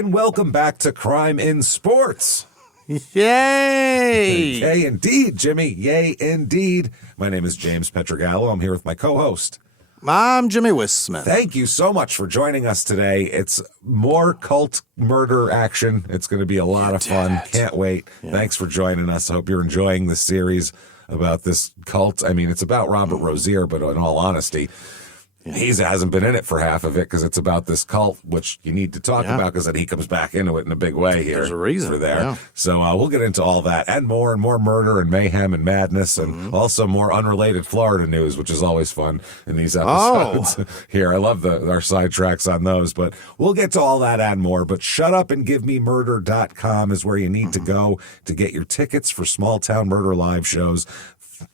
and welcome back to Crime in Sports. Yay! Yay, indeed, Jimmy. Yay, indeed. My name is James Petrogallo. I'm here with my co-host. I'm Jimmy Wisman. Thank you so much for joining us today. It's more cult murder action. It's going to be a lot of fun. Can't wait. Yeah. Thanks for joining us. I hope you're enjoying this series about this cult. I mean, it's about Robert Rozier, but in all honesty, he hasn't been in it for half of it because it's about this cult, which you need to talk about because then he comes back into it in a big way here. There's a reason for there. Yeah. So we'll get into all that and more murder and mayhem and madness and also more unrelated Florida news, which is always fun in these episodes here. I love our sidetracks on those, but we'll get to all that and more. But shutupandgivememurder.com is where you need to go to get your tickets for Small Town Murder live shows.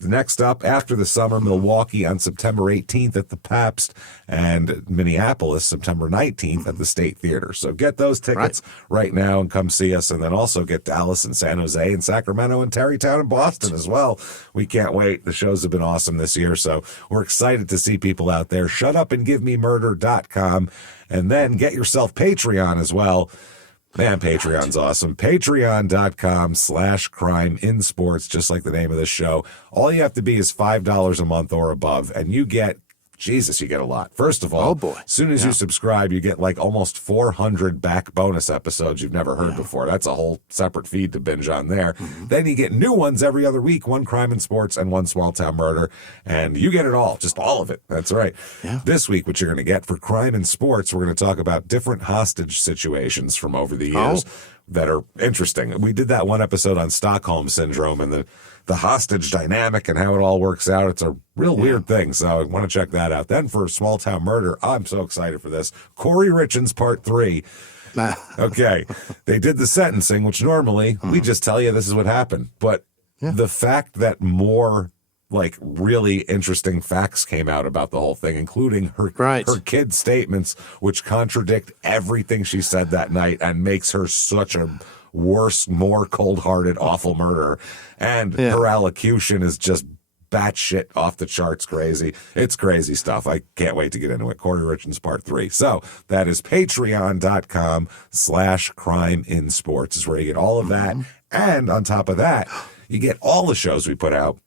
Next up, after the summer, Milwaukee on September 18th at the Pabst, and Minneapolis September 19th at the State Theater. So get those tickets right now and come see us, and then also get Dallas and San Jose and Sacramento and Tarrytown and Boston as well. We can't wait. The shows have been awesome this year, so we're excited to see people out there. Shutupandgivememurder.com, and then get yourself Patreon as well. Man, Patreon's awesome. Patreon.com/crime in sports, just like the name of this show. All you have to be is $5 a month or above, and you get, Jesus, you get a lot. First of all, as soon as you subscribe, you get like almost 400 back bonus episodes you've never heard before. That's a whole separate feed to binge on there. Then you get new ones every other week, one Crime in Sports and one Small Town Murder, and you get it all, just all of it. That's right. Yeah. This week, what you're going to get for Crime in Sports, we're going to talk about different hostage situations from over the years that are interesting. We did that one episode on Stockholm Syndrome and the hostage dynamic and how it all works out. It's a real weird thing, so I want to check that out. Then for Small Town Murder, I'm so excited for this. Corey Richins Part 3. Okay, they did the sentencing, which normally we just tell you this is what happened. But the fact that more like really interesting facts came out about the whole thing, including her kid's statements, which contradict everything she said that night and makes her such a worse, more cold-hearted, awful murderer. And her allocution is just batshit off the charts crazy. It's crazy stuff. I can't wait to get into it. Corey Richins Part 3. So that is patreon.com/crime in sports is where you get all of that. And on top of that, you get all the shows we put out.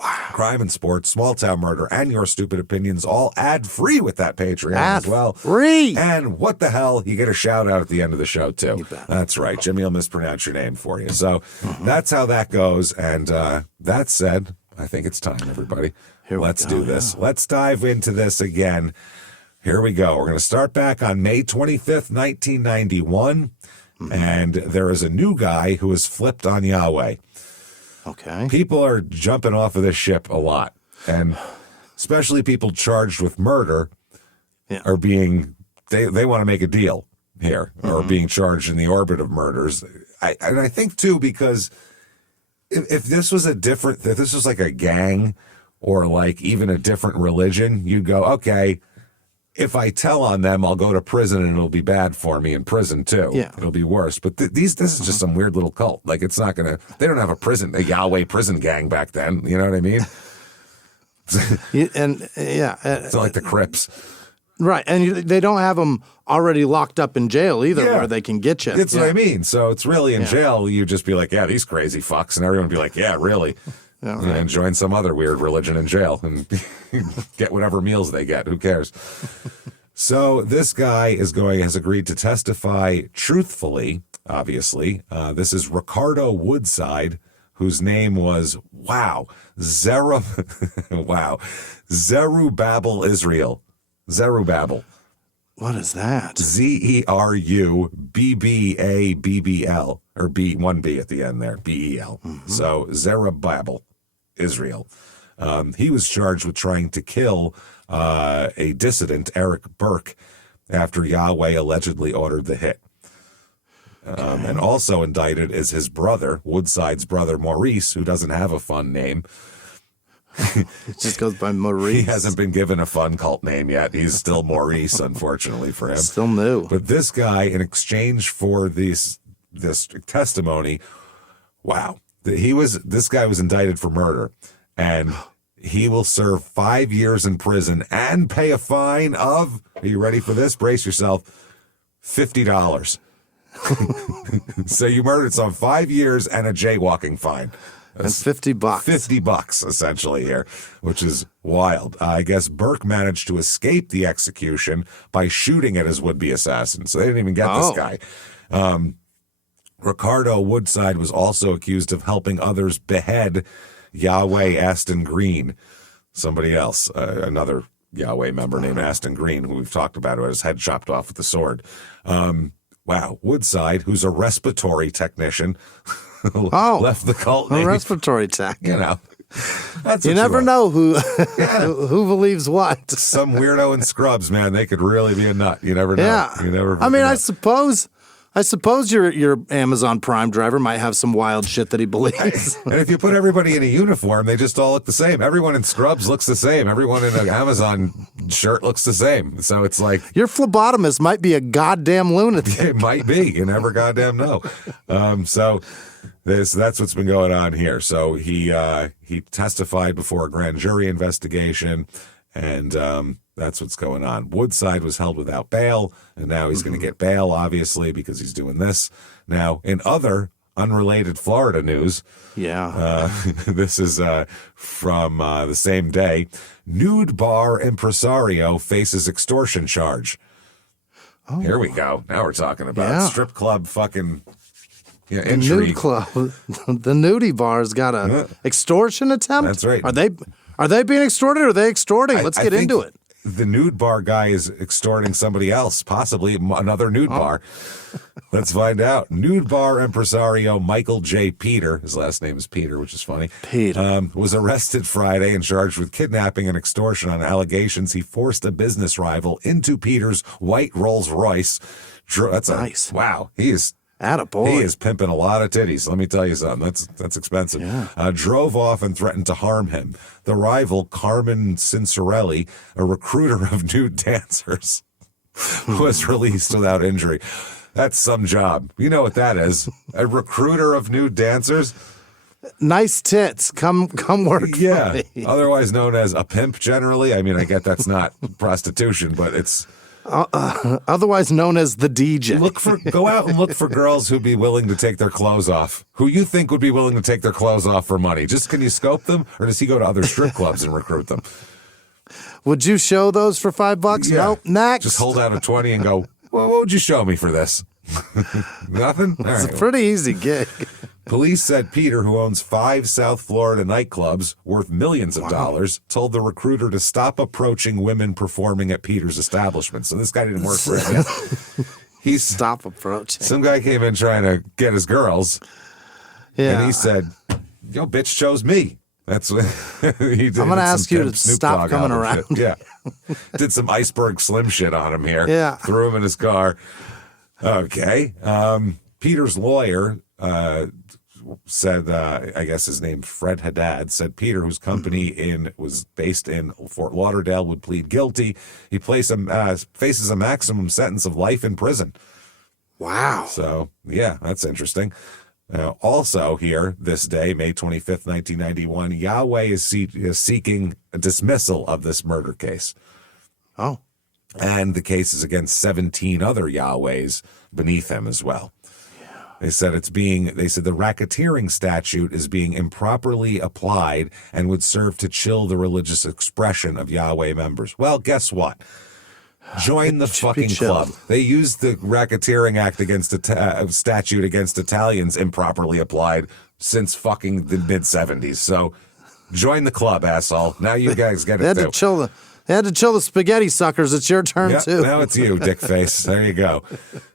Crime and Sports, Small Town Murder, and Your Stupid Opinions, all ad-free with that Patreon as well. Free. And what the hell? You get a shout-out at the end of the show, too. That's right. Jimmy will mispronounce your name for you. So that's how that goes. And that said, I think it's time, everybody. Let's do this. Let's dive into this again. Here we go. We're going to start back on May 25th, 1991. And there is a new guy who has flipped on Yahweh. Okay. People are jumping off of this ship a lot, and especially people charged with murder are being, they want to make a deal here, or being charged in the orbit of murders. And I think, too, because if this was if this was like a gang or like even a different religion, you'd go, okay, if I tell on them, I'll go to prison and it'll be bad for me in prison too. Yeah. It'll be worse. But this is just some weird little cult. Like it's not going to, they don't have a Yahweh prison gang back then. You know what I mean? It's not like the Crips. Right. And they don't have them already locked up in jail either where they can get you. That's what I mean. So it's really in jail, you just be like, yeah, these crazy fucks. And everyone would be like, yeah, really. And join some other weird religion in jail and get whatever meals they get. Who cares? So this guy has agreed to testify truthfully, obviously. This is Ricardo Woodside, whose name was, Zerubbabel Israel. Zerubbabel. What is that? Zerubbabel, or one B at the end there, Bel. So Zerubbabel, Israel. He was charged with trying to kill a dissident, Eric Burke, after Yahweh allegedly ordered the hit. And also indicted is his brother, Woodside's brother, Maurice, who doesn't have a fun name. It just goes by Maurice. He hasn't been given a fun cult name yet. He's still Maurice, unfortunately for him. Still new. But this guy, in exchange for this testimony, this guy was indicted for murder, and he will serve 5 years in prison and pay a fine of, are you ready for this? Brace yourself, $50. So you murdered some 5 years and a jaywalking fine. And $50. $50 essentially here, which is wild. I guess Burke managed to escape the execution by shooting at his would-be assassin. So they didn't even get this guy. Ricardo Woodside was also accused of helping others behead Yahweh Aston Green, somebody else, another Yahweh member named Aston Green, who we've talked about, who had his head chopped off with a sword. Wow. Woodside, who's a respiratory technician, left the cult. A respiratory tech. You know. That's you never know who who believes what. Some weirdo in scrubs, man, they could really be a nut. You never know. Yeah. You never I mean, know. I suppose your Amazon Prime driver might have some wild shit that he believes. And if you put everybody in a uniform, they just all look the same. Everyone in scrubs looks the same. Everyone in an Amazon shirt looks the same. So it's like... Your phlebotomist might be a goddamn lunatic. It might be. You never goddamn know. So that's what's been going on here. So he testified before a grand jury investigation, and that's what's going on. Woodside was held without bail, and now he's going to get bail, obviously, because he's doing this. Now, in other unrelated Florida news, this is from the same day. Nude bar impresario faces extortion charge. Oh. Here we go. Now we're talking about strip club fucking intrigue. The nude club. The nudie bar's got a extortion attempt? That's right. Are they being extorted or are they extorting? Let's get into it. The nude bar guy is extorting somebody else, possibly another nude bar. Let's find out. Nude bar impresario Michael J. Peter, his last name is Peter, which is funny, was arrested Friday and charged with kidnapping and extortion on allegations he forced a business rival into Peter's white Rolls Royce. That's nice. Wow. He is... Attaboy. He is pimping a lot of titties. Let me tell you something. That's expensive. Yeah. Drove off and threatened to harm him. The rival, Carmen Cincerelli, a recruiter of nude dancers, was released without injury. That's some job. You know what that is. A recruiter of nude dancers. Nice tits. Come work for me. Otherwise known as a pimp generally. I mean, I get that's not prostitution, but it's... otherwise known as the DJ. Go out and look for girls who'd be willing to take their clothes off. Who you think would be willing to take their clothes off for money? Just can you scope them, or does he go to other strip clubs and recruit them? Would you show those for $5? Yeah. Nope. Next. Just hold out a 20 and go, well, what would you show me for this? Nothing? It's a pretty easy gig. Police said Peter, who owns 5 South Florida nightclubs worth millions of dollars, told the recruiter to stop approaching women performing at Peter's establishment. So this guy didn't work for him. Stop approaching. Some guy came in trying to get his girls. Yeah. And he said, yo, bitch chose me. That's what he did. I'm going to ask you to stop coming around. Shit. Yeah. Did some Iceberg Slim shit on him here. Yeah. Threw him in his car. Okay. Peter's lawyer said, I guess his name Fred Haddad, said Peter, whose company was based in Fort Lauderdale, would plead guilty. He faces a maximum sentence of life in prison. Wow. So, yeah, that's interesting. Also here, this day, May 25th, 1991, Yahweh is seeking a dismissal of this murder case. Oh. And the case is against 17 other Yahwehs beneath him as well. They said the racketeering statute is being improperly applied and would serve to chill the religious expression of Yahweh members. Well, guess what? Join the fucking club. They used the racketeering act against statute against Italians improperly applied since fucking the mid-70s. So join the club, asshole. Now you guys get it too. They had to chill the spaghetti suckers. It's your turn, too. Now it's you, dickface. There you go.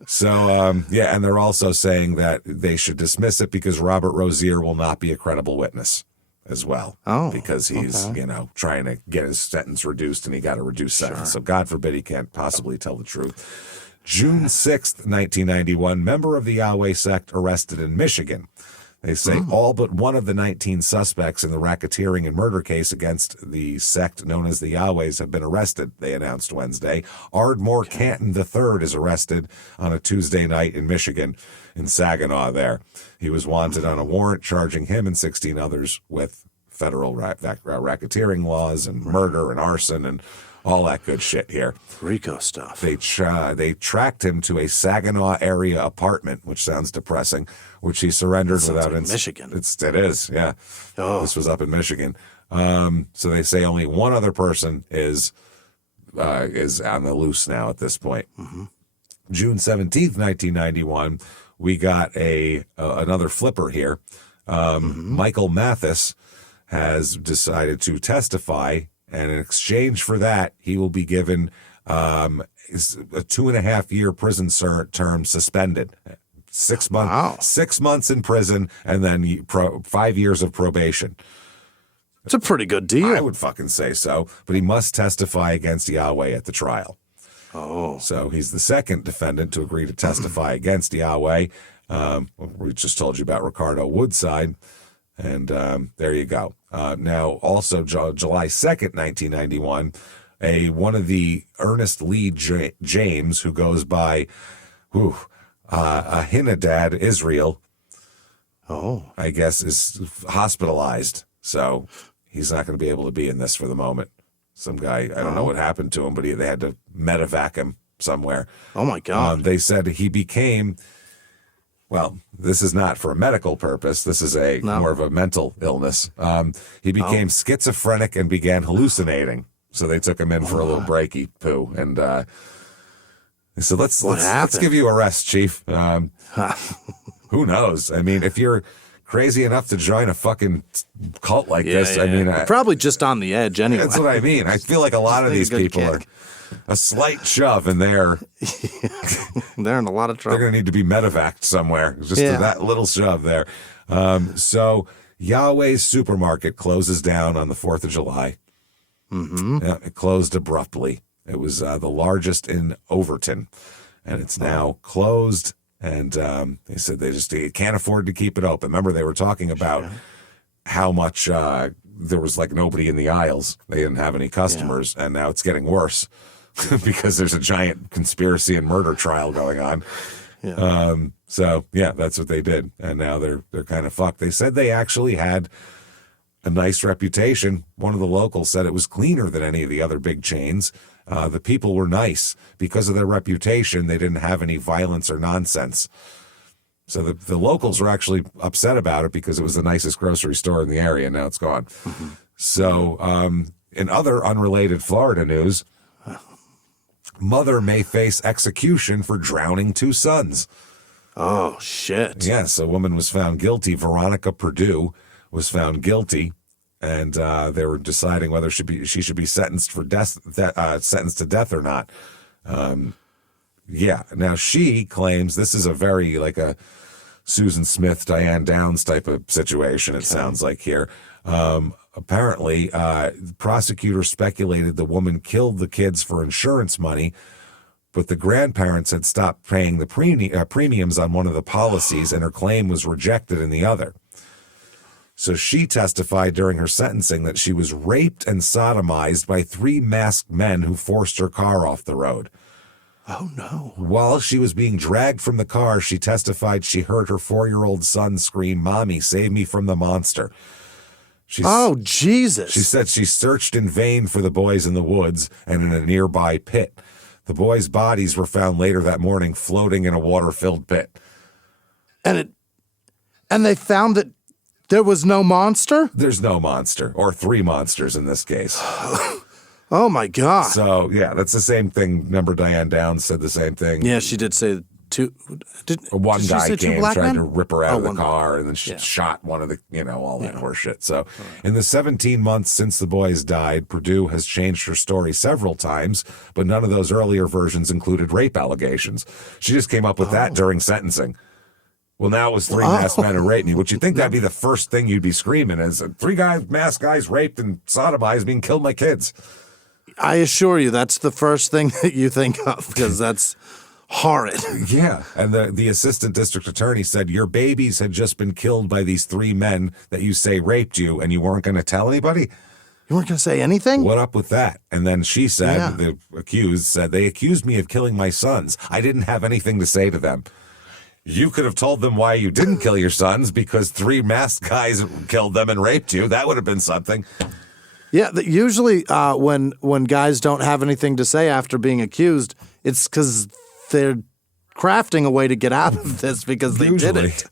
So, and they're also saying that they should dismiss it because Robert Rozier will not be a credible witness as well. Oh, because he's, trying to get his sentence reduced, and he got a reduced sentence. So God forbid he can't possibly tell the truth. June 6th, 1991, member of the Yahweh sect arrested in Michigan. They say all but one of the 19 suspects in the racketeering and murder case against the sect known as the Yahwehs have been arrested, they announced Wednesday. Ardmore Canton III is arrested on a Tuesday night in Michigan, in Saginaw there. He was wanted on a warrant charging him and 16 others with federal racketeering laws and murder and arson and all that good shit here. RICO stuff. They tracked him to a Saginaw area apartment, which sounds depressing, which he surrendered without Michigan. It is, yeah. Oh. This was up in Michigan. So they say only one other person is on the loose now at this point. Mm-hmm. June 17th, 1991, we got another flipper here. Michael Mathis has decided to testify, and in exchange for that, he will be given a 2.5-year prison term suspended. 6 months, Wow. 6 months in prison, and then 5 years of probation. It's a pretty good deal. I would fucking say so, but he must testify against Yahweh at the trial. Oh. So he's the second defendant to agree to testify against Yahweh. We just told you about Ricardo Woodside, and there you go. Now, also July 2nd, 1991, one of the Ernest Lee James, who goes by Ahinadad Israel, I guess, is hospitalized. So he's not going to be able to be in this for the moment. Some guy, I don't know what happened to him, but they had to medevac him somewhere. Oh, my God. They said he became, well, this is not for a medical purpose. This is more of a mental illness. He became schizophrenic and began hallucinating. So they took him in for a little breaky poo. And they said, let's give you a rest, Chief. Who knows? I mean, if you're crazy enough to join a fucking cult like this, I mean, probably just on the edge anyway. That's what I mean. I feel like a lot of these people are a slight shove, and they're in a lot of trouble. They're going to need to be medevaced somewhere. Just that little shove there. So Yahweh's supermarket closes down on the 4th of July. Mm-hmm. Yeah, it closed abruptly. It was the largest in Overton, and it's now closed. And they said they can't afford to keep it open. Remember, they were talking about how much there was like nobody in the aisles. They didn't have any customers, and now it's getting worse because there's a giant conspiracy and murder trial going on. Yeah. So that's what they did, and now they're kind of fucked. They said they actually had a nice reputation. One of the locals said it was cleaner than any of the other big chains. The people were nice. Because of their reputation, they didn't have any violence or nonsense. So the locals were actually upset about it because it was the nicest grocery store in the area, and now it's gone. Mm-hmm. So in other unrelated Florida news, mother may face execution for drowning 2 sons. Oh, shit. Yes, a woman was found guilty. Veronica Purdue was found guilty. And they were deciding whether she should be sentenced for sentenced to death or not. Now she claims this is a very like a Susan Smith, Diane Downs type of situation. It sounds like here. Apparently, the prosecutor speculated the woman killed the kids for insurance money, but the grandparents had stopped paying the premiums on one of the policies, and her claim was rejected in the other. So she testified during her sentencing that she was raped and sodomized by 3 masked men who forced her car off the road. Oh, no. While she was being dragged from the car, she testified she heard her 4-year-old son scream, "Mommy, save me from the monster." Oh, Jesus. She said she searched in vain for the boys in the woods and in a nearby pit. The boys' bodies were found later that morning floating in a water-filled pit. And they found that there was no monster? There's no monster, or 3 monsters in this case. Oh, my God. So, that's the same thing. Remember, Diane Downs said the same thing. Yeah, she did say one guy came, tried to rip her out of the car, and then she shot one of the, all that horse shit. So, in the 17 months since the boys died, Purdue has changed her story several times, but none of those earlier versions included rape allegations. She just came up with that during sentencing. Well, now it was 3 masked men who raped me. Would you think that'd be the first thing you'd be screaming is 3 masked guys raped and sodomized me and killed my kids? I assure you, that's the first thing that you think of, because that's horrid. Yeah. And the assistant district attorney said, your babies had just been killed by these 3 men that you say raped you, and you weren't going to tell anybody? You weren't going to say anything? What up with that? And then she said, the accused said, they accused me of killing my sons. I didn't have anything to say to them. You could have told them why you didn't kill your sons because 3 masked guys killed them and raped you. That would have been something. Yeah, usually when guys don't have anything to say after being accused, it's because they're crafting a way to get out of this because they did it.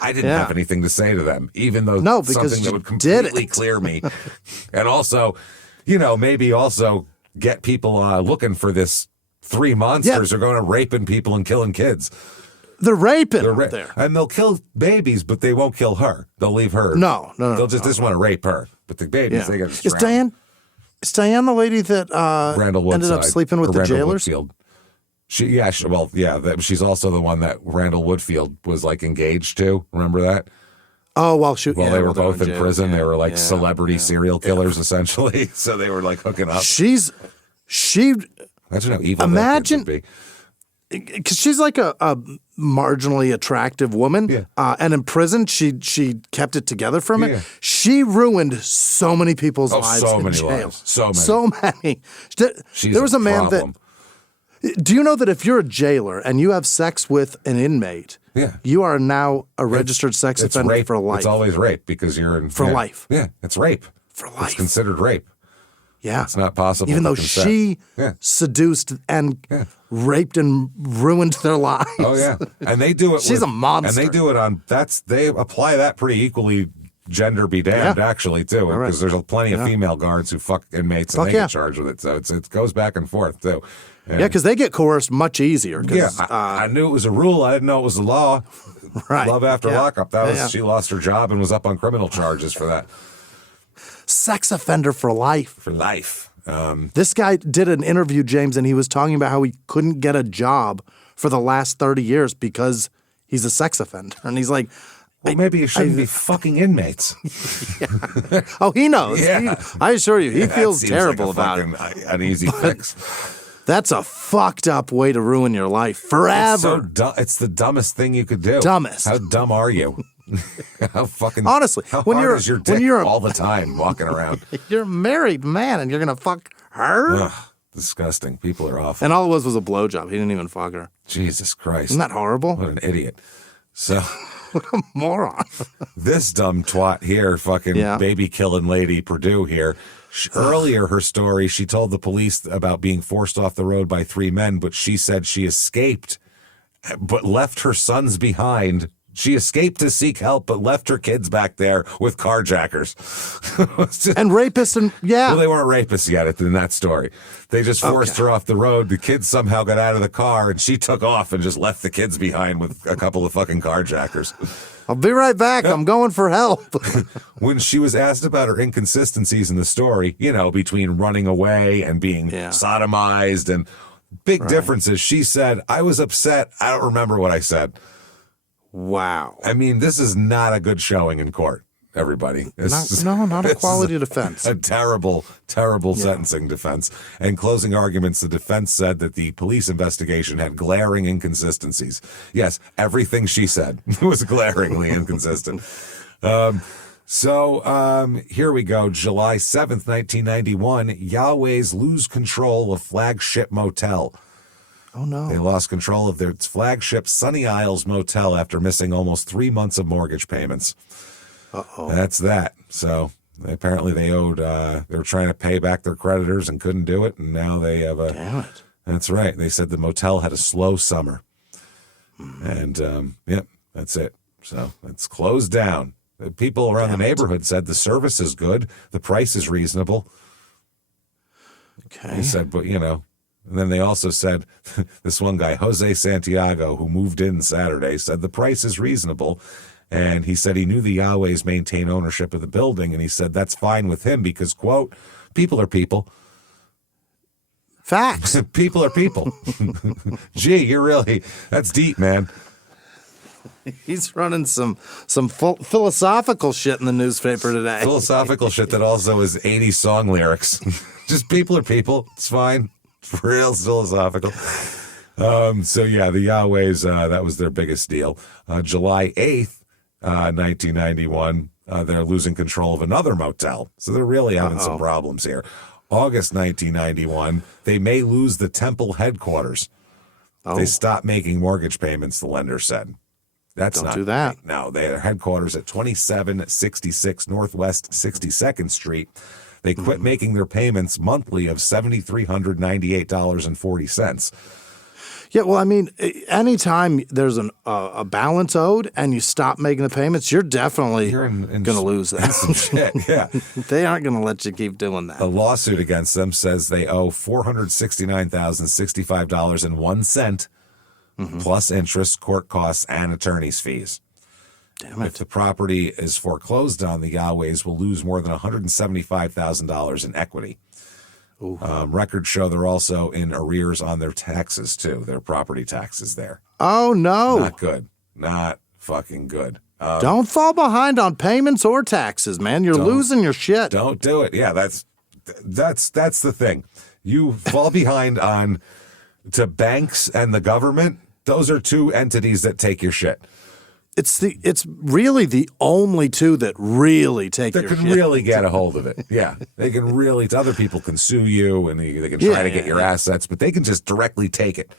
I didn't have anything to say to them, even though something that would completely clear me. And also, maybe also get people looking for this 3 monsters are going to raping people and killing kids. They're raping there. And they'll kill babies, but they won't kill her. They'll leave her. No. They'll just want to rape her. But the babies, they got to Is Diane the lady that ended up sleeping with the jailers? Woodfield. She's also the one that Randall Woodfield was like engaged to. Remember that? Oh, they were both in prison. They were like celebrity serial killers, essentially. So they were like hooking up. Imagine how evil that kid would be. Because she's like a marginally attractive woman, and in prison she kept it together for a minute. She ruined so many people's lives. So many jail. lives. So many. There was a man problem. Do you know that if you're a jailer and you have sex with an inmate, you are now a registered sex offender rape. for life? It's always rape because you're in life. Yeah, it's rape for life. It's considered rape. Yeah, it's not possible. Even though she seduced and raped and ruined their lives. Oh yeah, and they do it. She's a monster, and they do it on. They apply that pretty equally. Gender be damned, actually, too, because there's plenty of female guards who fuck inmates and they get charged with it. So it goes back and forth too. And because they get coerced much easier. I knew it was a rule. I didn't know it was a law. Right. Love after lockup. That was she lost her job and was up on criminal charges for that. Sex offender for life. For life. This guy did an interview, James, and he was talking about how he couldn't get a job for the last 30 years because he's a sex offender. And he's like, well, maybe you shouldn't be fucking inmates. Oh, he knows. Yeah. I assure you, he feels terrible like about it. An easy fix. That's a fucked up way to ruin your life forever. It's the dumbest thing you could do. Dumbest. How dumb are you? How fucking honestly, how hard is your dick all the time walking around? You're a married man and you're gonna fuck her? Ugh, disgusting. People are awful. And all it was a blowjob. He didn't even fuck her. Jesus Christ. Isn't that horrible? What an idiot. So what a moron. This dumb twat here, fucking baby killing lady Purdue here. Earlier, her story, she told the police about being forced off the road by 3 men, but she said she escaped, but left her sons behind. She escaped to seek help, but left her kids back there with carjackers. And rapists and, Well, they weren't rapists yet in that story. They just forced her off the road. The kids somehow got out of the car, and she took off and just left the kids behind with a couple of fucking carjackers. I'll be right back. I'm going for help. When she was asked about her inconsistencies in the story, between running away and being sodomized and big differences, she said, I was upset. I don't remember what I said. Wow. I mean, this is not a good showing in court, everybody. Not a quality defense. A terrible, terrible sentencing defense. And closing arguments, the defense said that the police investigation had glaring inconsistencies. Yes, everything she said was glaringly inconsistent. So here we go. July 7th, 1991, Yahweh's lose control of flagship motel. Oh, no. They lost control of their flagship Sunny Isles motel after missing almost 3 months of mortgage payments. Uh-oh. That's that. So apparently they owed, they were trying to pay back their creditors and couldn't do it. And now they have a... Damn it. That's right. They said the motel had a slow summer. And, that's it. So it's closed down. The people around the neighborhood said the service is good. The price is reasonable. Okay. They said, but, And then they also said, this one guy, Jose Santiago, who moved in Saturday, said the price is reasonable. And he said he knew the Yahwehs maintain ownership of the building. And he said that's fine with him because, quote, people are people. Facts. People are people. Gee, that's deep, man. He's running some philosophical shit in the newspaper today. Philosophical shit that also is 80s song lyrics. Just people are people. It's fine. Real philosophical. So the Yahwehs, that was their biggest deal. July 8th, 1991, they're losing control of another motel. So they're really having some problems here. August 1991, they may lose the temple headquarters. They stopped making mortgage payments, the lender said. That's Don't do that. Right. No, their headquarters at 2766 Northwest 62nd Street. They quit making their payments monthly of $7,398.40. Yeah, well, I mean, anytime there's a balance owed and you stop making the payments, you're definitely going to lose that. Some shit, yeah. They aren't going to let you keep doing that. A lawsuit against them says they owe $469,065.01 plus interest, court costs, and attorney's fees. Damn it. If the property is foreclosed on, the Yahwehs will lose more than $175,000 in equity. Records show they're also in arrears on their taxes, too, their property taxes there. Oh, no. Not good. Not fucking good. Don't fall behind on payments or taxes, man. You're losing your shit. Don't do it. Yeah, that's the thing. You fall behind on to banks and the government. Those are two entities that take your shit. It's really the only two that really take your shit. That can really get a hold of it. Yeah. They can really, other people can sue you and they can try to get your assets, but they can just directly take it.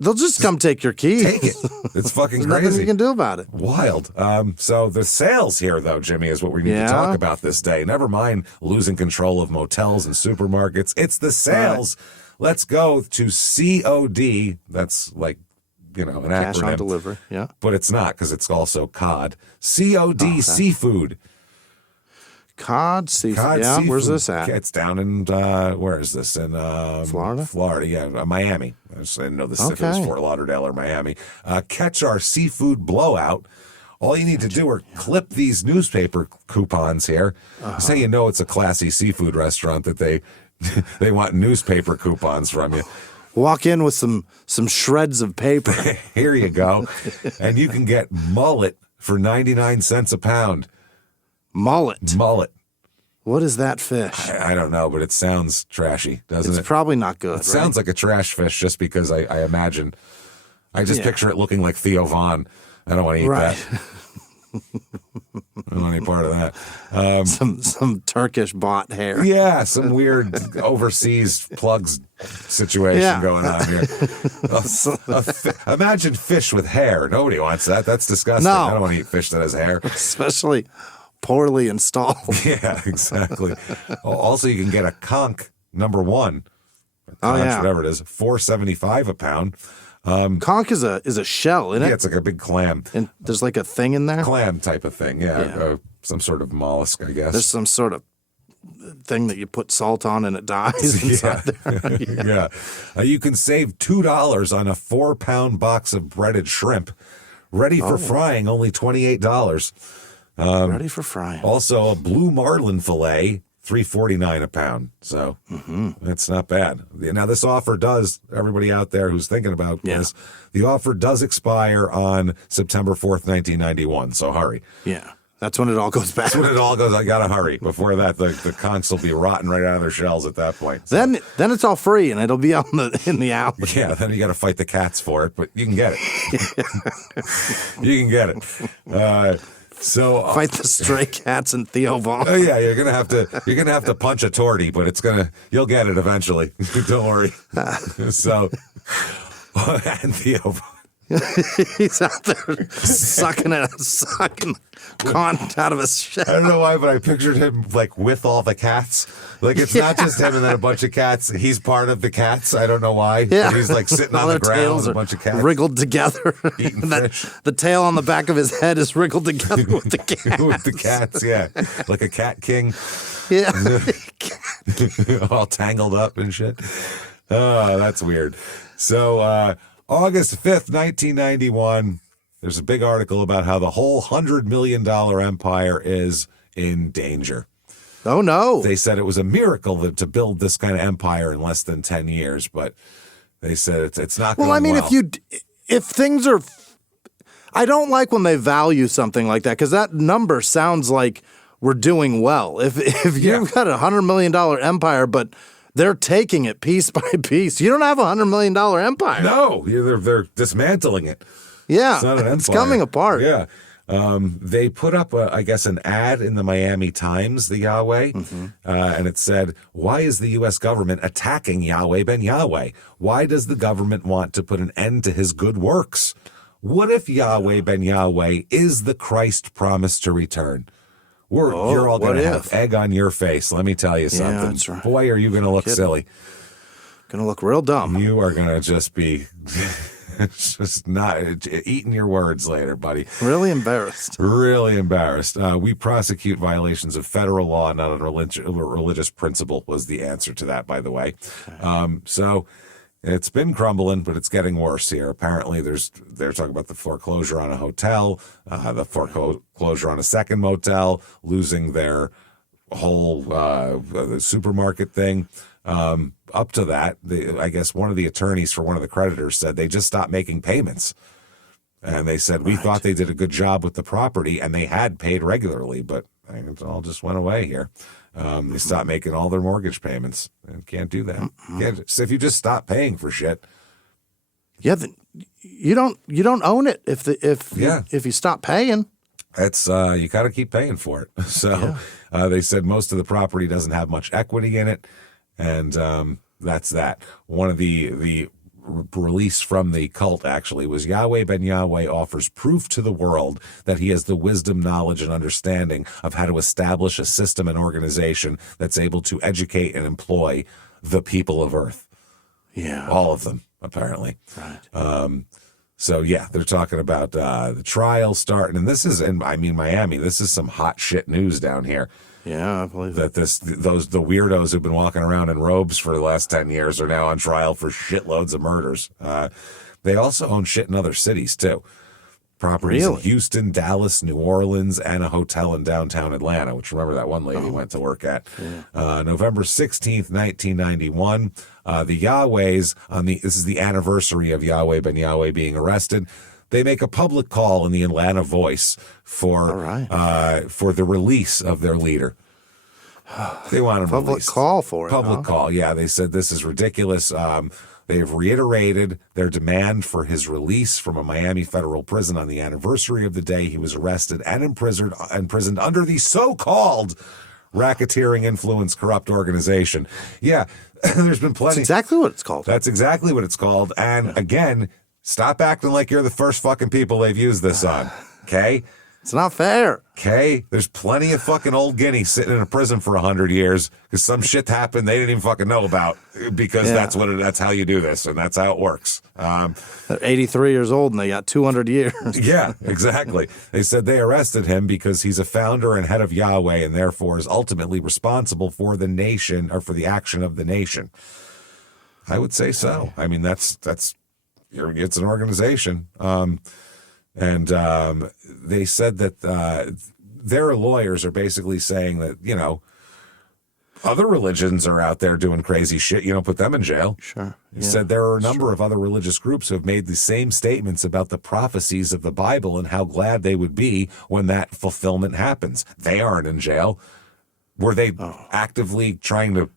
They'll just come take your keys. Take it. It's fucking There's crazy. nothing you can do about it. Wild. So the sales here, though, Jimmy, is what we need to talk about this day. Never mind losing control of motels and supermarkets. It's the sales. Right. Let's go to COD. That's like, an acronym. Cash on delivery, yeah. But it's not, because it's also COD. COD Seafood. COD Seafood. Yeah, seafood. Where's this at? It's down in, where is this? In Florida? Florida, yeah. Miami. I didn't know if it was Fort Lauderdale or Miami. Catch our seafood blowout. All you need to do are clip these newspaper coupons here. So you know it's a classy seafood restaurant that they want newspaper coupons from you. Walk in with some shreds of paper. Here you go. And you can get mullet for 99 cents a pound. Mullet? Mullet. What is that fish? I don't know, but it sounds trashy, doesn't it? It's probably not good, It sounds like a trash fish just because I imagine. I just picture it looking like Theo Von. I don't want to eat that. I don't want any part of that. Some Turkish bought hair. Yeah, some weird overseas plugs situation going on here. Imagine fish with hair. Nobody wants that. That's disgusting. No. I don't want to eat fish that has hair. Especially poorly installed. Yeah, exactly. Also, you can get a conch #1. Whatever it is, $4.75 a pound. Conch is a shell, isn't it? Yeah, it's like a big clam. And there's like a thing in there? Clam type of thing, some sort of mollusk, I guess. There's some sort of thing that you put salt on and it dies inside there. You can save $2 on a 4-pound box of breaded shrimp. Ready for frying, only $28. Ready for frying. Also, a blue marlin fillet, $3.49 a pound. So that's not bad. Now, this offer does, everybody out there who's thinking about this, the offer does expire on September 4th, 1991. So hurry. Yeah. That's when it all goes back. That's when it all goes. I got to hurry. Before that, the conchs will be rotting right out of their shells at that point. So. Then it's all free and it'll be in the alley. Yeah, then you got to fight the cats for it, but you can get it. You can get it. Fight the stray cats and Theo Von. Oh yeah, you're gonna have to punch a tortie, but you'll get it eventually. Don't worry. And Theo Von. He's out there sucking conch out of his shell. I don't know why, but I pictured him like with all the cats. Like it's not just him and then a bunch of cats. He's part of the cats. I don't know why. Yeah. But he's like sitting on the ground with a bunch of cats. Wriggled together. Eating fish. The tail on the back of his head is wriggled together with the cats. With the cats, yeah. Like a cat king. Yeah. All tangled up and shit. Oh, that's weird. So, August 5th, 1991, there's a big article about how the whole $100 million empire is in danger. Oh, no. They said it was a miracle to build this kind of empire in less than 10 years, but they said it's not going well. Well, I mean, if things are... I don't like when they value something like that, because that number sounds like we're doing well. If you've got a $100 million empire, but... they're taking it piece by piece. You don't have a $100 million empire. No, they're dismantling it. Yeah, it's not an empire. It's coming apart. Yeah. They put up, an ad in the Miami Times, the Yahweh, and it said, "Why is the U.S. government attacking Yahweh Ben Yahweh? Why does the government want to put an end to his good works? What if Yahweh Ben Yahweh is the Christ promised to return? You're all going to have egg on your face. Let me tell you something. Yeah, that's right. Boy, are you going to look silly. Going to look real dumb. You are going to just be just not eating your words later, buddy. Really embarrassed. Really embarrassed. We prosecute violations of federal law, not on religious principle, was the answer to that, by the way. Okay. So it's been crumbling, but it's getting worse here. Apparently, they're talking about the foreclosure on a hotel, the foreclosure on a second motel, losing their whole supermarket thing. Up to that, I guess one of the attorneys for one of the creditors said they just stopped making payments. And they said, we thought they did a good job with the property, and they had paid regularly, but it all just went away here. They stopped making all their mortgage payments. And can't do that. So if you just stop paying for shit. Yeah, you don't own it if you stop paying. It's you got to keep paying for it. So they said most of the property doesn't have much equity in it. And that's that. One of the release from the cult actually was Yahweh Ben Yahweh offers proof to the world that he has the wisdom, knowledge, and understanding of how to establish a system and organization that's able to educate and employ the people of Earth. Yeah. All of them, apparently. Right. So, yeah, they're talking about the trial starting. And this is in, Miami. This is some hot shit news down here. Yeah, I believe that the weirdos who've been walking around in robes for the last 10 years are now on trial for shitloads of murders. They also own shit in other cities, too. Properties in Houston, Dallas, New Orleans, and a hotel in downtown Atlanta, which remember that one lady went to work at. Yeah. November 16th, 1991, the Yahwehs, this is the anniversary of Yahweh Ben Yahweh being arrested. They make a public call in the Atlanta Voice for the release of their leader. They want him public released. Call for it. Public call, yeah. They said this is ridiculous. They have reiterated their demand for his release from a Miami federal prison on the anniversary of the day he was arrested and imprisoned under the so-called racketeering influence corrupt organization. Yeah, there's been plenty. That's exactly what it's called. That's exactly what it's called. And again, stop acting like you're the first fucking people they've used this on, okay? It's not fair. Okay? There's plenty of fucking old Guinea sitting in a prison for 100 years because some shit happened they didn't even fucking know about because that's how you do this and that's how it works. They're 83 years old and they got 200 years. Yeah, exactly. They said they arrested him because he's a founder and head of Yahweh and therefore is ultimately responsible for the nation or for the action of the nation. I would say so. I mean, it's an organization. And they said that their lawyers are basically saying that, other religions are out there doing crazy shit. You don't put them in jail. Sure. He said there are a number of other religious groups who have made the same statements about the prophecies of the Bible and how glad they would be when that fulfillment happens. They aren't in jail. Were they actively trying to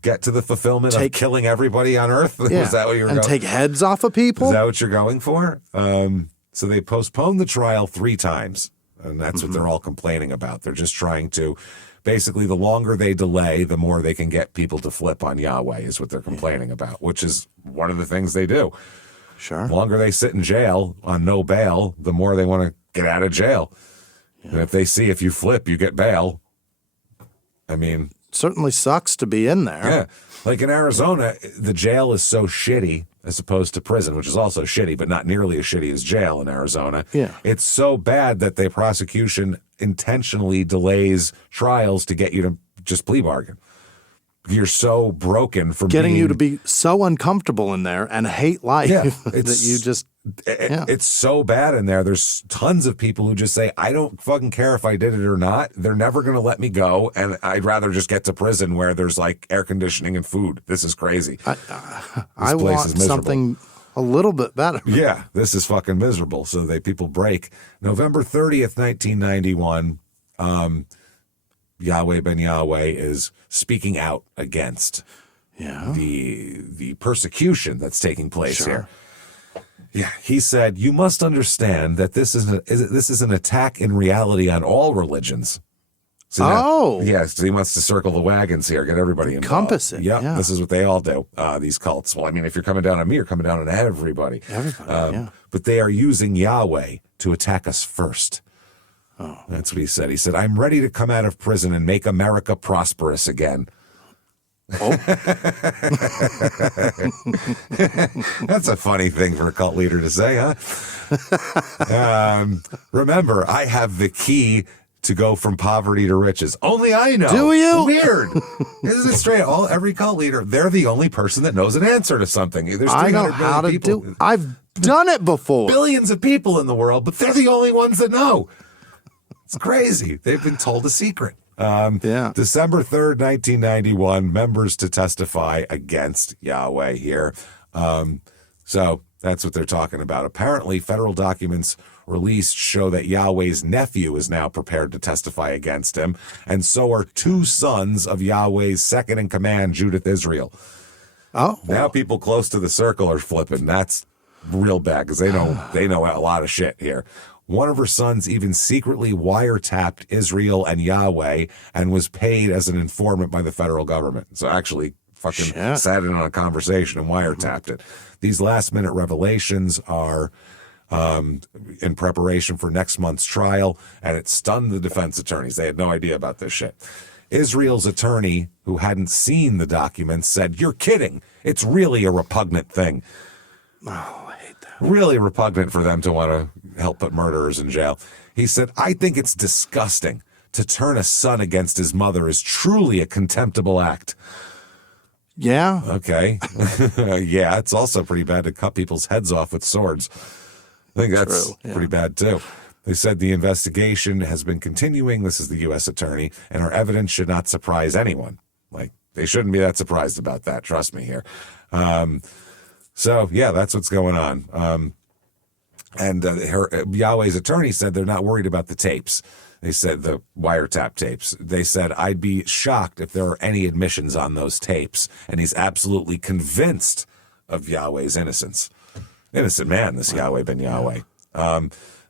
get to the fulfillment of killing everybody on earth? Yeah. Was that what you were and going? Take heads off of people? Is that what you're going for? So they postponed the trial 3 times, and that's what they're all complaining about. They're just trying to, basically, the longer they delay, the more they can get people to flip on Yahweh is what they're complaining about, which is one of the things they do. Sure. The longer they sit in jail on no bail, the more they want to get out of jail. Yeah. And if they see if you flip, you get bail. I mean... certainly sucks to be in there. Yeah. Like in Arizona, the jail is so shitty as opposed to prison, which is also shitty, but not nearly as shitty as jail in Arizona. Yeah. It's so bad that the prosecution intentionally delays trials to get you to just plea bargain. You're so broken from getting you to be so uncomfortable in there and hate life that you just... It's so bad in there. There's tons of people who just say, I don't fucking care if I did it or not. They're never going to let me go. And I'd rather just get to prison where there's like air conditioning and food. This is crazy. I want something a little bit better. Yeah, this is fucking miserable. So people break. November 30th, 1991, Yahweh Ben Yahweh is speaking out against the persecution that's taking place here. Yeah, he said, you must understand that this is an attack in reality on all religions. So now, so he wants to circle the wagons here, get everybody involved. Compass it. Yep, yeah. This is what they all do, these cults. Well, I mean, if you're coming down on me, you're coming down on everybody. But they are using Yahweh to attack us first. Oh. That's what he said. He said, I'm ready to come out of prison and make America prosperous again. Oh. That's a funny thing for a cult leader to say, huh? Remember, I have the key to go from poverty to riches. Only I know. Do you? Weird. Isn't it strange? Every cult leader, they're the only person that knows an answer to something. There's I know how to do. I've done it before. Billions of people in the world, but they're the only ones that know. It's crazy. They've been told a secret. December 3rd, 1991, members to testify against Yahweh here. So that's what they're talking about. Apparently, federal documents released show that Yahweh's nephew is now prepared to testify against him, and so are two sons of Yahweh's second in command, Judith Israel. Oh, now people close to the circle are flipping. That's real bad because they know a lot of shit here. One of her sons even secretly wiretapped Israel and Yahweh and was paid as an informant by the federal government. So actually fucking sat in on a conversation and wiretapped it. These last-minute revelations are in preparation for next month's trial, and it stunned the defense attorneys. They had no idea about this shit. Israel's attorney, who hadn't seen the documents, said, "You're kidding. It's really a repugnant thing." Oh, I hate that. Really repugnant for them to want to help put murderers in jail. He said, "I think it's disgusting. To turn a son against his mother is truly a contemptible act." Yeah. Okay. Yeah, it's also pretty bad to cut people's heads off with swords. I think that's pretty bad, too. They said the investigation has been continuing. This is the U.S. attorney, and our evidence should not surprise anyone. Like, they shouldn't be that surprised about that. Trust me here. So, yeah, that's what's going on. Yahweh's attorney said they're not worried about the tapes. They said the wiretap tapes. They said, "I'd be shocked if there are any admissions on those tapes." And he's absolutely convinced of Yahweh's innocence. Innocent man, this Yahweh Ben Yahweh.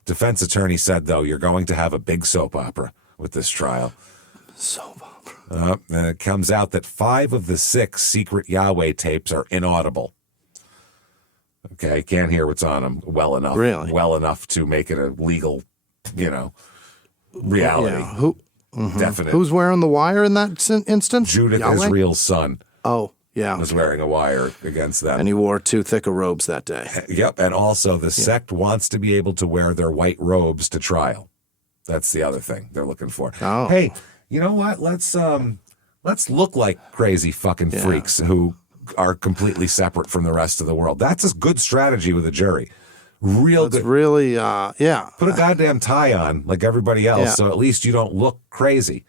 Defense attorney said, though, you're going to have a big soap opera with this trial. Soap opera. And it comes out that 5 of the 6 secret Yahweh tapes are inaudible. Okay, can't hear what's on them well enough. Really? Well enough to make it a legal, reality. Yeah. Definite. Who's wearing the wire in that instance? Judith Yahweh? Israel's son. Oh, yeah. Was wearing a wire against them. And he wore too thick of robes that day. Yep. And also the sect wants to be able to wear their white robes to trial. That's the other thing they're looking for. Oh. Hey, you know what? Let's look like crazy fucking freaks who are completely separate from the rest of the world. That's a good strategy with a jury. Good. Really, Put a goddamn tie on like everybody else, so at least you don't look crazy.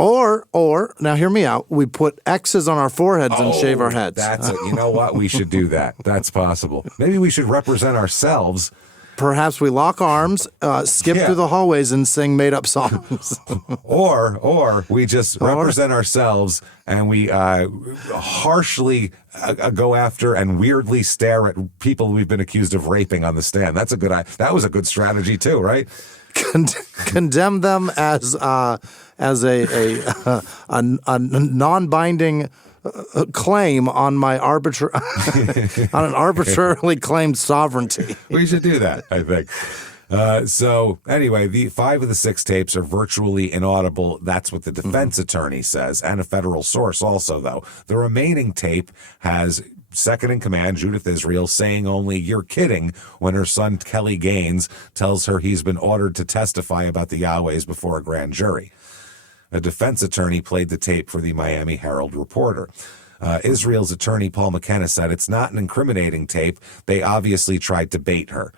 Or now hear me out. We put X's on our foreheads and shave our heads. You know what? We should do that. That's possible. Maybe we should represent ourselves. Perhaps we lock arms, skip through the hallways, and sing made-up songs. or we just represent ourselves and we harshly go after and weirdly stare at people we've been accused of raping on the stand. That was a good strategy too, right? Condemn them as a non-binding claim on my on an arbitrarily claimed sovereignty. We should do that, I think. So anyway, the 5 of the 6 tapes are virtually inaudible. That's what the defense attorney says, and a federal source also, though. The remaining tape has second in command, Judith Israel, saying only, "You're kidding," when her son Kelly Gaines tells her he's been ordered to testify about the Yahwehs before a grand jury. A defense attorney played the tape for the Miami Herald reporter. Israel's attorney, Paul McKenna, said it's not an incriminating tape. They obviously tried to bait her.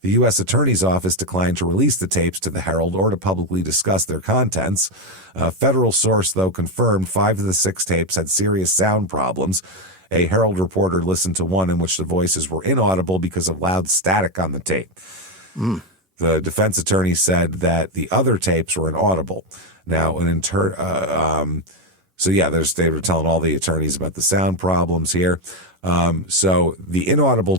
The U.S. Attorney's Office declined to release the tapes to the Herald or to publicly discuss their contents. A federal source, though, confirmed 5 of the 6 tapes had serious sound problems. A Herald reporter listened to one in which the voices were inaudible because of loud static on the tape. The defense attorney said that the other tapes were inaudible. Now, So yeah, they were telling all the attorneys about the sound problems here. So the audible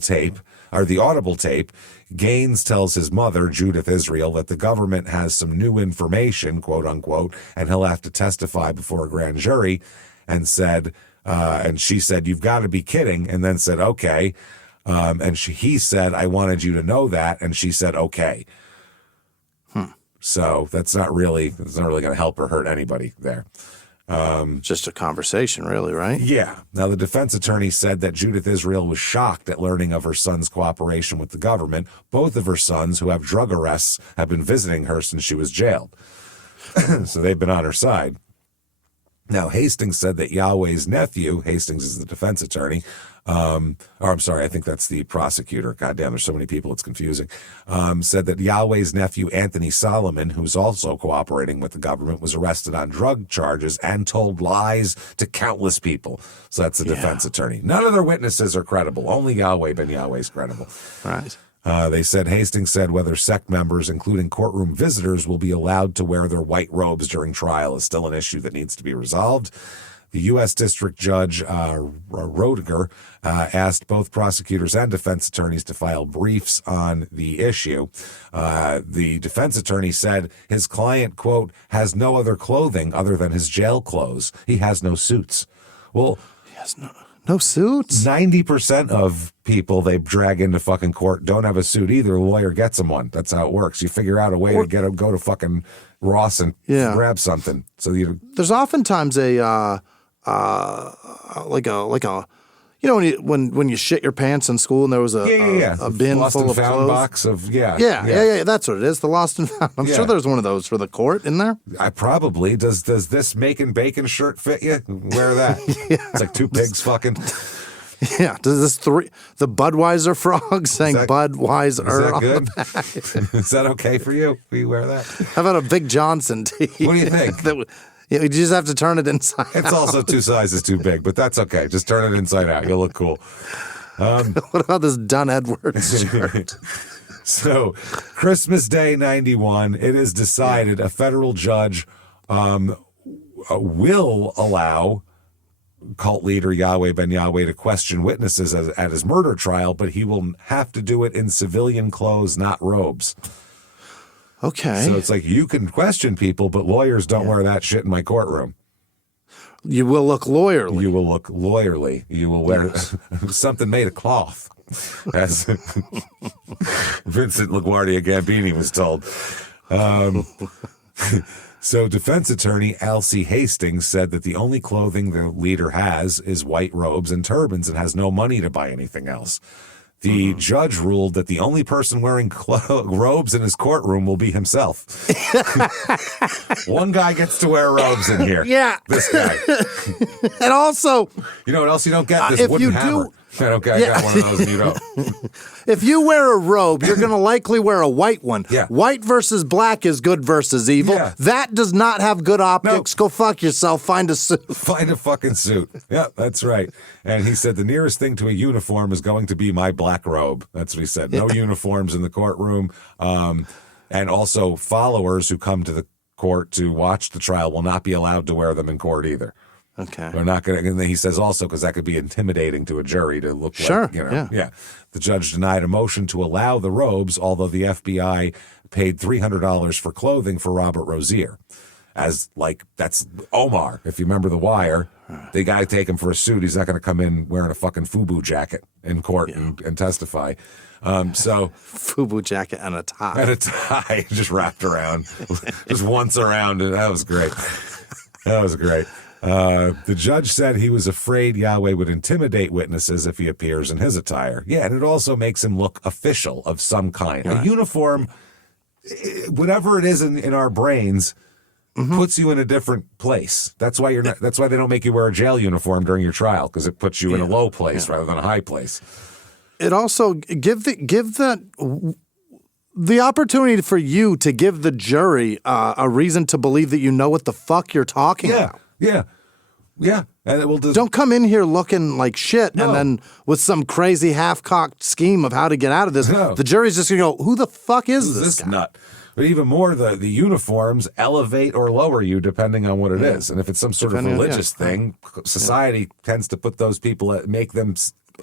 tape, Gaines tells his mother, Judith Israel, that the government has some new information, quote unquote, and he'll have to testify before a grand jury, and she said, "You've got to be kidding," and then said, "Okay." He said, "I wanted you to know that," and she said, "Okay." So that's not really going to help or hurt anybody there. Just a conversation, really, right? Yeah. Now, the defense attorney said that Judith Israel was shocked at learning of her son's cooperation with the government. Both of her sons, who have drug arrests, have been visiting her since she was jailed. So they've been on her side. Now, Hastings said that Yahweh's nephew, Hastings is the defense attorney, I'm sorry, I think that's the prosecutor. God damn, there's so many people, it's confusing. Said that Yahweh's nephew, Anthony Solomon, who's also cooperating with the government, was arrested on drug charges and told lies to countless people. So that's the defense attorney. None of their witnesses are credible. Only Yahweh Ben Yahweh is credible. Right. They said Hastings said whether sect members, including courtroom visitors, will be allowed to wear their white robes during trial is still an issue that needs to be resolved. The U.S. District Judge Rozier asked both prosecutors and defense attorneys to file briefs on the issue. The defense attorney said his client, quote, has no other clothing other than his jail clothes. He has no suits. Well, he has no suits? 90% of people they drag into fucking court don't have a suit either. The lawyer gets them one. That's how it works. You figure out a way to go to fucking Ross and grab something. So there's oftentimes when you shit your pants in school and there was a bin lost full and of found clothes. Box of yeah, that's what it is. The lost and found. I'm sure there's one of those for the court in there. I probably does this making bacon shirt fit you? Wear that. It's like two pigs fucking. Yeah, does the Budweiser frog saying Budweiser? Is that good? Is that okay for you? Will you wear that? How about a Big Johnson tee? What do you think? You just have to turn it inside out. It's also 2 sizes too big, but that's okay. Just turn it inside out. You'll look cool. What about this Dunn Edwards shirt? So, Christmas Day 91, it is decided a federal judge will allow cult leader Yahweh Ben Yahweh to question witnesses at his murder trial, but he will have to do it in civilian clothes, not robes. Okay. So it's like you can question people, but lawyers don't wear that shit in my courtroom. You will look lawyerly. You will look lawyerly. You will wear something made of cloth, as Vincent LaGuardia Gambini was told. So defense attorney Alcee Hastings said that the only clothing the leader has is white robes and turbans and has no money to buy anything else. The judge ruled that the only person wearing robes in his courtroom will be himself. One guy gets to wear robes in here. Yeah. This guy. And also, you know what else you don't get? This wooden hammer. I got one of those and you don't. If you wear a robe, you're going to likely wear a white one. Yeah. White versus black is good versus evil. Yeah. That does not have good optics. No. Go fuck yourself. Find a suit. Find a fucking suit. Yeah, that's right. And he said the nearest thing to a uniform is going to be my black robe. That's what he said. No uniforms in the courtroom. And also followers who come to the court to watch the trial will not be allowed to wear them in court either. Okay. They're not going to, and then he says also, because that could be intimidating to a jury to look like, The judge denied a motion to allow the robes, although the FBI paid $300 for clothing for Robert Rozier. That's Omar. If you remember The Wire, they got to take him for a suit. He's not going to come in wearing a fucking FUBU jacket in court and testify. So FUBU jacket and a tie. And a tie just wrapped around, just once around. And that was great. That was great. The judge said he was afraid Yahweh would intimidate witnesses if he appears in his attire. Yeah, and it also makes him look official of some kind. Right. A uniform, whatever it is in our brains, puts you in a different place. That's why you're not. That's why they don't make you wear a jail uniform during your trial, because it puts you in a low place rather than a high place. It also give the opportunity for you to give the jury a reason to believe that you know what the fuck you're talking about. Yeah. And it will don't come in here looking like shit and then with some crazy half-cocked scheme of how to get out of this. No. The jury's just going to go, who the fuck is this guy? Nut? But even more, the uniforms elevate or lower you depending on what it is. And if it's some sort of religious thing, society tends to put those people, make them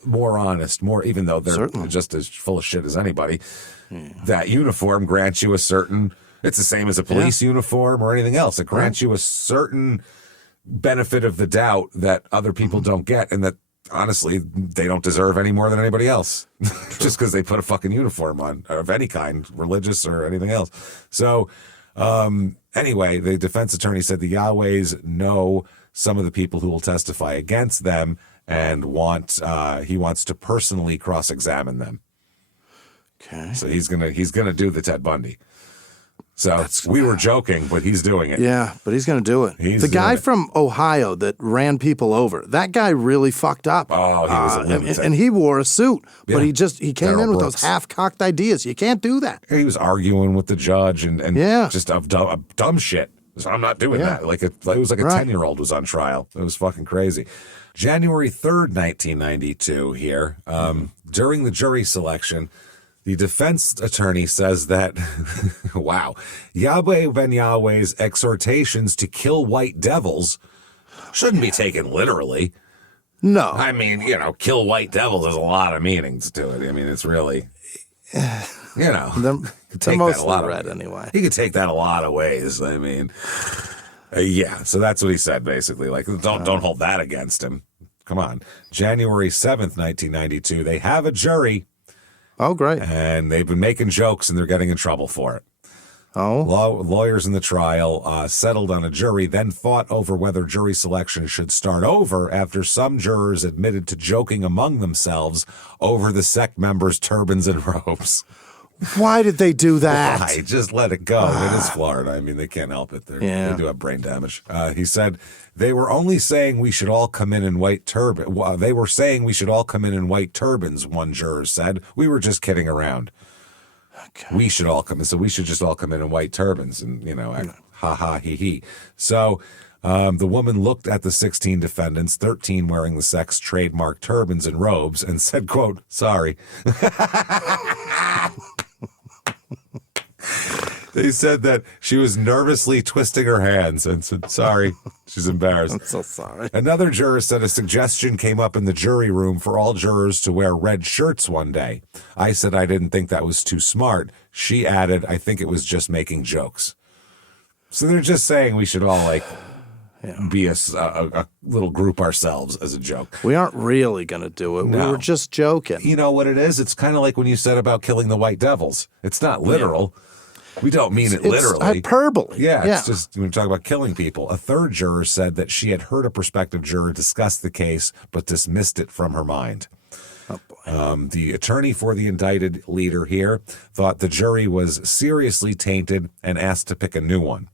more honest, more, even though they're just as full of shit as anybody. That uniform grants you a certain, it's the same as a police uniform or anything else. It grants you a certain benefit of the doubt that other people don't get, and that honestly, they don't deserve any more than anybody else just because they put a fucking uniform on of any kind, religious or anything else. So anyway, the defense attorney said the Yahwehs know some of the people who will testify against them and he wants to personally cross-examine them. Okay. So he's gonna do the Ted Bundy. So we were joking, but he's doing it. Yeah, but he's going to do it. The guy from Ohio that ran people over, that guy really fucked up. Oh, he was a lunatic. And he wore a suit, but he came in with those half-cocked ideas. You can't do that. He was arguing with the judge and just dumb shit. So I'm not doing that. It was like a 10-year-old was on trial. It was fucking crazy. January 3rd, 1992 here, during the jury selection, the defense attorney says that, wow, Yahweh Ben Yahweh's exhortations to kill white devils shouldn't be taken literally. No. I mean, kill white devils, there's a lot of meanings to it. I mean, it's really, they're mostly red anyway. He could take that a lot of ways. I mean, so that's what he said, basically. Like, don't hold that against him. Come on. January 7th, 1992, they have a jury. Oh, great. And they've been making jokes, and they're getting in trouble for it. Oh. Lawyers in the trial settled on a jury, then fought over whether jury selection should start over after some jurors admitted to joking among themselves over the sect members' turbans and robes. Why did they do that? Why? Just let it go. It is Florida. I mean, they can't help it. They do have brain damage. He said, they were only saying we should all come in white turbans. They were saying we should all come in white turbans, one juror said. We were just kidding around. Okay. We should all come in. So we should just all come in white turbans and, ha ha he he. So the woman looked at the 16 defendants, 13 wearing the sect's trademark turbans and robes, and said, quote, sorry. They said that she was nervously twisting her hands and said, sorry. She's embarrassed. I'm so sorry. Another juror said a suggestion came up in the jury room for all jurors to wear red shirts one day. I said I didn't think that was too smart. She added, I think it was just making jokes. So they're just saying we should all be a little group ourselves as a joke. We aren't really going to do it. No. We were just joking. You know what it is? It's kind of like when you said about killing the white devils. It's not literal. Yeah. We don't mean it literally. It's hyperbole. Yeah, it's just when we talk about killing people. A third juror said that she had heard a prospective juror discuss the case, but dismissed it from her mind. Oh, boy. The attorney for the indicted leader here thought the jury was seriously tainted and asked to pick a new one.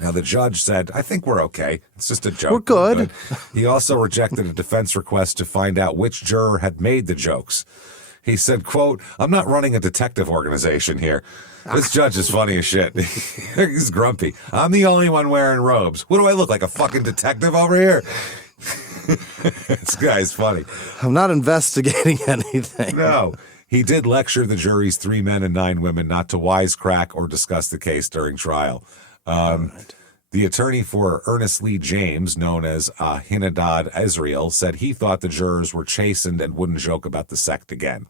Now, the judge said, I think we're okay. It's just a joke. We're good. He also rejected a defense request to find out which juror had made the jokes. He said, quote, I'm not running a detective organization here. This judge is funny as shit. He's grumpy. I'm the only one wearing robes. What do I look like, a fucking detective over here? This guy's funny. I'm not investigating anything. No. He did lecture the jury's 3 men and 9 women not to wisecrack or discuss the case during trial. Right. The attorney for Ernest Lee James, known as Hinadad Israel, said he thought the jurors were chastened and wouldn't joke about the sect again.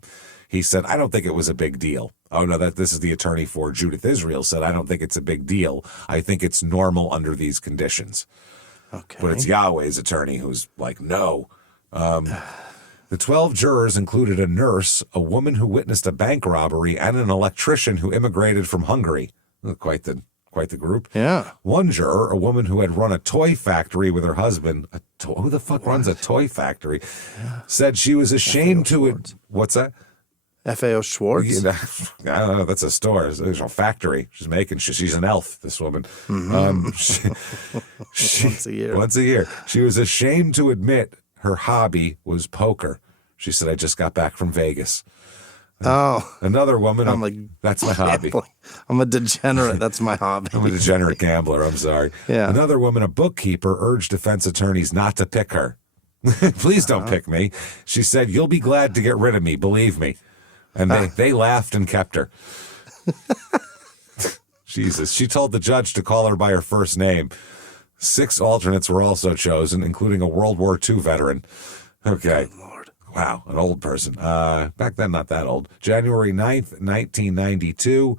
He said, I don't think it was a big deal. Oh, no, this is the attorney for Judith Israel, said, I don't think it's a big deal. I think it's normal under these conditions. Okay. But it's Yahweh's attorney who's like, no. The 12 jurors included a nurse, a woman who witnessed a bank robbery, and an electrician who immigrated from Hungary. Quite the group. Yeah. One juror, a woman who had run a toy factory with her husband, who the fuck runs a toy factory, said she was ashamed what's that? FAO Schwartz? I don't know. That's a store. It's a factory. She's an elf, this woman. Mm-hmm. Once a year. She was ashamed to admit her hobby was poker. She said, I just got back from Vegas. Oh. Another woman, that's my hobby. I'm a degenerate. That's my hobby. I'm a degenerate gambler. I'm sorry. Yeah. Another woman, a bookkeeper, urged defense attorneys not to pick her. Please don't pick me. She said, you'll be glad to get rid of me, believe me. And they laughed and kept her. Jesus. She told the judge to call her by her first name. 6 alternates were also chosen, including a World War II veteran. Okay. Good Lord. Wow, an old person. Back then, not that old. January 9th, 1992.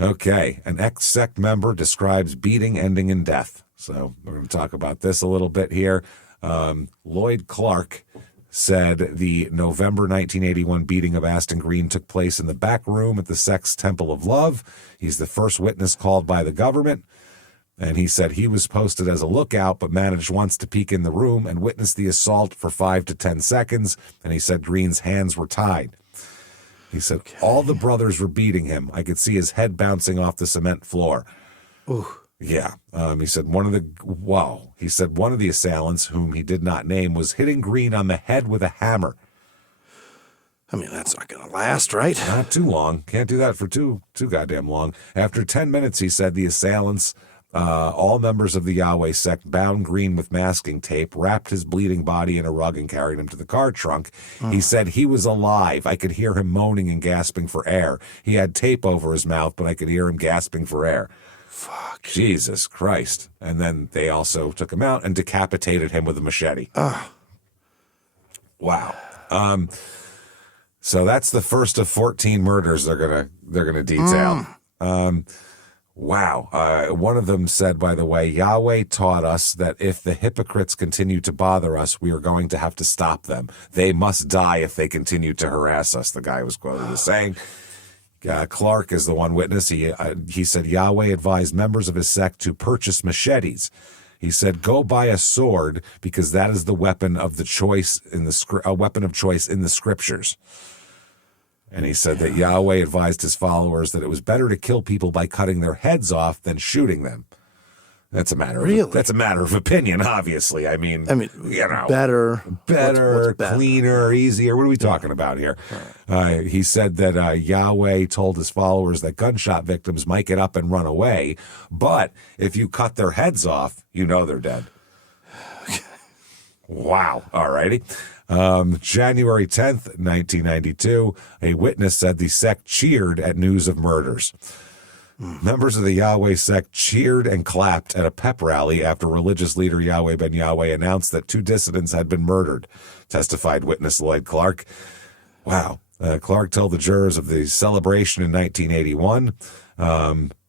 Okay, an ex-sect member describes beating ending in death. So we're going to talk about this a little bit here. Lloyd Clark said the November 1981 beating of Aston Green took place in the back room at the sect's Temple of Love. He's the first witness called by the government. And he said he was posted as a lookout, but managed once to peek in the room and witness the assault for 5 to 10 seconds. And he said Green's hands were tied. He said all the brothers were beating him. I could see his head bouncing off the cement floor. Ooh. Yeah. He said one of the assailants, whom he did not name, was hitting Green on the head with a hammer. I mean, that's not going to last, right? Not too long. Can't do that for too goddamn long. After 10 minutes, he said the assailants, all members of the Yahweh sect, bound Green with masking tape, wrapped his bleeding body in a rug and carried him to the car trunk. He said he was alive. I could hear him moaning and gasping for air. He had tape over his mouth, but I could hear him gasping for air. Fuck. Jesus Christ. And then they also took him out and decapitated him with a machete. Wow. So that's the first of 14 murders they're gonna detail. Wow. One of them said, by the way, Yahweh taught us that if the hypocrites continue to bother us, we are going to have to stop them. They must die if they continue to harass us, the guy was quoted as saying. Clark is the one witness. He said Yahweh advised members of his sect to purchase machetes. He said, go buy a sword because that is the weapon of the choice in the weapon of choice in the scriptures. And he said that Yahweh advised his followers that it was better to kill people by cutting their heads off than shooting them. That's a matter of opinion, obviously. I mean, you know, better, what's cleaner, easier. What are we talking about here? He said that Yahweh told his followers that gunshot victims might get up and run away, but if you cut their heads off, you know they're dead. Wow. All righty. January 10th, 1992, a witness said the sect cheered at news of murders. Members of the Yahweh sect cheered and clapped at a pep rally after religious leader Yahweh Ben Yahweh announced that 2 dissidents had been murdered, testified witness Lloyd Clark. Wow. Clark told the jurors of the celebration in 1981,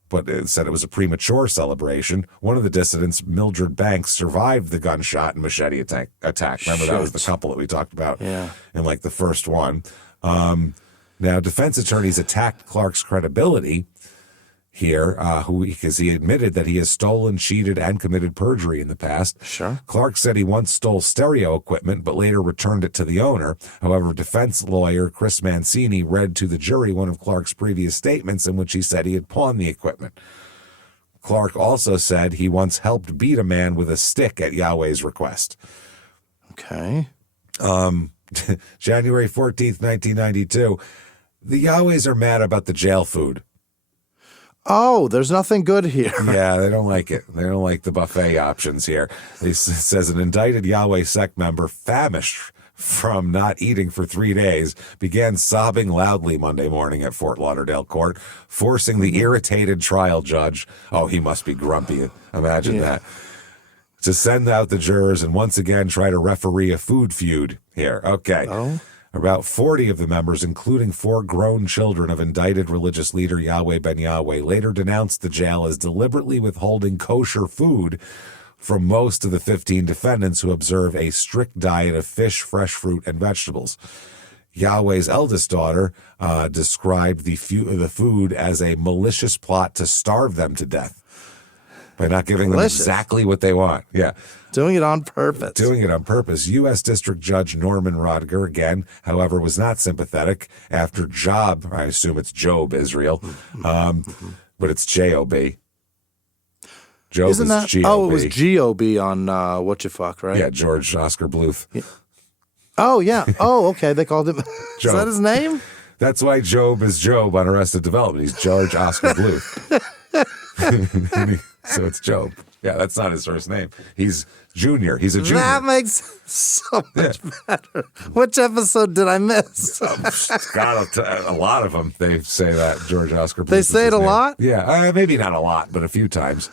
but it said it was a premature celebration. One of the dissidents, Mildred Banks, survived the gunshot and machete attack. Remember, that was the couple that we talked about in like the first one. Now, defense attorneys attacked Clark's credibility here, because he admitted that he has stolen, cheated, and committed perjury in the past. Sure. Clark said he once stole stereo equipment, but later returned it to the owner. However, defense lawyer Chris Mancini read to the jury one of Clark's previous statements in which he said he had pawned the equipment. Clark also said he once helped beat a man with a stick at Yahweh's request. Okay. January 14th, 1992. The Yahwehs are mad about the jail food. Oh, there's nothing good here. Yeah, they don't like it. They don't like the buffet options here. It says an indicted Yahweh sect member, famished from not eating for 3 days, began sobbing loudly Monday morning at Fort Lauderdale court, forcing the irritated trial judge, oh, he must be grumpy, imagine that, to send out the jurors and once again try to referee a food feud here. Okay. Oh. About 40 of the members, including 4 grown children of indicted religious leader Yahweh Ben Yahweh, later denounced the jail as deliberately withholding kosher food from most of the 15 defendants who observe a strict diet of fish, fresh fruit, and vegetables. Yahweh's eldest daughter described the food as a malicious plot to starve them to death by not giving them exactly what they want. Yeah. Doing it on purpose. U.S. District Judge Norman Rodger, again, however, was not sympathetic after Job, I assume it's Job, Israel, but it's J-O-B. Job Isn't that? G-O-B. Oh, it was G-O-B on What You Fuck, right? Yeah, George Oscar Bluth. Yeah. Oh, yeah. Oh, okay. They called him. Is that his name? That's why Job is Job on Arrested Development. He's George Oscar Bluth. So it's Job. Yeah, that's not his first name. He's Junior. He's a junior. That makes so much better. Which episode did I miss? Got a lot of them. They say that George Oscar Bluth. They say it a lot? Yeah, maybe not a lot, but a few times.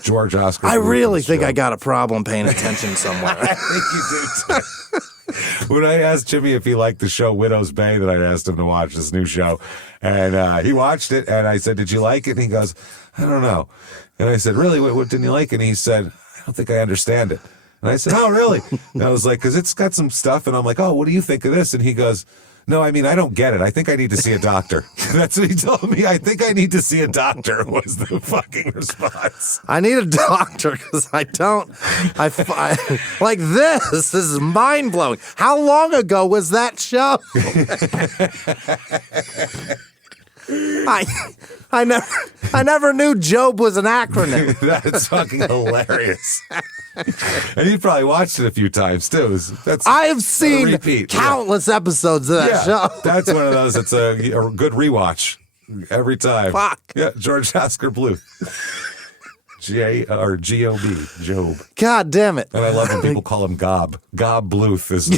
George Oscar I Bluth really think show. I got a problem paying attention somewhere. I think you do too. When I asked Jimmy if he liked the show Widow's Bay, that I asked him to watch this new show, and he watched it, and I said, "Did you like it?" And he goes, "I don't know." And I said, "Really? What didn't you like?" And he said, "I don't think I understand it." And I said, "Oh, really?" And I was like, "Because it's got some stuff." And I'm like, "Oh, what do you think of this?" And he goes, "No, I mean, I don't get it. I think I need to see a doctor." That's what he told me. "I think I need to see a doctor," was the fucking response. I need a doctor because I don't. I like this. This is mind blowing. How long ago was that show? I never knew Job was an acronym. That's fucking hilarious. And you probably watched it a few times too. I have seen countless episodes of that show. That's one of those. It's a good rewatch every time. Fuck. Yeah, George Oscar Bluth. G-O-B, Job. God damn it. And I love when people call him Gob. Gob Bluth is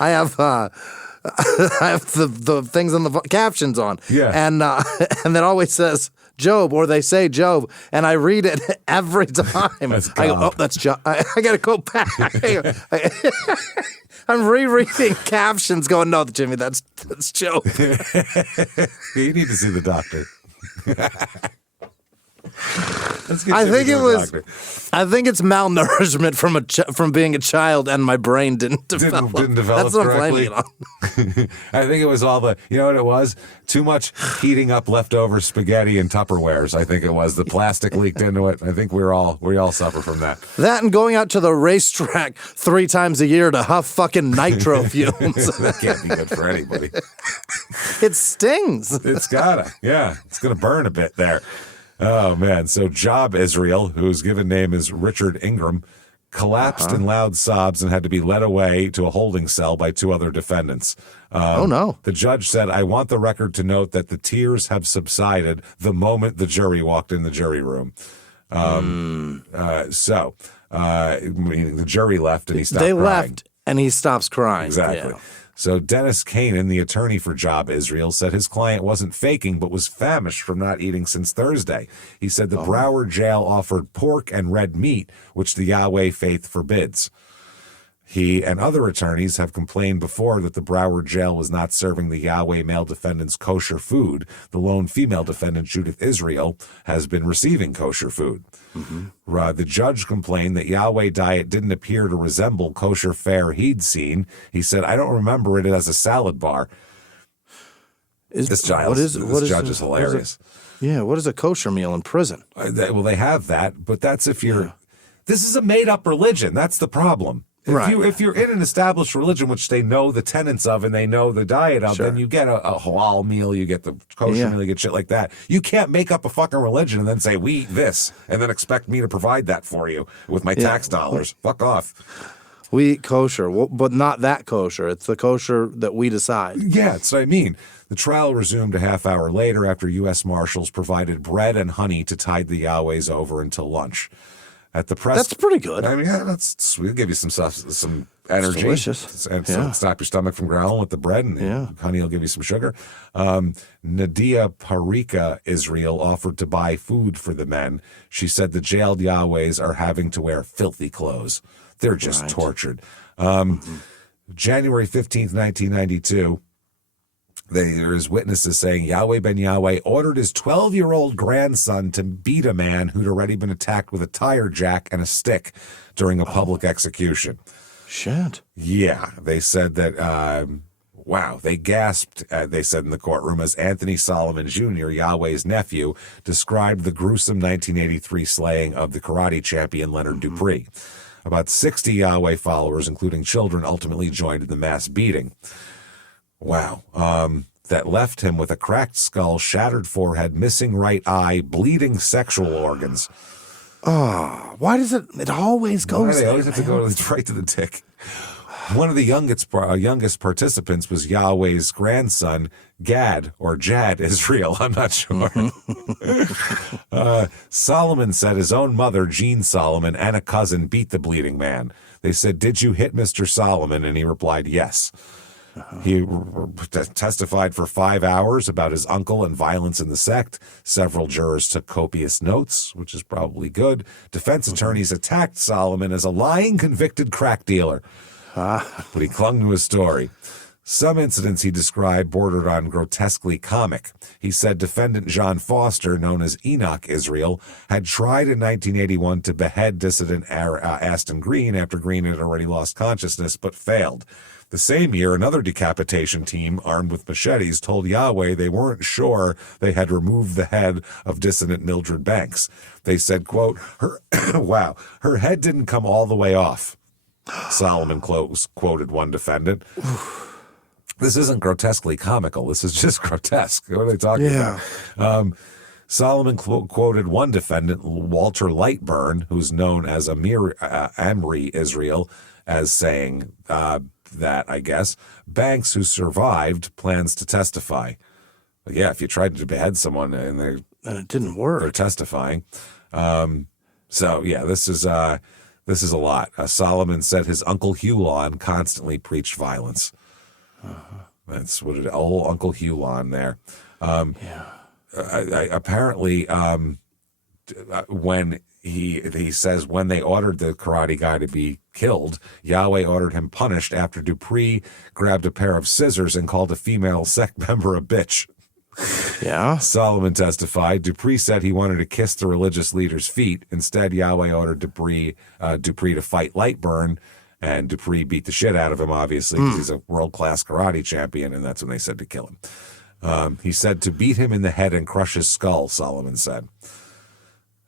I have the things on the captions on. Yeah. And that always says Job, or they say Job, and I read it every time. That's I go, Gob. oh, that's Job. I got to go back. I'm rereading captions going, no, Jimmy, that's Job. You need to see the doctor. I think it's malnourishment from being a child, and my brain didn't develop. Didn't develop That's what correctly. I'm blaming it on. I think it was all you know what it was? Too much heating up leftover spaghetti and Tupperwares. I think it was. The plastic leaked into it. I think we all suffer from that. That and going out to the racetrack 3 times a year to huff fucking nitro fumes. That can't be good for anybody. It stings. It's gotta. Yeah, it's gonna burn a bit there. Oh, man. So Job Israel, whose given name is Richard Ingram, collapsed in loud sobs and had to be led away to a holding cell by 2 other defendants. Oh, no. The judge said, "I want the record to note that the tears have subsided the moment the jury walked in the jury room." Meaning the jury left and he stopped crying. They left and he stops crying. Exactly. Yeah. So Dennis Kanan, the attorney for Job Israel, said his client wasn't faking but was famished from not eating since Thursday. He said the Broward jail offered pork and red meat, which the Yahweh faith forbids. He and other attorneys have complained before that the Broward jail was not serving the Yahweh male defendants kosher food. The lone female defendant, Judith Israel, has been receiving kosher food. Mm-hmm. The judge complained that Yahweh diet didn't appear to resemble kosher fare he'd seen. He said, "I don't remember it as a salad bar." This judge is hilarious. What is a kosher meal in prison? They have that, but that's if you're... This is a made-up religion. That's the problem. If you're in an established religion, which they know the tenets of and they know the diet of, then you get a halal meal, you get the kosher meal, you get shit like that. You can't make up a fucking religion and then say, "We eat this," and then expect me to provide that for you with my tax dollars. Fuck off. We eat kosher, but not that kosher. It's the kosher that we decide. Yeah, that's what I mean. The trial resumed a half hour later after U.S. Marshals provided bread and honey to tide the Yahwehs over until lunch. At the press, that's pretty good. I mean, that's sweet. It'll give you some energy. It's delicious. And stop your stomach from growling with the bread, and honey will give you some sugar. Nadia Parika Israel offered to buy food for the men. She said the jailed Yahwehs are having to wear filthy clothes. They're just tortured. January 15th, 1992. There's witnesses saying Yahweh Ben Yahweh ordered his 12-year-old grandson to beat a man who'd already been attacked with a tire jack and a stick during a public execution. Shit. Yeah, they said that, they gasped, they said in the courtroom, as Anthony Solomon Jr., Yahweh's nephew, described the gruesome 1983 slaying of the karate champion Leonard Dupree. About 60 Yahweh followers, including children, ultimately joined in the mass beating. Wow. That left him with a cracked skull, shattered forehead, missing right eye, bleeding sexual organs. Oh, why does it always goes They always have to go right to the dick. One of the youngest participants was Yahweh's grandson, Gad, or Jad Israel. I'm not sure. Solomon said his own mother, Jean Solomon, and a cousin beat the bleeding man. They said, "Did you hit Mr. Solomon?" And he replied, "Yes." He testified for 5 hours about his uncle and violence in the sect. Several jurors took copious notes, which is probably good. Defense attorneys attacked Solomon as a lying, convicted crack dealer. But he clung to his story. Some incidents he described bordered on grotesquely comic. He said defendant John Foster, known as Enoch Israel, had tried in 1981 to behead dissident Aston Green after Green had already lost consciousness, but failed. The same year, another decapitation team, armed with machetes, told Yahweh they weren't sure they had removed the head of dissident Mildred Banks. They said, quote, her head didn't come all the way off. Solomon quoted one defendant. This isn't grotesquely comical. This is just grotesque. What are they talking about? Solomon quoted one defendant, Walter Lightburn, who's known as Amri Israel, as saying that, I guess, Banks, who survived, plans to testify. But yeah, if you tried to behead someone and it didn't work, they're testifying. So yeah, this is a lot. Solomon said his uncle Hulon constantly preached violence. That's what old Uncle Hulon there. Apparently, when he says when they ordered the karate guy to be killed, Yahweh ordered him punished after Dupree grabbed a pair of scissors and called a female sect member a bitch. Yeah. Solomon testified. Dupree said he wanted to kiss the religious leader's feet. Instead, Yahweh ordered Dupree to fight Lightburn, and Dupree beat the shit out of him, obviously, because he's a world-class karate champion, and that's when they said to kill him. He said to beat him in the head and crush his skull, Solomon said.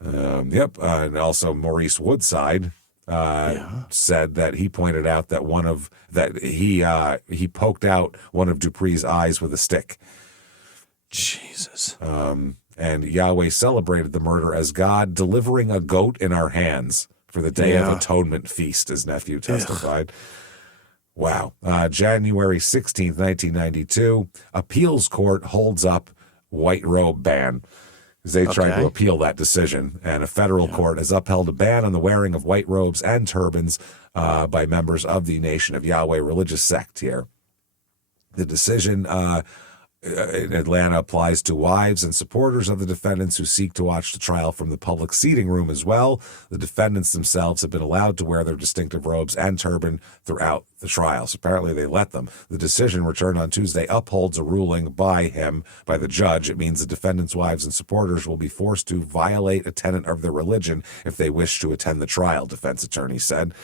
And also Maurice Woodside said that he pointed out that he poked out one of Dupree's eyes with a stick. Jesus. And Yahweh celebrated the murder as God delivering a goat in our hands for the Day of Atonement feast, his nephew testified. Wow. January 16th, 1992, appeals court holds up white robe ban. They tried to appeal that decision, and a federal court has upheld a ban on the wearing of white robes and turbans by members of the Nation of Yahweh religious sect here. The decision in Atlanta applies to wives and supporters of the defendants who seek to watch the trial from the public seating room as well. The defendants themselves have been allowed to wear their distinctive robes and turban throughout the trial. So apparently they let them. The decision returned on Tuesday upholds a ruling by the judge. It means the defendants' wives and supporters will be forced to violate a tenet of their religion if they wish to attend the trial, defense attorney said.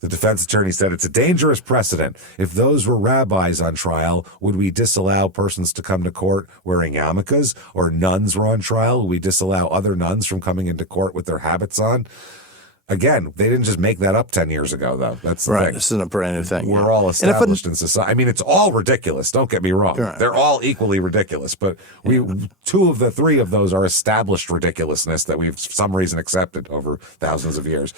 The defense attorney said it's a dangerous precedent. If those were rabbis on trial, would we disallow persons to come to court wearing yarmulkes? Or nuns were on trial, would we disallow other nuns from coming into court with their habits on? Again, they didn't just make that up 10 years ago, though. That's the thing. This isn't a brand new thing. We're all established in society. I mean, it's all ridiculous. Don't get me wrong. Right. They're all equally ridiculous. But two of the three of those are established ridiculousness that we've for some reason accepted over thousands of years.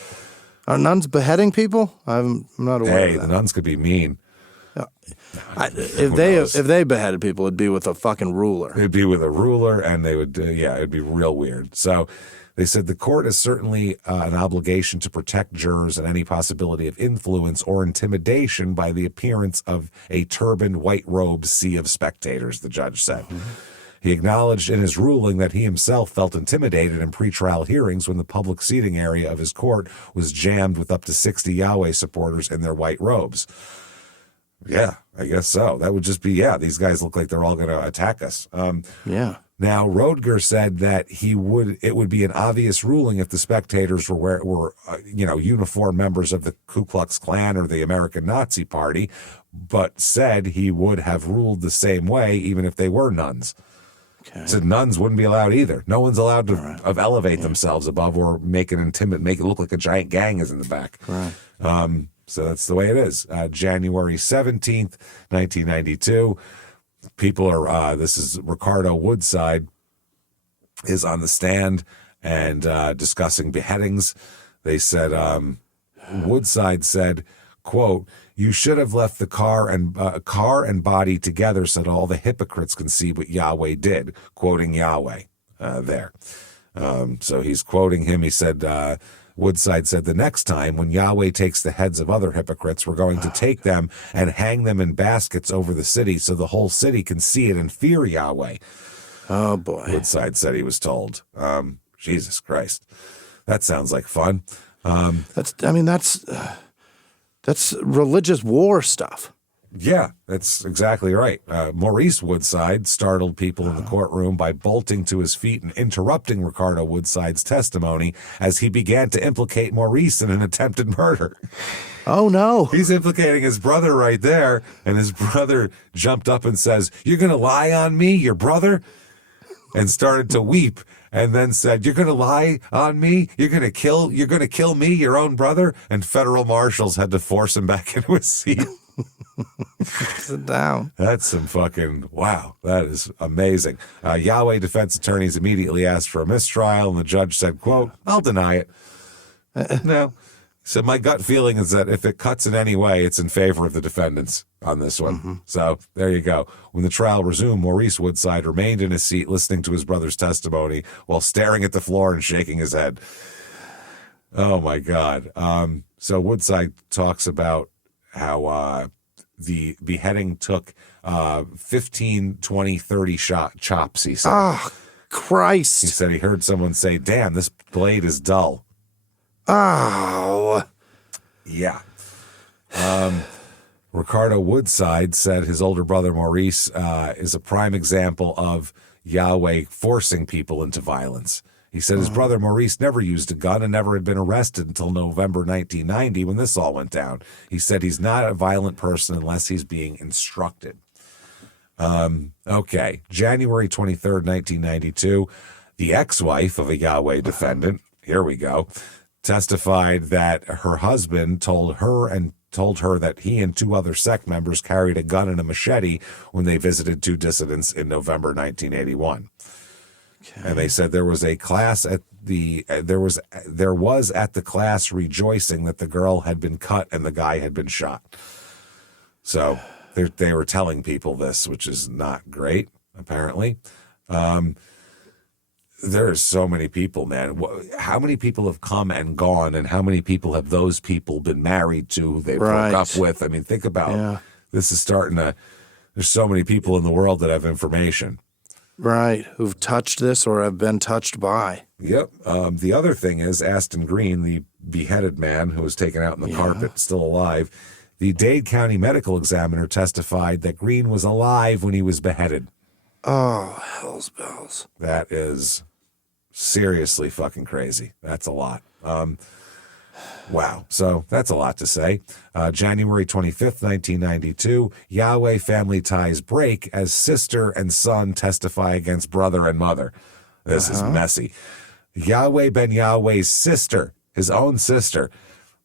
Are nuns beheading people? I'm not aware of that. The nuns could be mean. If they beheaded people, it'd be with a fucking ruler. It'd be with a ruler, and they would, it'd be real weird. So they said the court has certainly an obligation to protect jurors and any possibility of influence or intimidation by the appearance of a turbaned, white-robed sea of spectators, the judge said. He acknowledged in his ruling that he himself felt intimidated in pretrial hearings when the public seating area of his court was jammed with up to 60 Yahweh supporters in their white robes. Yeah, I guess so. That would just be, these guys look like they're all going to attack us. Now, Rodger said that it would be an obvious ruling if the spectators were uniformed members of the Ku Klux Klan or the American Nazi Party, but said he would have ruled the same way even if they were nuns. Said nuns wouldn't be allowed either. No one's allowed to elevate themselves above or make it look like a giant gang is in the back. Right. So that's the way it is. January 17th, 1992. People are, this is Ricardo Woodside is on the stand and discussing beheadings. They said, Woodside said, quote, "You should have left the car and body together so that all the hypocrites can see what Yahweh did," quoting Yahweh there. So he's quoting him. He said, Woodside said, "The next time when Yahweh takes the heads of other hypocrites, we're going to take them and hang them in baskets over the city so the whole city can see it and fear Yahweh." Oh, boy. Woodside said he was told. Jesus Christ. That sounds like fun. That's religious war stuff. Yeah, that's exactly right. Maurice Woodside startled people in the courtroom by bolting to his feet and interrupting Ricardo Woodside's testimony as he began to implicate Maurice in an attempted murder. Oh, no. He's implicating his brother right there, and his brother jumped up and says, "You're going to lie on me, your brother?" and started to weep, and then said, "You're going to lie on me? You're going to kill me, your own brother?" And federal marshals had to force him back into his seat. Sit down. That's some fucking, wow, that is amazing. Yahweh defense attorneys immediately asked for a mistrial, and the judge said, quote, "I'll deny it." No. So my gut feeling is that if it cuts in any way, it's in favor of the defendants on this one. Mm-hmm. So there you go. When the trial resumed, Maurice Woodside remained in his seat listening to his brother's testimony while staring at the floor and shaking his head. Oh, my God. So Woodside talks about how the beheading took 15, 20, 30 chops, he said. Oh, Christ. He said he heard someone say, "Damn, this blade is dull." Oh. Yeah. Ricardo Woodside said his older brother Maurice is a prime example of Yahweh forcing people into violence. He said his brother Maurice never used a gun and never had been arrested until November 1990 when this all went down. He said he's not a violent person unless he's being instructed. Okay. January 23rd, 1992, the ex-wife of a Yahweh defendant, here we go, testified that her husband told her that he and two other sect members carried a gun and a machete when they visited two dissidents in November 1981. Okay. And they said there was a class at the there was at the class rejoicing that the girl had been cut and the guy had been shot. So they were telling people this, which is not great, apparently. There's so many people, man. How many people have come and gone, and how many people have those people been married to, who they broke up with? I mean, think about this is starting to, there's so many people in the world that have information. Right, who've touched this or have been touched by. Yep. The other thing is Aston Green, the beheaded man who was taken out in the carpet, still alive. The Dade County medical examiner testified that Green was alive when he was beheaded. Oh, hell's bells. That is seriously fucking crazy. That's a lot. Wow. So that's a lot to say. January 25th, 1992, Yahweh family ties break as sister and son testify against brother and mother. This is messy. Yahweh Ben Yahweh's sister, his own sister,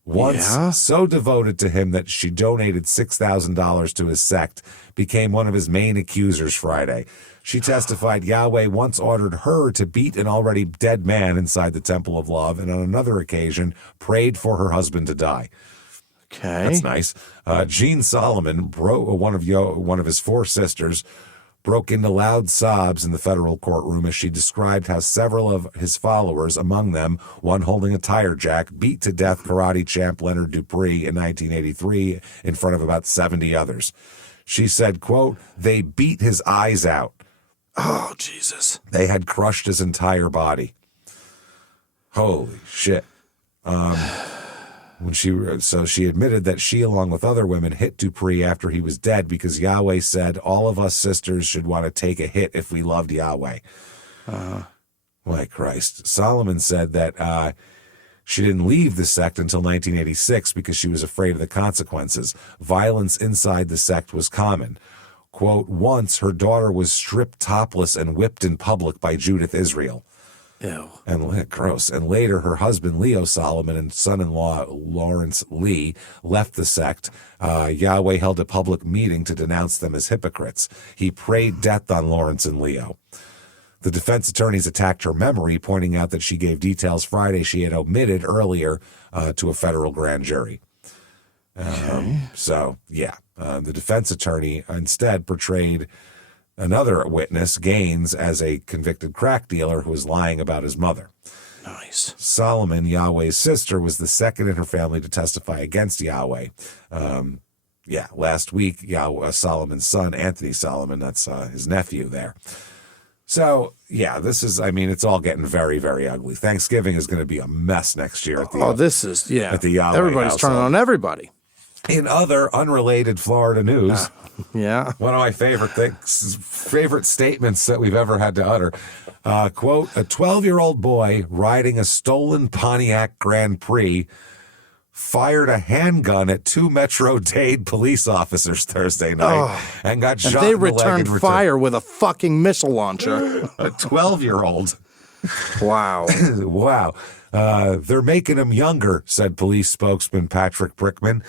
once so devoted to him that she donated $6,000 to his sect, became one of his main accusers Friday. She testified Yahweh once ordered her to beat an already dead man inside the Temple of Love, and on another occasion prayed for her husband to die. Okay. That's nice. Jean Solomon, one of his four sisters, broke into loud sobs in the federal courtroom as she described how several of his followers, among them one holding a tire jack, beat to death karate champ Leonard Dupree in 1983 in front of about 70 others. She said, quote, "They beat his eyes out." Oh, Jesus. They had crushed his entire body. Holy shit. She admitted that she, along with other women, hit Dupree after he was dead because Yahweh said all of us sisters should want to take a hit if we loved Yahweh. My Christ. Solomon said that she didn't leave the sect until 1986 because she was afraid of the consequences. Violence inside the sect was common. Quote, "Once her daughter was stripped topless and whipped in public by Judith Israel." Ew. And gross. And later, her husband, Leo Solomon, and son-in-law, Lawrence Lee, left the sect. Yahweh held a public meeting to denounce them as hypocrites. He prayed death on Lawrence and Leo. The defense attorneys attacked her memory, pointing out that she gave details Friday she had omitted earlier to a federal grand jury. So, yeah, the defense attorney instead portrayed another witness, Gaines, as a convicted crack dealer who was lying about his mother. Nice. Solomon, Yahweh's sister, was the second in her family to testify against Yahweh. Last week, Solomon's son, Anthony Solomon, that's his nephew there. So, yeah, it's all getting very, very ugly. Thanksgiving is going to be a mess next year at the at the Yahweh Everybody's household. Turning on everybody. In other unrelated Florida news, one of my favorite statements that we've ever had to utter, quote, a 12-year-old boy riding a stolen Pontiac Grand Prix fired a handgun at 2 Metro-Dade police officers Thursday night and got shot they in the leg returned fire with a fucking missile launcher. A 12-year-old. Wow. Wow. They're making him younger, said police spokesman Patrick Brickman.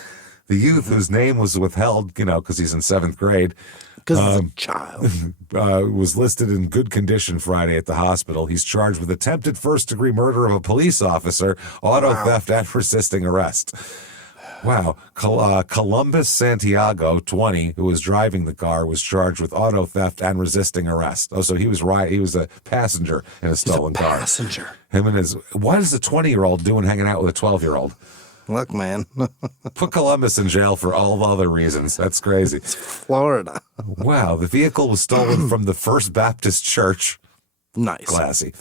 The youth, whose name was withheld, because he's in 7th grade, because he's a child, was listed in good condition Friday at the hospital. He's charged with attempted first-degree murder of a police officer, auto theft, and resisting arrest. Wow. Columbus Santiago, 20, who was driving the car, was charged with auto theft and resisting arrest. Oh, so he was a passenger in a stolen car. Passenger. What is a 20-year-old doing hanging out with a 12-year-old? Look, man. Put Columbus in jail for all other reasons. That's crazy. It's Florida. Wow. The vehicle was stolen from the First Baptist Church. Nice. Classy.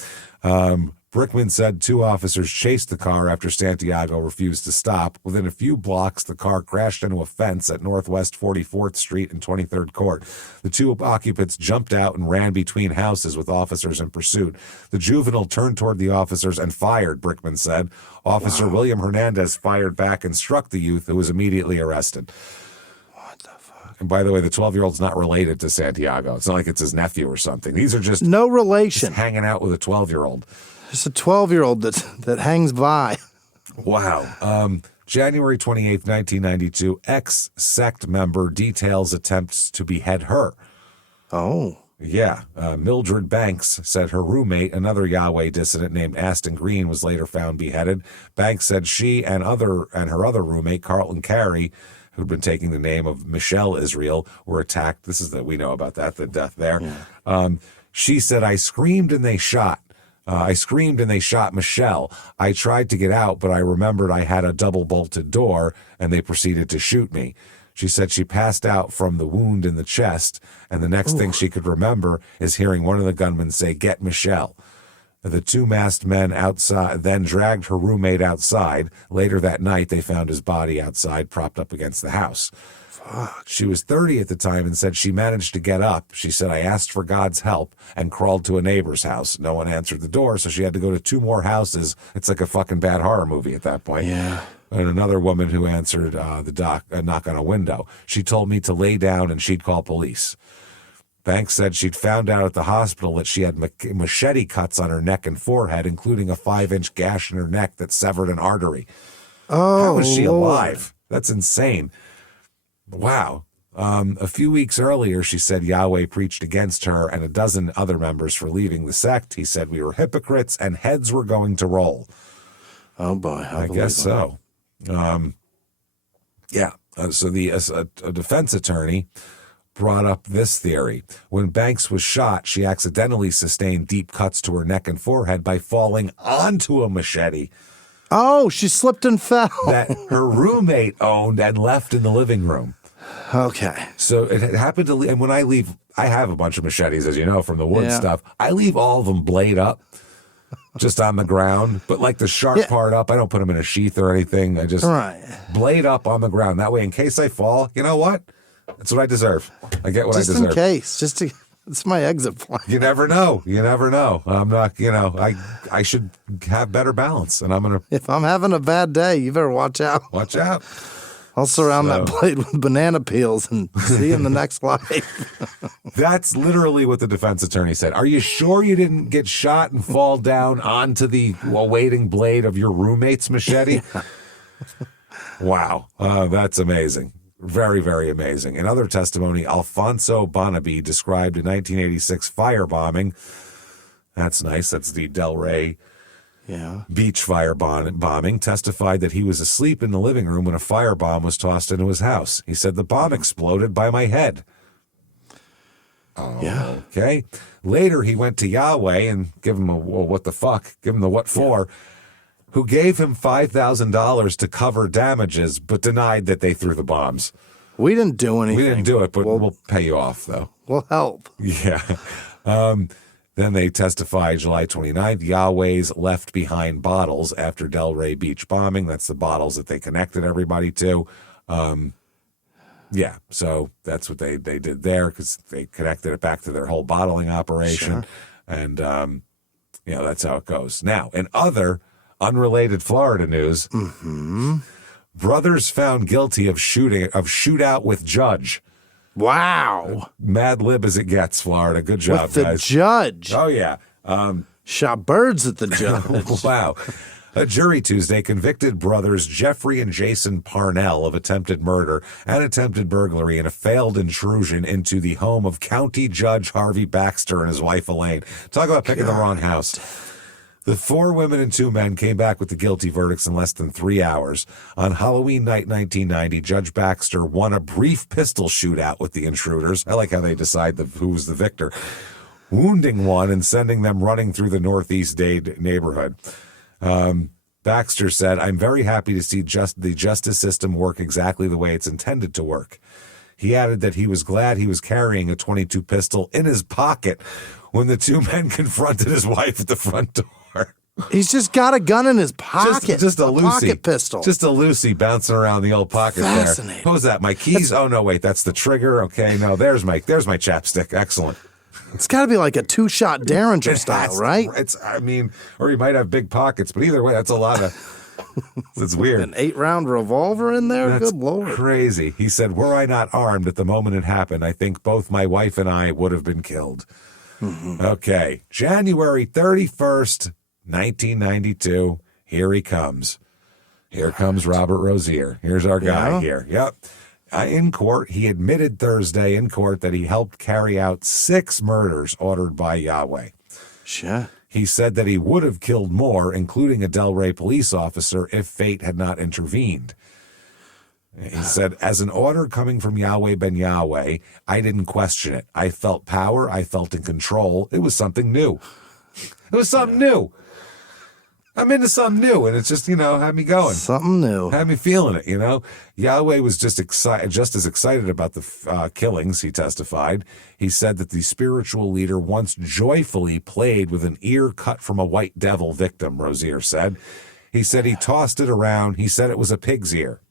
Brickman said 2 officers chased the car after Santiago refused to stop. Within a few blocks, the car crashed into a fence at Northwest 44th Street and 23rd Court. The 2 occupants jumped out and ran between houses with officers in pursuit. The juvenile turned toward the officers and fired, Brickman said. Officer William Hernandez fired back and struck the youth, who was immediately arrested. What the fuck? And by the way, the 12-year-old's not related to Santiago. It's not like it's his nephew or something. These are just no relation. Just hanging out with a 12-year-old. Just a 12-year-old that hangs by. Wow. January 28th, 1992, ex-sect member details attempts to behead her. Oh. Yeah. Mildred Banks said her roommate, another Yahweh dissident named Aston Green, was later found beheaded. Banks said she and her other roommate, Carlton Carey, who'd been taking the name of Michelle Israel, were attacked. We know about that, the death there. Yeah. She said, I screamed and they shot Michelle. I tried to get out, but I remembered I had a double-bolted door, and they proceeded to shoot me. She said she passed out from the wound in the chest, and the next thing she could remember is hearing one of the gunmen say, get Michelle. The 2 masked men outside then dragged her roommate outside. Later that night, they found his body outside, propped up against the house. Fuck. She was 30 at the time and said she managed to get up. She said, I asked for God's help and crawled to a neighbor's house. No one answered the door, so she had to go to 2 more houses. It's like a fucking bad horror movie at that point. Yeah. And another woman who answered the knock on a window. She told me to lay down and she'd call police. Banks said she'd found out at the hospital that she had machete cuts on her neck and forehead, including a 5-inch gash in her neck that severed an artery. Oh, how is she Lord. alive? That's insane. Wow. A few weeks earlier, she said Yahweh preached against her and a dozen other members for leaving the sect. He said we were hypocrites and heads were going to roll. Oh, boy. I guess so. So a defense attorney brought up this theory. When Banks was shot, she accidentally sustained deep cuts to her neck and forehead by falling onto a machete. Oh, she slipped and fell. That her roommate owned and left in the living room. Okay. So it happened to, and when I leave, I have a bunch of machetes, as you know, from the wood stuff. I leave all of them blade up, just on the ground. But like the sharp part up, I don't put them in a sheath or anything. I just blade up on the ground. That way, in case I fall, you know what? That's what I deserve. I get what I deserve. Just in case. It's my exit plan. You never know. I'm not, I should have better balance. And I'm going to. If I'm having a bad day, you better watch out. Watch out. I'll surround that blade with banana peels and see you in the next life. That's literally what the defense attorney said. Are you sure you didn't get shot and fall down onto the awaiting blade of your roommate's machete? Wow. That's amazing. Very, very amazing. In other testimony, Alfonso Bonaby described a 1986 firebombing. That's nice. That's the Del Rey beach bombing, testified that he was asleep in the living room when a firebomb was tossed into his house. He said, the bomb exploded by my head. Okay. Later, he went to Yahweh and give him what the fuck, give him the what for, who gave him $5,000 to cover damages, but denied that they threw the bombs. We didn't do anything. We didn't do it, but we'll pay you off, though. We'll help. Yeah. Then they testified July 29th, Yahweh's left behind bottles after Delray Beach bombing. That's the bottles that they connected everybody to. Yeah, so that's what they did there because they connected it back to their whole bottling operation. Sure. And, that's how it goes. Now, in other unrelated Florida news, brothers found guilty of shootout with judge. Wow. Mad lib as it gets, Florida. Good job, with the guys. Judge. Oh, yeah. Shot birds at the judge. Wow. A jury Tuesday convicted brothers Jeffrey and Jason Parnell of attempted murder and attempted burglary in a failed intrusion into the home of County Judge Harvey Baxter and his wife Elaine. Talk about picking the wrong house. The 4 women and 2 men came back with the guilty verdicts in less than 3 hours. On Halloween night 1990, Judge Baxter won a brief pistol shootout with the intruders. I like how they decide who was the victor, wounding one and sending them running through the Northeast Dade neighborhood. Baxter said, I'm very happy to see the justice system work exactly the way it's intended to work. He added that he was glad he was carrying a .22 pistol in his pocket when the 2 men confronted his wife at the front door. He's just got a gun in his pocket. Just a Lucy. Pocket pistol. Just a Lucy bouncing around the old pocket there. What was that? My keys? Oh, no, wait, that's the trigger. Okay, no, there's my chapstick. Excellent. It's got to be like a 2-shot Derringer style, right? Or he might have big pockets, but either way, that's a lot of, it's weird. An 8-round revolver in there? That's Good Lord. Crazy. He said, were I not armed at the moment it happened, I think both my wife and I would have been killed. Okay. January 31st, 1992. Here he comes. Here comes Robert Rozier. Here's our guy here. Yep. In court, he admitted Thursday in court that he helped carry out 6 murders ordered by Yahweh. Sure. He said that he would have killed more, including a Delray police officer, if fate had not intervened. He said, as an order coming from Yahweh Ben Yahweh, I didn't question it. I felt power. I felt in control. It was something new. It was something new. I'm into something new, and it's just, had me going. Something new. Had me feeling it, Yahweh was just as excited about the killings, he testified. He said that the spiritual leader once joyfully played with an ear cut from a white devil victim, Rozier said. He said he tossed it around. He said it was a pig's ear.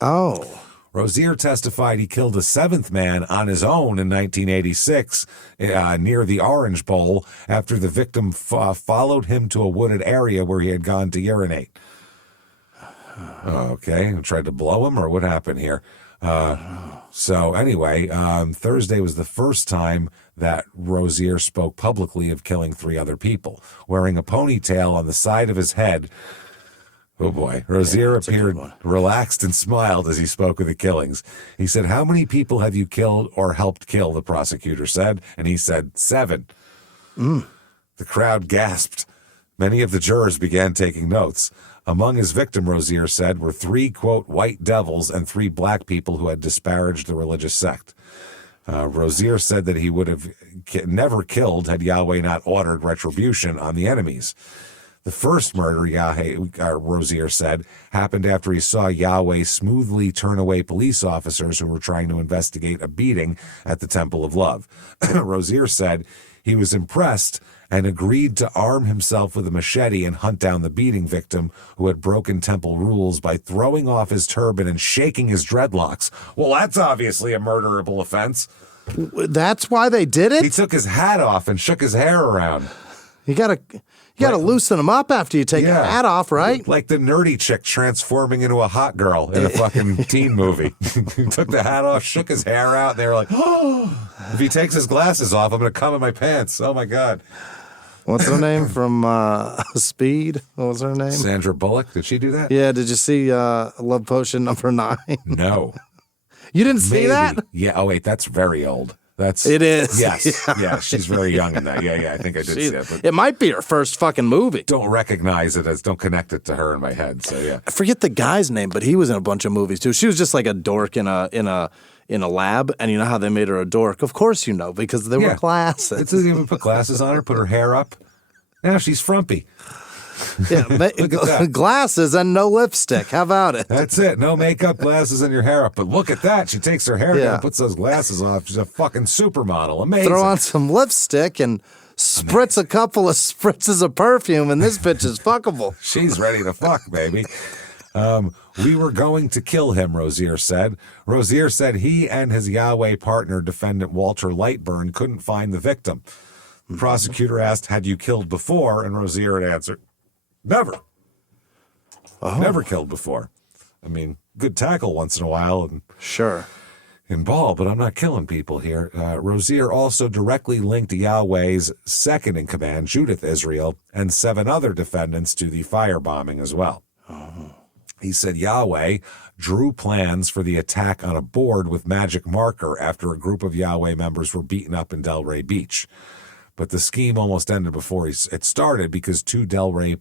Oh. Rozier testified he killed a 7th man on his own in 1986 near the Orange Bowl after the victim followed him to a wooded area where he had gone to urinate. Okay, tried to blow him, or what happened here? So anyway, Thursday was the first time that Rozier spoke publicly of killing 3 other people. Wearing a ponytail on the side of his head, oh boy. Rozier appeared relaxed and smiled as he spoke of the killings. He said, how many people have you killed or helped kill, the prosecutor said. And he said, 7. The crowd gasped. Many of the jurors began taking notes. Among his victims, Rozier said, were 3, quote, white devils and 3 black people who had disparaged the religious sect. Rozier said that he would have never killed had Yahweh not ordered retribution on the enemies. The first murder, Rozier said, happened after he saw Yahweh smoothly turn away police officers who were trying to investigate a beating at the Temple of Love. Rozier said he was impressed and agreed to arm himself with a machete and hunt down the beating victim who had broken temple rules by throwing off his turban and shaking his dreadlocks. Well, that's obviously a murderable offense. That's why they did it? He took his hat off and shook his hair around. You gotta loosen them up after you take your hat off, right? Like the nerdy chick transforming into a hot girl in a fucking teen movie. He took the hat off, shook his hair out, and they were like, oh, if he takes his glasses off, I'm going to come in my pants. Oh, my God. What's her name from Speed? What was her name? Sandra Bullock. Did she do that? Yeah, did you see Love Potion number 9? No. You didn't see that? Yeah, oh, wait, that's very old. It is. Yes. Yeah, she's very young in that. Yeah, I think I did see that. But it might be her first fucking movie. don't recognize it don't connect it to her in my head. So yeah. I forget the guy's name, but he was in a bunch of movies too. She was just like a dork in a lab, and you know how they made her a dork? Of course you know, because there were glasses. It's even put glasses on her, put her hair up. Now she's frumpy. Yeah, glasses and no lipstick. How about it? That's it. No makeup, glasses, and your hair up. But look at that. She takes her hair down, puts those glasses off. She's a fucking supermodel. Amazing. Throw on some lipstick and spritz a couple of spritzes of perfume, and this bitch is fuckable. She's ready to fuck, baby. We were going to kill him, Rozier said. Rozier said he and his Yahweh partner, defendant Walter Lightburn, couldn't find the victim. The prosecutor asked, had you killed before? And Rozier had answered, never. Never killed before. I mean, good tackle once in a while and sure in ball, but I'm not killing people here. Rozier also directly linked Yahweh's second in command, Judith Israel, and 7 other defendants to the firebombing as well. He said Yahweh drew plans for the attack on a board with magic marker after a group of Yahweh members were beaten up in Delray Beach. But the scheme almost ended before it started because 2 Delray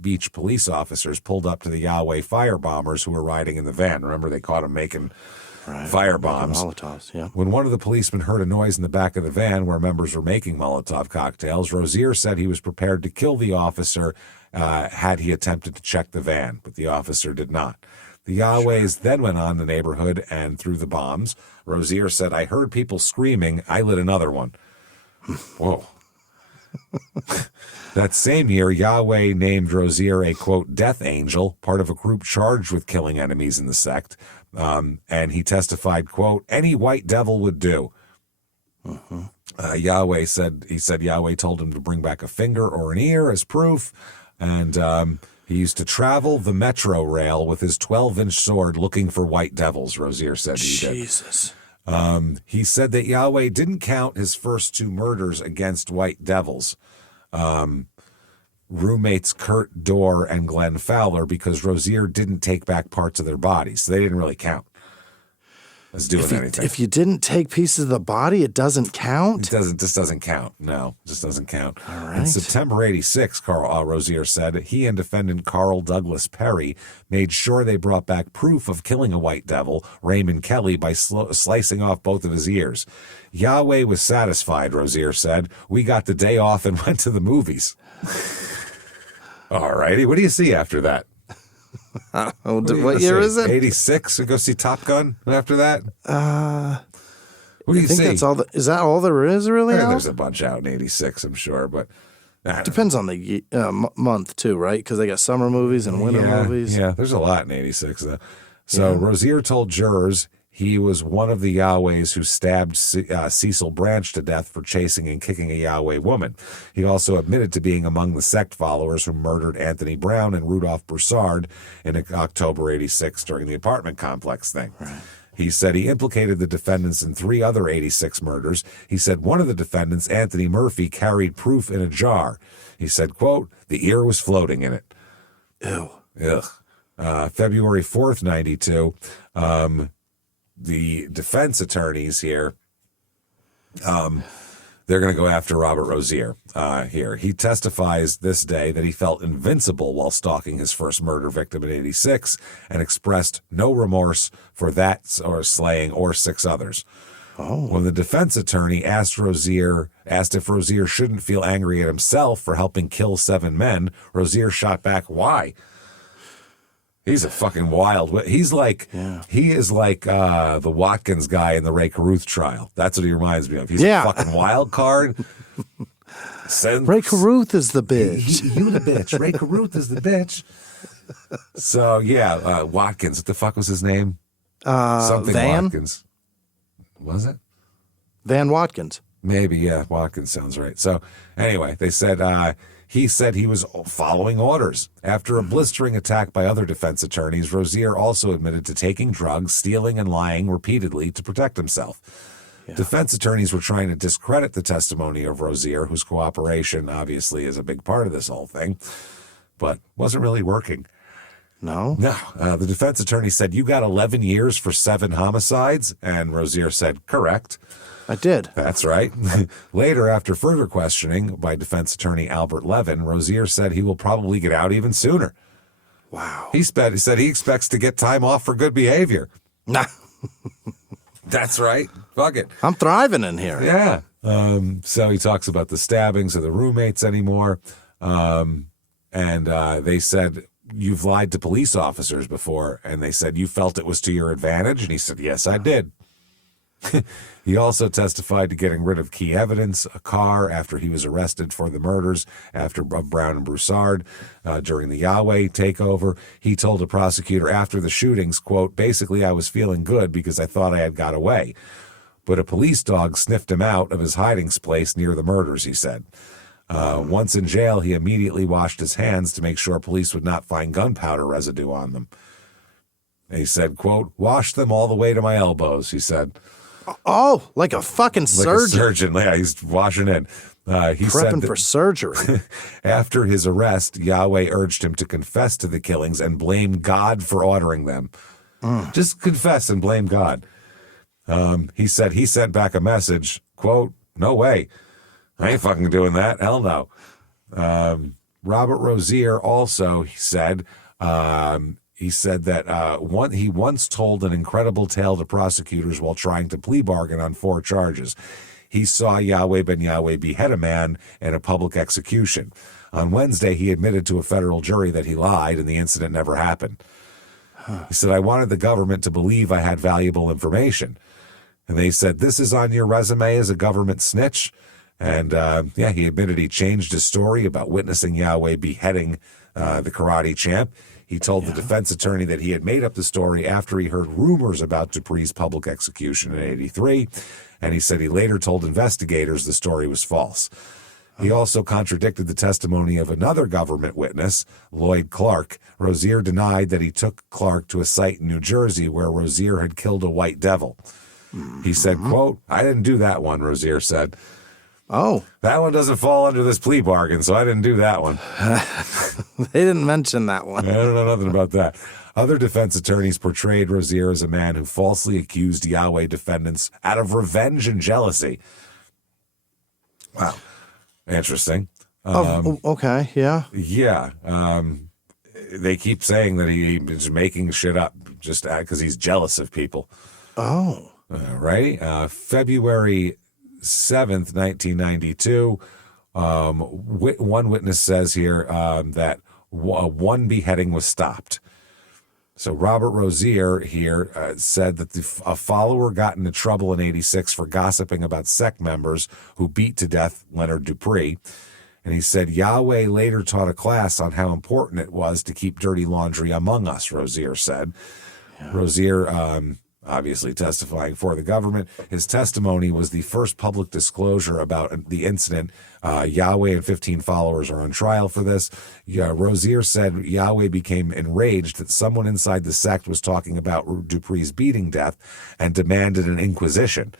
Beach police officers pulled up to the Yahweh firebombers who were riding in the van. Remember, they caught them making fire bombs. Molotovs, yeah. When one of the policemen heard a noise in the back of the van where members were making Molotov cocktails, Rozier said he was prepared to kill the officer had he attempted to check the van, but the officer did not. The Yahwehs then went on the neighborhood and threw the bombs. Rozier said, I heard people screaming. I lit another one. Whoa. That same year, Yahweh named Rozier a, quote, death angel, part of a group charged with killing enemies in the sect. And he testified, quote, any white devil would do. Yahweh said Yahweh told him to bring back a finger or an ear as proof. And he used to travel the metro rail with his 12-inch sword looking for white devils, Rozier said he did. Jesus. He said that Yahweh didn't count his first 2 murders against white devils, roommates Kurt Dorr and Glenn Fowler, because Rozier didn't take back parts of their bodies. So they didn't really count as doing anything. If you didn't take pieces of the body, it doesn't count? This doesn't count. No, just doesn't count. All right. In September 86, Rozier said, he and defendant Carl Douglas Perry made sure they brought back proof of killing a white devil, Raymond Kelly, by slicing off both of his ears. Yahweh was satisfied, Rozier said. We got the day off and went to the movies. All righty. What do you see after that? What year is it? 86. We go see Top Gun after that? What do you think see? That's all is that all there is really out? There's a bunch out in 86, I'm sure, but depends on the month too, right? Because they got summer movies and winter movies. Yeah, there's a lot in 86 though. So Rozier told jurors he was one of the Yahwehs who stabbed Cecil Branch to death for chasing and kicking a Yahweh woman. He also admitted to being among the sect followers who murdered Anthony Brown and Rudolph Broussard in October 86 during the apartment complex thing. Right. He said he implicated the defendants in 3 other 86 murders. He said one of the defendants, Anthony Murphy, carried proof in a jar. He said, quote, the ear was floating in it. Ew. Ugh. February 4th, 92, the defense attorneys here, they're going to go after Robert Rozier here. He testifies this day that he felt invincible while stalking his first murder victim in 86 and expressed no remorse for that or slaying or 6 others. When the defense attorney asked if Rozier shouldn't feel angry at himself for helping kill 7 men, Rozier shot back, why? He's a fucking wild. He is like the Watkins guy in the Ray Carruth trial. That's what he reminds me of. He's a fucking wild card. Ray Carruth is the bitch. You the bitch. Ray Carruth is the bitch. So Watkins. What the fuck was his name? Something Van? Watkins. Was it? Van Watkins. Maybe, yeah. Watkins sounds right. So anyway, they said he said he was following orders. After a blistering attack by other defense attorneys, Rozier also admitted to taking drugs, stealing, and lying repeatedly to protect himself. Yeah. Defense attorneys were trying to discredit the testimony of Rozier, whose cooperation obviously is a big part of this whole thing, but wasn't really working. No? No. The defense attorney said, you got 11 years for 7 homicides? And Rozier said, correct. I did. That's right. Later, after further questioning by defense attorney Albert Levin, Rozier said he will probably get out even sooner. Wow. He said he expects to get time off for good behavior. Nah. That's right. Fuck it. I'm thriving in here. Yeah. So he talks about the stabbings of the roommates anymore. And they said, you've lied to police officers before. And they said, you felt it was to your advantage? And he said, yes, I did. He also testified to getting rid of key evidence, a car, after he was arrested for the murders of Brown and Broussard during the Yahweh takeover. He told a prosecutor after the shootings, quote, basically I was feeling good because I thought I had got away. But a police dog sniffed him out of his hiding place near the murders, he said. Once in jail, he immediately washed his hands to make sure police would not find gunpowder residue on them. And he said, quote, washed them all the way to my elbows, he said. Oh, like a fucking surgeon. Like a surgeon, yeah, he's washing in. He Prepping said for surgery. after his arrest, Yahweh urged him to confess to the killings and blame God for ordering them. Just confess and blame God. He said he sent back a message, quote, no way. I ain't fucking doing that. Hell no. Robert Rozier also, he said that he once told an incredible tale to prosecutors while trying to plea bargain on 4 charges. He saw Yahweh Ben Yahweh behead a man in a public execution. On Wednesday, he admitted to a federal jury that he lied and the incident never happened. He said, I wanted the government to believe I had valuable information. And they said, this is on your resume as a government snitch. And he admitted he changed his story about witnessing Yahweh beheading the karate champ. He told the defense attorney that he had made up the story after he heard rumors about Dupree's public execution in '83, and he said he later told investigators the story was false. He also contradicted the testimony of another government witness, Lloyd Clark. Rozier denied that he took Clark to a site in New Jersey where Rozier had killed a white devil. He said, quote, I didn't do that one, Rozier said. Oh. That one doesn't fall under this plea bargain, so I didn't do that one. They didn't mention that one. I don't know nothing about that. Other defense attorneys portrayed Rozier as a man who falsely accused Yahweh defendants out of revenge and jealousy. Wow. Interesting. Okay, yeah. Yeah. They keep saying that he's making shit up just because he's jealous of people. Oh. Right? February 7th, 1992, one witness says here that one beheading was stopped. So Robert Rozier here said that a follower got into trouble in '86 for gossiping about sect members who beat to death Leonard Dupree. And he said Yahweh later taught a class on how important it was to keep dirty laundry among us, Rozier said. Yeah. Rozier obviously testifying for the government. His testimony was the first public disclosure about the incident. Yahweh and 15 followers are on trial for this. Rozier said Yahweh became enraged that someone inside the sect was talking about Dupree's beating death and demanded an inquisition,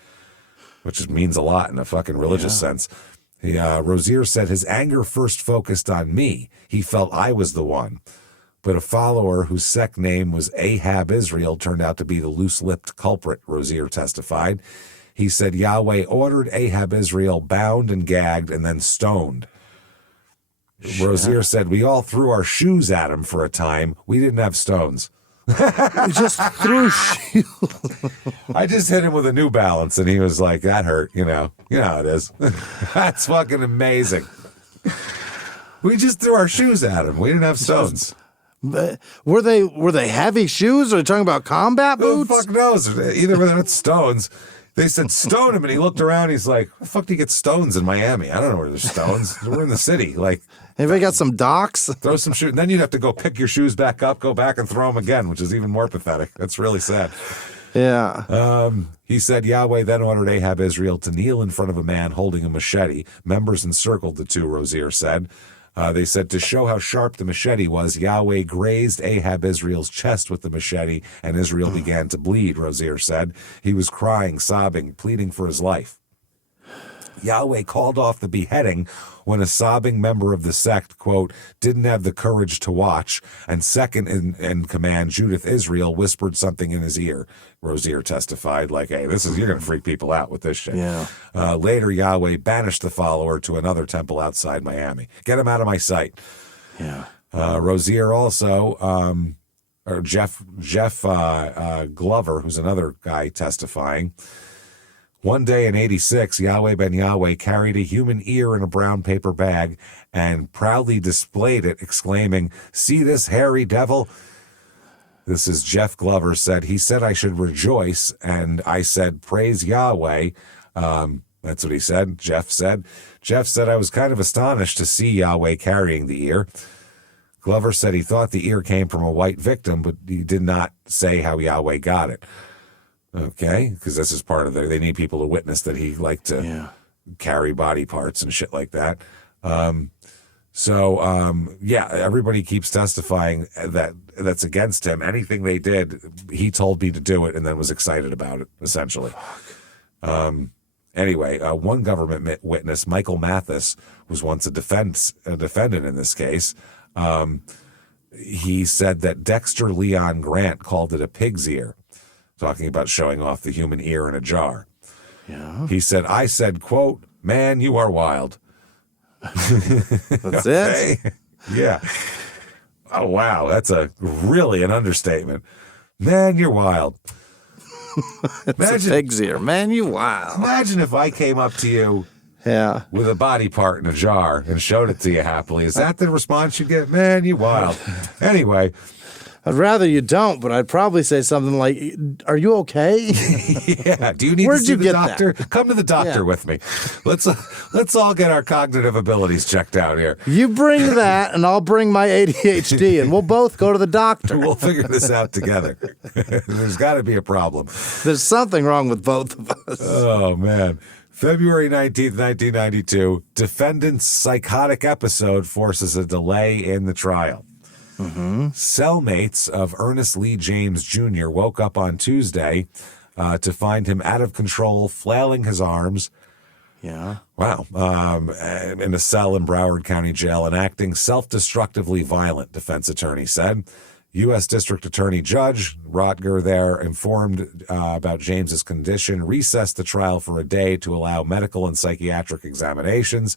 which means a lot in a fucking religious sense. Rozier said his anger first focused on me. He felt I was the one. But a follower whose sect name was Ahab Israel turned out to be the loose-lipped culprit, Rozier testified. He said Yahweh ordered Ahab Israel bound and gagged and then stoned. Shit. Rozier said, we all threw our shoes at him for a time. We didn't have stones. We just threw shoes. I just hit him with a New Balance, and he was like, that hurt, you know. You know how it is. That's fucking amazing. We just threw our shoes at him. We didn't have stones. Were they heavy shoes? Or are you talking about combat boots? Who the fuck knows? Either way, it's stones. They said stone him, and he looked around. He's like, "Where the fuck do you get stones in Miami? I don't know where there's stones. We're in the city. Like, anybody got some docks? Throw some shoes. And then you'd have to go pick your shoes back up, go back and throw them again, which is even more pathetic. That's really sad." Yeah. He said Yahweh then ordered Ahab Israel to kneel in front of a man holding a machete. Members encircled the two, Rozier said. They said to show how sharp the machete was, Yahweh grazed Ahab Israel's chest with the machete, and Israel began to bleed, Rozier said. He was crying, sobbing, pleading for his life. Yahweh called off the beheading when a sobbing member of the sect, quote, didn't have the courage to watch, and second in command, Judith Israel, whispered something in his ear. Rozier testified, like, hey, you're going to freak people out with this shit. Yeah. Later, Yahweh banished the follower to another temple outside Miami. Get him out of my sight. Yeah. Rozier also, or Jeff Glover, who's another guy testifying. One day in 86, Yahweh Ben Yahweh carried a human ear in a brown paper bag and proudly displayed it, exclaiming, "See this hairy devil?" This is Jeff Glover said. He said I should rejoice, and I said, "Praise Yahweh." That's what he said. Jeff said I was kind of astonished to see Yahweh carrying the ear. Glover said he thought the ear came from a white victim, but he did not say how Yahweh got it. Okay, because this is part of they need people to witness that he liked to carry body parts and shit like that. Everybody keeps testifying that's against him. Anything they did, he told me to do it and then was excited about it, essentially. Anyway, one government witness, Michael Mathis, was once a defendant in this case. He said that Dexter Leon Grant called it a pig's ear, talking about showing off the human ear in a jar. Yeah. He said, I said, quote, "Man, you are wild." That's it? Yeah. Oh, wow. That's really an understatement. Man, you're wild. It's a pig's ear. Man, you wild. Imagine if I came up to you with a body part in a jar and showed it to you happily. Is that the response you get? Man, you wild. Anyway. I'd rather you don't, but I'd probably say something like, "Are you okay?" Yeah. Do you need to see the doctor? That? Come to the doctor with me. Let's all get our cognitive abilities checked out here. You bring that, and I'll bring my ADHD, and we'll both go to the doctor. We'll figure this out together. There's got to be a problem. There's something wrong with both of us. Oh, man. February 19th, 1992, defendant's psychotic episode forces a delay in the trial. Mm-hmm. Cellmates of Ernest Lee James Jr. woke up on Tuesday to find him out of control, flailing his arms. Yeah. Wow. In a cell in Broward County Jail and acting self-destructively violent, defense attorney said. U.S. District Attorney Judge Rotger there, informed about James's condition, recessed the trial for a day to allow medical and psychiatric examinations.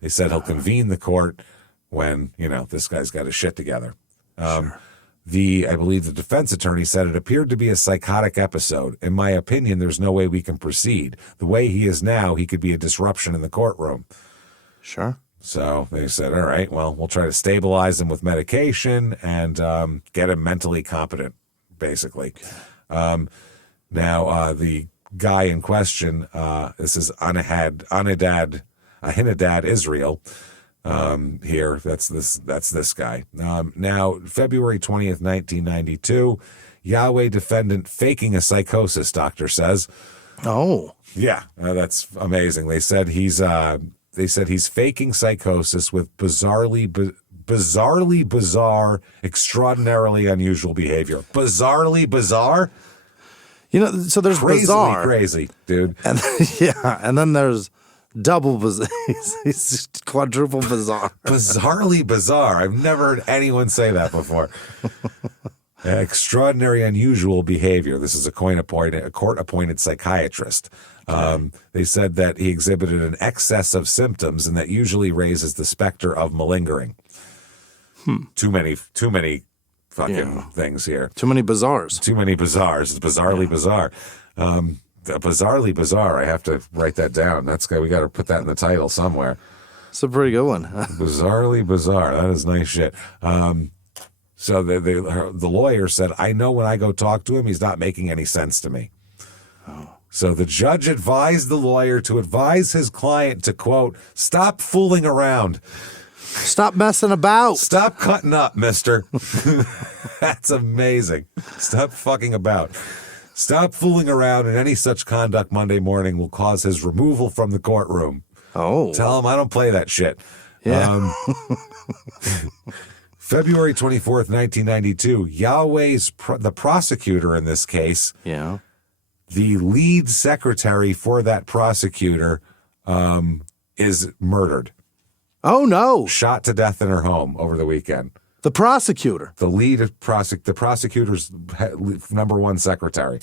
They said he'll convene the court when, this guy's got his shit together. Sure. I believe the defense attorney said it appeared to be a psychotic episode. In my opinion, there's no way we can proceed. The way he is now, he could be a disruption in the courtroom. Sure. So they said, all right, well, we'll try to stabilize him with medication and get him mentally competent, basically. Now, the guy in question, this is Ahinadad Israel. Here, that's this guy. Now, February 20th, 1992, Yahweh defendant faking a psychosis, doctor says. Oh. Yeah, that's amazing. They said he's faking psychosis with bizarrely bizarre, extraordinarily unusual behavior. Bizarrely bizarre? So there's bizarre. Crazy, dude. And and then there's double bizarre. He's quadruple bizarre. Bizarrely bizarre. I've never heard anyone say that before. Extraordinary, unusual behavior. This is a court-appointed psychiatrist. Okay. They said that he exhibited an excess of symptoms, and that usually raises the specter of malingering. Too many fucking things here. Too many bizarres. Too many bizarres. It's bizarrely bizarre. Bizarrely bizarre. I have to write that down. We got to put that in the title somewhere. It's a pretty good one. Bizarrely bizarre. That is nice shit. So the lawyer said, I know when I go talk to him, he's not making any sense to me. Oh. So the judge advised the lawyer to advise his client to, quote, "Stop fooling around. Stop messing about. Stop cutting up, mister." That's amazing. Stop fucking about. Stop fooling around, and any such conduct Monday morning will cause his removal from the courtroom. Oh. Tell him I don't play that shit. Yeah. February 24th, 1992, Yahweh's the prosecutor in this case. Yeah. The lead secretary for that prosecutor is murdered. Oh, no. Shot to death in her home over the weekend. The prosecutor. The prosecutor's number one secretary.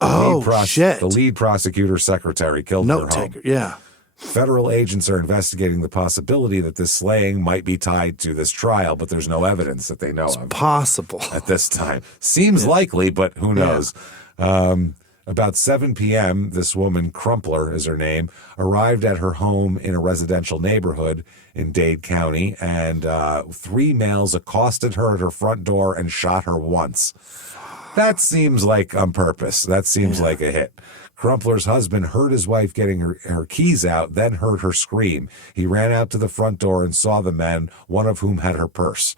Shit. The lead prosecutor's secretary killed her home. Note taker, yeah. Federal agents are investigating the possibility that this slaying might be tied to this trial, but there's no evidence that they know of. Possible. At this time. Seems likely, but who knows? About 7 p.m., this woman, Crumpler is her name, arrived at her home in a residential neighborhood in Dade County, and 3 males accosted her at her front door and shot her once. That seems like on purpose. That seems like a hit. Crumpler's husband heard his wife getting her keys out, then heard her scream. He ran out to the front door and saw the men, one of whom had her purse.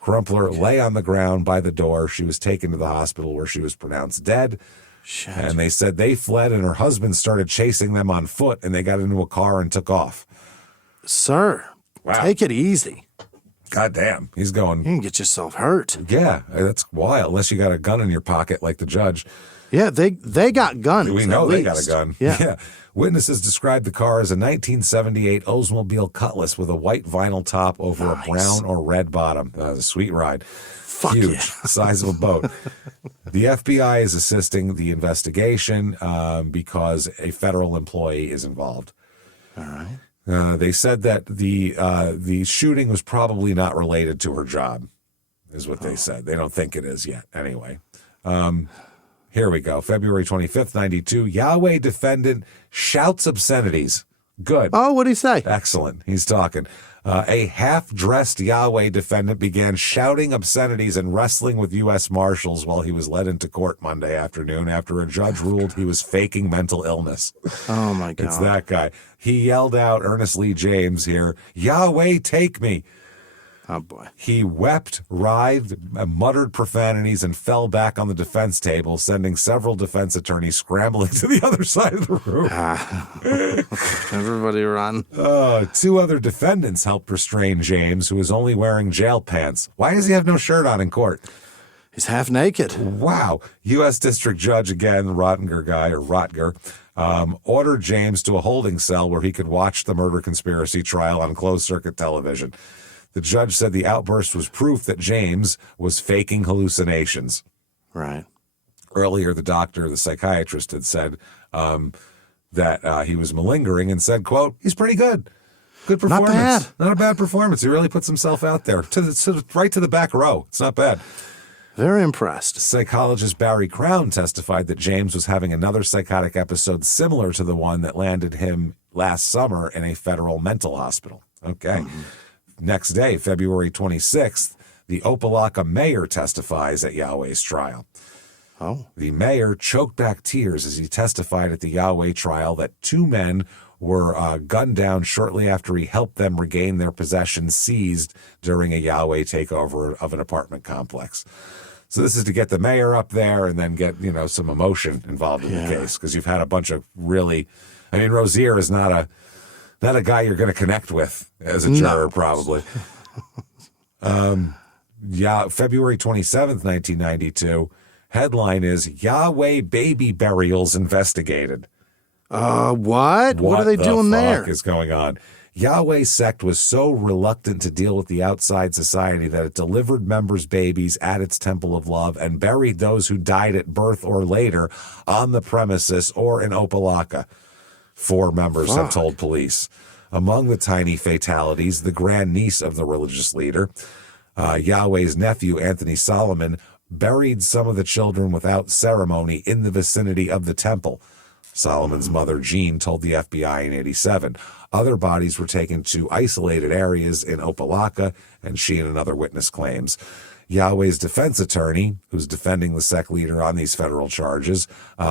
Crumpler lay on the ground by the door. She was taken to the hospital where she was pronounced dead. Shit. And they said they fled and her husband started chasing them on foot and they got into a car and took off. Sir, take it easy. God damn. He's going. You can get yourself hurt. Yeah, that's wild. Unless you got a gun in your pocket like the judge. Yeah, they got guns. We know they got a gun. Yeah. Witnesses described the car as a 1978 Oldsmobile Cutlass with a white vinyl top over a brown or red bottom. That was a sweet ride. Huge, size of a boat. The FBI is assisting the investigation because a federal employee is involved. All right. They said that the shooting was probably not related to her job, is what they said. They don't think it is yet. Anyway. Here we go. February 25th, 92. Yahweh defendant shouts obscenities. Good. Oh, what'd he say? Excellent. He's talking. A half-dressed Yahweh defendant began shouting obscenities and wrestling with U.S. Marshals while he was led into court Monday afternoon after a judge ruled he was faking mental illness. Oh, my God. It's that guy. He yelled out, Ernest Lee James here, Yahweh, take me. Oh, boy. He wept, writhed, muttered profanities, and fell back on the defense table, sending several defense attorneys scrambling to the other side of the room. Everybody run. 2 other defendants helped restrain James, who was only wearing jail pants. Why does he have no shirt on in court? He's half naked. Wow. U.S. District Judge, again, Rotger, ordered James to a holding cell where he could watch the murder conspiracy trial on closed-circuit television. The judge said the outburst was proof that James was faking hallucinations. Right. Earlier, the psychiatrist, had said that he was malingering and said, quote, he's pretty good. Good performance. Not bad. Not a bad performance. He really puts himself out there. Right to the back row. It's not bad. Very impressed. Psychologist Barry Crown testified that James was having another psychotic episode similar to the one that landed him last summer in a federal mental hospital. Okay. Mm-hmm. Next day, February 26th, the Opelika mayor testifies at Yahweh's trial. Oh. The mayor choked back tears as he testified at the Yahweh trial that 2 men were gunned down shortly after he helped them regain their possessions seized during a Yahweh takeover of an apartment complex. So this is to get the mayor up there and then get, some emotion involved in the case, because you've had a bunch of really, Rozier is not a guy you're going to connect with as a juror, probably. February 27th, 1992, headline is Yahweh baby burials investigated. What? What are they doing there? What is going on? Yahweh's sect was so reluctant to deal with the outside society that it delivered members' babies at its temple of love and buried those who died at birth or later on the premises or in Opelika. 4 members have told police. Among the tiny fatalities, the grandniece of the religious leader, Yahweh's nephew, Anthony Solomon, buried some of the children without ceremony in the vicinity of the temple. Solomon's mother, Jean, told the FBI in 1987. Other bodies were taken to isolated areas in Opelika, and she and another witness claims. Yahweh's defense attorney, who's defending the sect leader on these federal charges,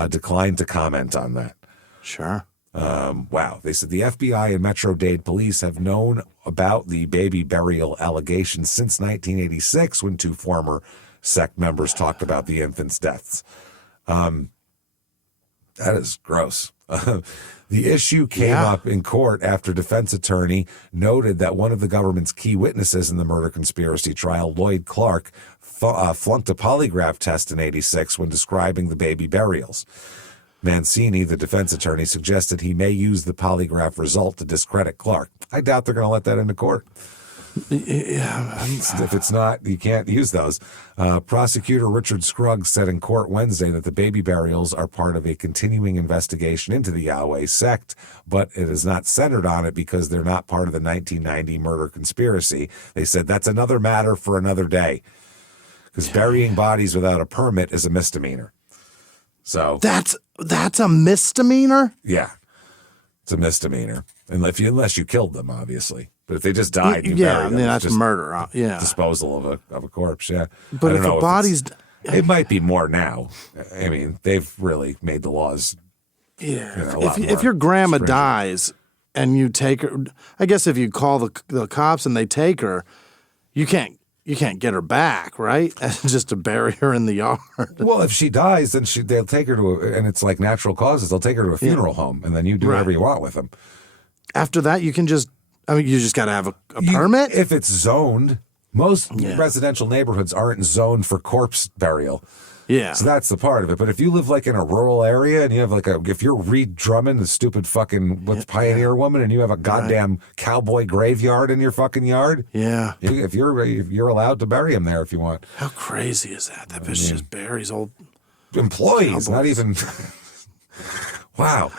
declined to comment on that. Sure. Wow. They said the FBI and Metro-Dade police have known about the baby burial allegations since 1986 when 2 former sect members talked about the infants' deaths. That is gross. The issue came up in court after defense attorney noted that one of the government's key witnesses in the murder conspiracy trial, Lloyd Clark, flunked a polygraph test in 1986 when describing the baby burials. Mancini, the defense attorney, suggested he may use the polygraph result to discredit Clark. I doubt they're going to let that into court. Yeah, If it's not, you can't use those. Prosecutor Richard Scruggs said in court Wednesday that the baby burials are part of a continuing investigation into the Yahweh sect, but it is not centered on it because they're not part of the 1990 murder conspiracy. They said that's another matter for another day, because burying bodies without a permit is a misdemeanor. So that's a misdemeanor? Yeah, it's a misdemeanor, unless you killed them, obviously. But if they just died, and you yeah, buried them, that's just murder. Yeah, disposal of a corpse. Yeah, but if a body's, it might be more now. I mean, they've really made the laws. Yeah, if your grandma dies and you take her, I guess if you call the cops and they take her, you can't get her back, right? Just to bury her in the yard. Well, if she dies, then they'll take her and it's like natural causes. They'll take her to a funeral home, and then you do whatever you want with them. After that, you can just. I mean, you just got to have a permit? If it's zoned. Most residential neighborhoods aren't zoned for corpse burial. Yeah. So that's the part of it. But if you live like in a rural area and you have if you're Reed Drummond, the stupid fucking pioneer woman, and you have a goddamn cowboy graveyard in your fucking yard. Yeah. If you're allowed to bury him there if you want. How crazy is that? That bitch just buries old employees, cowboys. not even. Wow.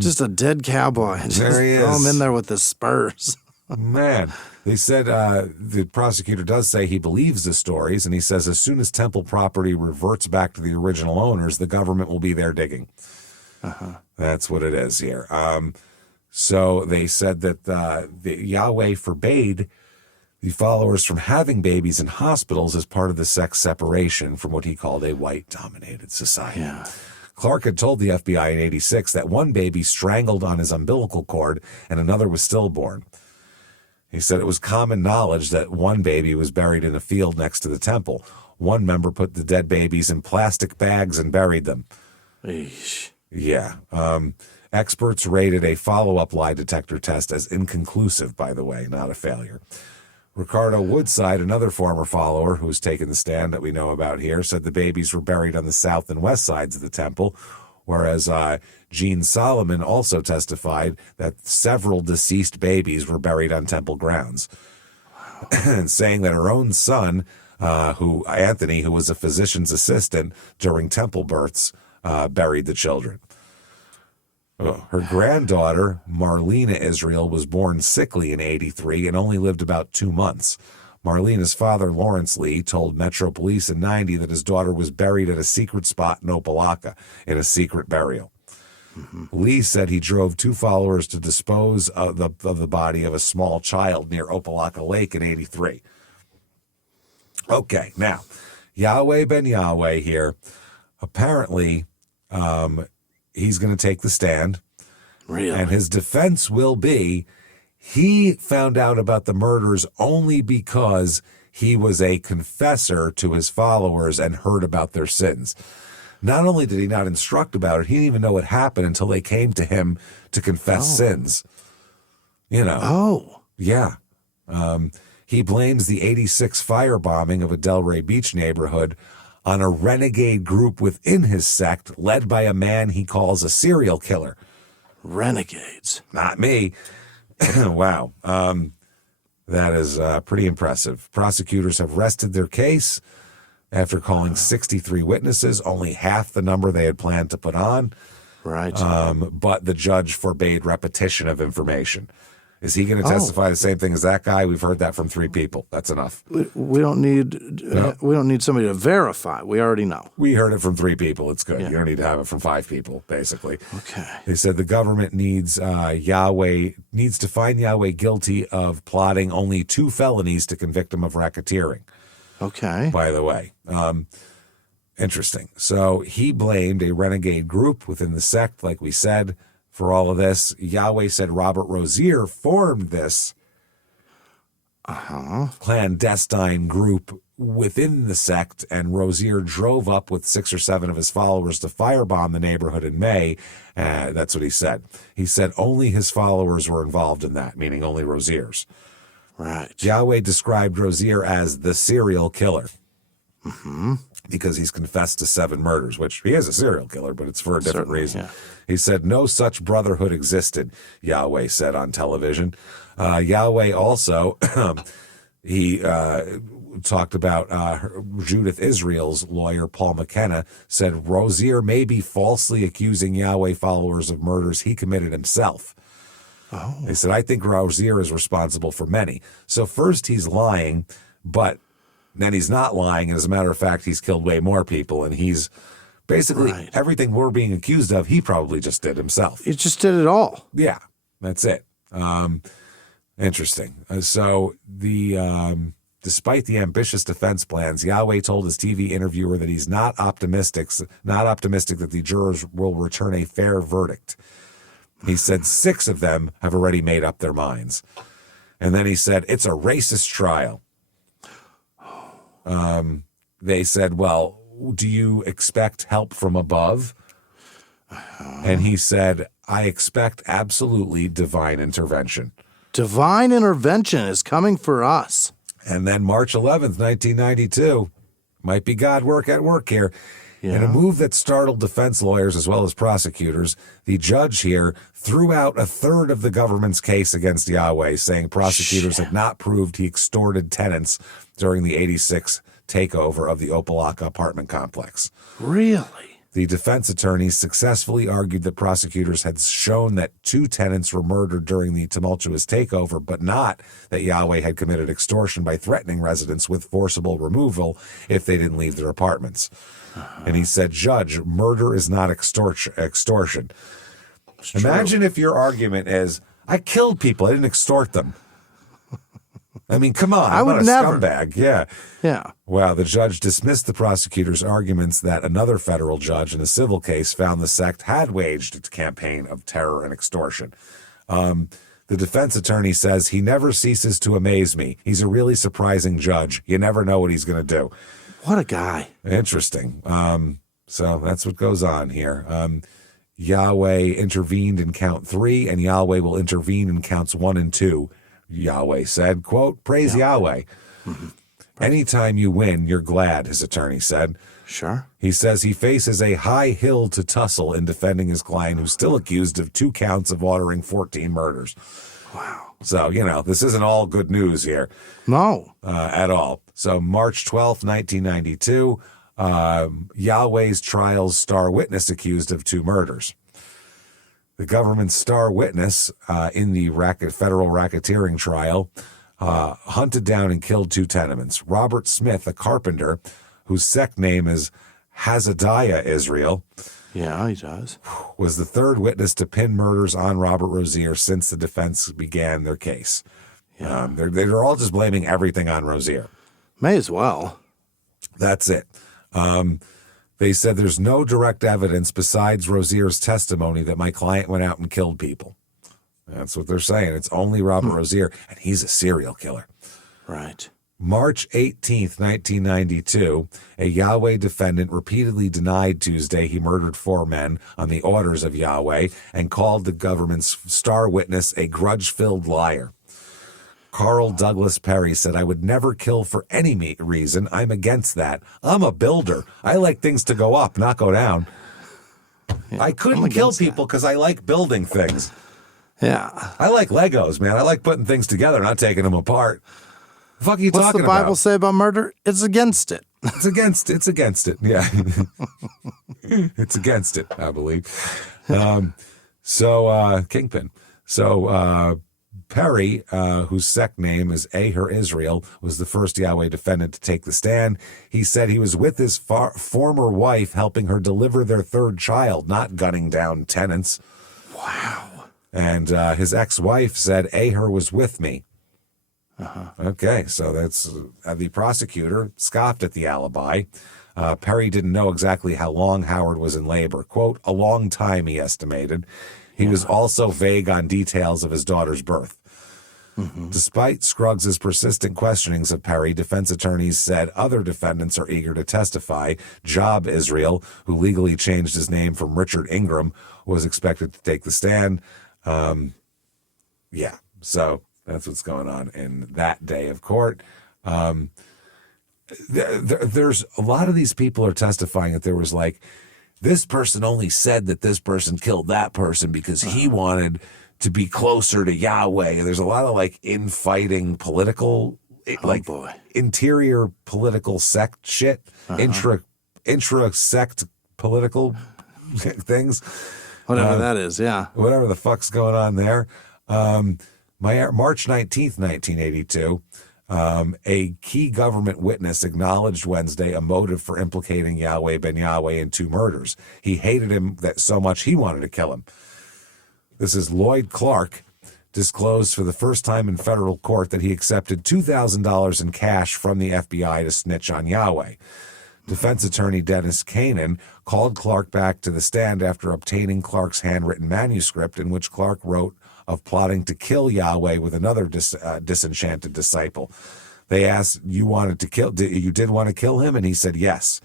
Just a dead cowboy. There he is. Throw him in there with the spurs. Man, they said the prosecutor does say he believes the stories, and he says as soon as temple property reverts back to the original owners, the government will be there digging. That's what it is here. So they said that the Yahweh forbade the followers from having babies in hospitals as part of the sex separation from what he called a white-dominated society. Yeah. Clark had told the FBI in '86 that one baby strangled on his umbilical cord and another was stillborn. He said it was common knowledge that one baby was buried in a field next to the temple. One member put the dead babies in plastic bags and buried them. Eesh. Yeah. Experts rated a follow-up lie detector test as inconclusive, by the way, not a failure. Ricardo Woodside, another former follower who's taken the stand that we know about here, said the babies were buried on the south and west sides of the temple, whereas Jean Solomon also testified that several deceased babies were buried on temple grounds, and saying that her own son, Anthony, who was a physician's assistant during temple births, buried the children. Her granddaughter, Marlena Israel, was born sickly in '83 and only lived about 2 months. Marlena's father, Lawrence Lee, told Metro Police in '90 that his daughter was buried at a secret spot in Opelika in a secret burial. Lee said he drove 2 followers to dispose of the body of a small child near Opelika Lake in '83. Okay, now, Yahweh Ben Yahweh here, apparently he's going to take the stand. Really? And his defense will be he found out about the murders only because he was a confessor to his followers and heard about their sins. Not only did he not instruct about it, he didn't even know what happened until they came to him to confess sins. You know. Oh. Yeah. He blames the '86 firebombing of a Delray Beach neighborhood on a renegade group within his sect led by a man he calls a serial killer. Renegades. Not me. Wow. That is pretty impressive. Prosecutors have rested their case after calling 63 witnesses, only half the number they had planned to put on. Right. But the judge forbade repetition of information. Is he going to testify the same thing as that guy? We've heard that from 3 people. That's enough. We don't need we don't need somebody to verify. We already know. We heard it from 3 people. It's good. Yeah. You don't need to have it from 5 people, basically. Okay. They said the government needs to find Yahweh guilty of plotting only 2 felonies to convict him of racketeering. Okay. By the way. Interesting. So he blamed a renegade group within the sect, like we said, for all of this. Yahweh said Robert Rozier formed this clandestine group within the sect, and Rozier drove up with 6 or 7 of his followers to firebomb the neighborhood in May. That's what he said. He said only his followers were involved in that, meaning only Rozier's. Right. Yahweh described Rozier as the serial killer. because he's confessed to 7 murders, which he is a serial killer, but it's for a different reason. Yeah. He said no such brotherhood existed, Yahweh said on television. Yahweh also, he talked about Judith Israel's lawyer, Paul McKenna, said Rozier may be falsely accusing Yahweh followers of murders he committed himself. Oh. They said, I think Rozier is responsible for many. So first he's lying, but then he's not lying. As a matter of fact, he's killed way more people, and he's basically everything we're being accused of, he probably just did himself. He just did it all. Yeah, that's it. Interesting. So despite the ambitious defense plans, Yahweh told his TV interviewer that he's not optimistic that the jurors will return a fair verdict. He said 6 of them have already made up their minds. And then he said, it's a racist trial. They said, well, do you expect help from above? And he said, I expect absolutely divine intervention. Divine intervention is coming for us. And then March 11th, 1992, might be God at work here. Yeah. In a move that startled defense lawyers as well as prosecutors, the judge here threw out a third of the government's case against Yahweh, saying prosecutors had not proved he extorted tenants during the 86 takeover of the Opelika apartment complex. Really? The defense attorneys successfully argued that prosecutors had shown that 2 tenants were murdered during the tumultuous takeover, but not that Yahweh had committed extortion by threatening residents with forcible removal if they didn't leave their apartments. And he said, Judge, murder is not extortion. Imagine if your argument is, I killed people, I didn't extort them. I mean, come on. I would never. Scumbag. Yeah. Yeah. Wow. The judge dismissed the prosecutor's arguments that another federal judge in a civil case found the sect had waged its campaign of terror and extortion. The defense attorney says, he never ceases to amaze me. He's a really surprising judge. You never know what he's going to do. What a guy. Interesting. So that's what goes on here. Yahweh intervened in count 3, and Yahweh will intervene in counts 1 and 2. Yahweh said, quote, praise Yahweh. Mm-hmm. Anytime you win, you're glad, his attorney said. Sure. He says he faces a high hill to tussle in defending his client, who's still accused of 2 counts of ordering 14 murders. Wow. So, this isn't all good news here. No. At all. So March 12th, 1992, Yahweh's trial's star witness accused of 2 murders. The government's star witness in the federal racketeering trial hunted down and killed 2 tenements. Robert Smith, a carpenter, whose sect name is Hazadiah Israel. Yeah, he does. Was the 3rd witness to pin murders on Robert Rozier since the defense began their case. Yeah. They're all just blaming everything on Rozier. May as well. That's it. They said there's no direct evidence besides Rozier's testimony that my client went out and killed people. That's what they're saying. It's only Robert Rozier, and he's a serial killer. Right. March 18th, 1992, a Yahweh defendant repeatedly denied Tuesday he murdered 4 men on the orders of Yahweh and called the government's star witness a grudge-filled liar. Carl Douglas Perry said, I would never kill for any reason. I'm against that. I'm a builder. I like things to go up, not go down. Yeah, I couldn't kill people because I like building things. Yeah. I like Legos, man. I like putting things together, not taking them apart. The fuck are you talking about? What's the Bible say about murder? It's against it. It's against it. Yeah. It's against it, I believe. Kingpin. So, Perry, whose sect name is Aher Israel, was the first Yahweh defendant to take the stand. He said he was with his former wife helping her deliver their 3rd child, not gunning down tenants. Wow. And his ex-wife said, Aher was with me. Uh-huh. Okay, so that's the prosecutor scoffed at the alibi. Perry didn't know exactly how long Howard was in labor. Quote, a long time, he estimated. He was also vague on details of his daughter's birth. Mm-hmm. Despite Scruggs' persistent questionings of Perry, defense attorneys said other defendants are eager to testify. Job Israel, who legally changed his name from Richard Ingram, was expected to take the stand. So that's what's going on in that day of court. there's a lot of these people are testifying that there was like, this person only said that this person killed that person because he wanted to be closer to Yahweh. There's a lot of like infighting political, interior political sect shit, intra sect political things. Whatever that is, yeah. Whatever the fuck's going on there. March 19th, 1982, a key government witness acknowledged Wednesday a motive for implicating Yahweh Ben Yahweh in 2 murders. He hated him so much he wanted to kill him. This is Lloyd Clark, disclosed for the first time in federal court that he accepted $2,000 in cash from the FBI to snitch on Yahweh. Defense attorney Dennis Kanan called Clark back to the stand after obtaining Clark's handwritten manuscript in which Clark wrote of plotting to kill Yahweh with another disenchanted disciple. They asked, you wanted to kill, you did want to kill him? And he said, yes.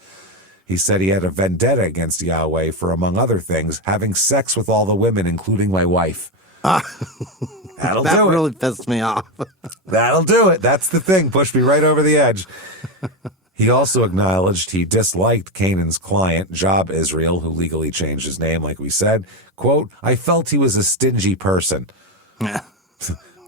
He said he had a vendetta against Yahweh for, among other things, having sex with all the women, including my wife. That'll that do it. really pissed me off. That'll do it. That's the thing. Pushed me right over the edge. He also acknowledged he disliked Canaan's client, Job Israel, who legally changed his name, like we said. Quote, I felt he was a stingy person. Yeah.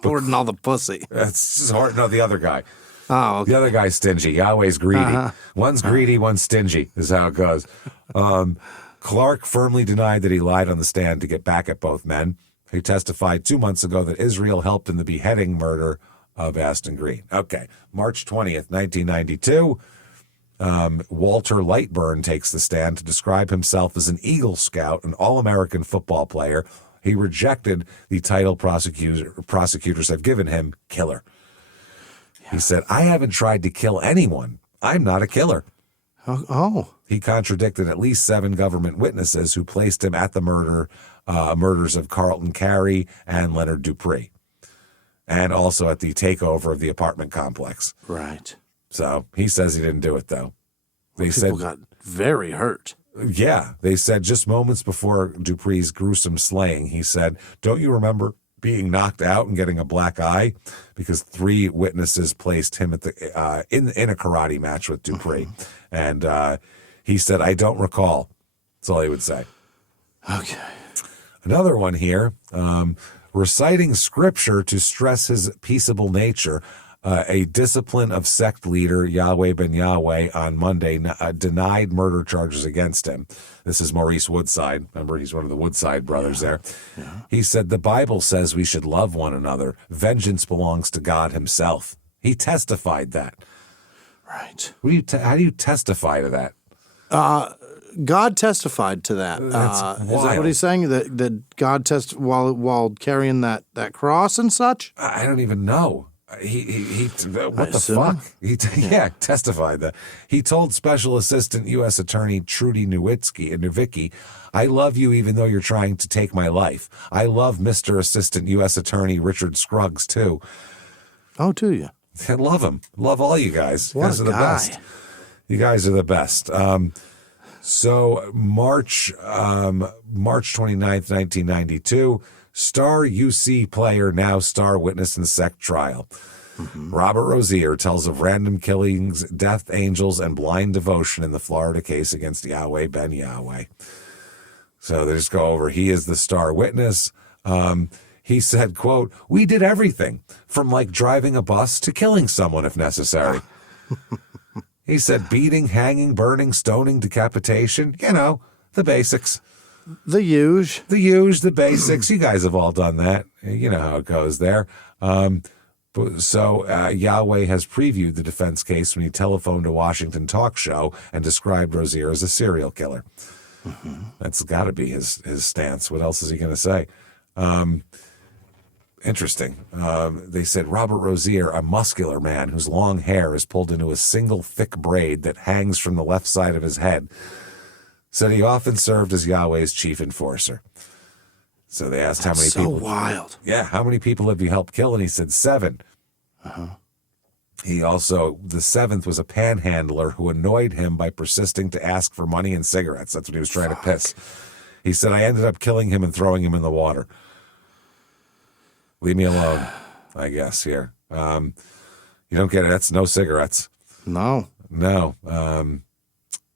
Hoarding all the pussy. That's just hard. No, the other guy. Oh, okay. The other guy's stingy. Yahweh's greedy. One's greedy, one's stingy, is how it goes. Clark firmly denied that he lied on the stand to get back at both men. He testified 2 months ago that Israel helped in the beheading murder of Aston Green. Okay, March 20th, 1992, Walter Lightburn takes the stand to describe himself as an Eagle Scout, an All-American football player. He rejected the title prosecutors have given him, killer. He said, I haven't tried to kill anyone. I'm not a killer. Oh. He contradicted at least 7 government witnesses who placed him at the murders of Carlton Carey and Leonard Dupree, and also at the takeover of the apartment complex. Right. So he says he didn't do it, though. People got very hurt. Yeah. They said just moments before Dupree's gruesome slaying, he said, don't you remember being knocked out and getting a black eye? Because 3 witnesses placed him at the in a karate match with Dupree. And he said, I don't recall. That's all he would say. Okay. Another one here, reciting scripture to stress his peaceable nature. A discipline of sect leader, Yahweh Ben Yahweh, on Monday denied murder charges against him. This is Maurice Woodside. Remember, he's one of the Woodside brothers there. Yeah. He said, the Bible says we should love one another. Vengeance belongs to God himself. He testified that. Right. How do you testify to that? God testified to that. Is that what he's saying? That God while carrying that cross and such? I don't even know. He what the fuck? He testified that. He told Special Assistant U.S. Attorney Trudy Nowicki, I love you even though you're trying to take my life. I love Mr. Assistant U.S. Attorney Richard Scruggs, too. Oh, do you? I love him. Love all you guys. You guys are the best. You guys are the best. So March 29th, 1992, star UC player, now star witness in sect trial. Robert Rozier tells of random killings, death angels, and blind devotion in the Florida case against Yahweh Ben Yahweh. So they just go over, he is the star witness. He said, quote, we did everything from like driving a bus to killing someone if necessary. He said beating, hanging, burning, stoning, decapitation, the basics. The huge. Basics. You guys have all done that. You know how it goes there. So Yahweh has previewed the defense case when he telephoned a Washington talk show and described Rozier as a serial killer. That's got to be his stance. What else is he going to say? Interesting. They said Robert Rozier, a muscular man whose long hair is pulled into a single thick braid that hangs from the left side of his head, said he often served as Yahweh's chief enforcer. So they asked how many people. So wild. Yeah, how many people have you helped kill? And he said 7. He also, the 7th was a panhandler who annoyed him by persisting to ask for money and cigarettes. That's what he was trying to piss. He said, I ended up killing him and throwing him in the water. Leave me alone, I guess, here. You don't get it. That's no cigarettes. No. No.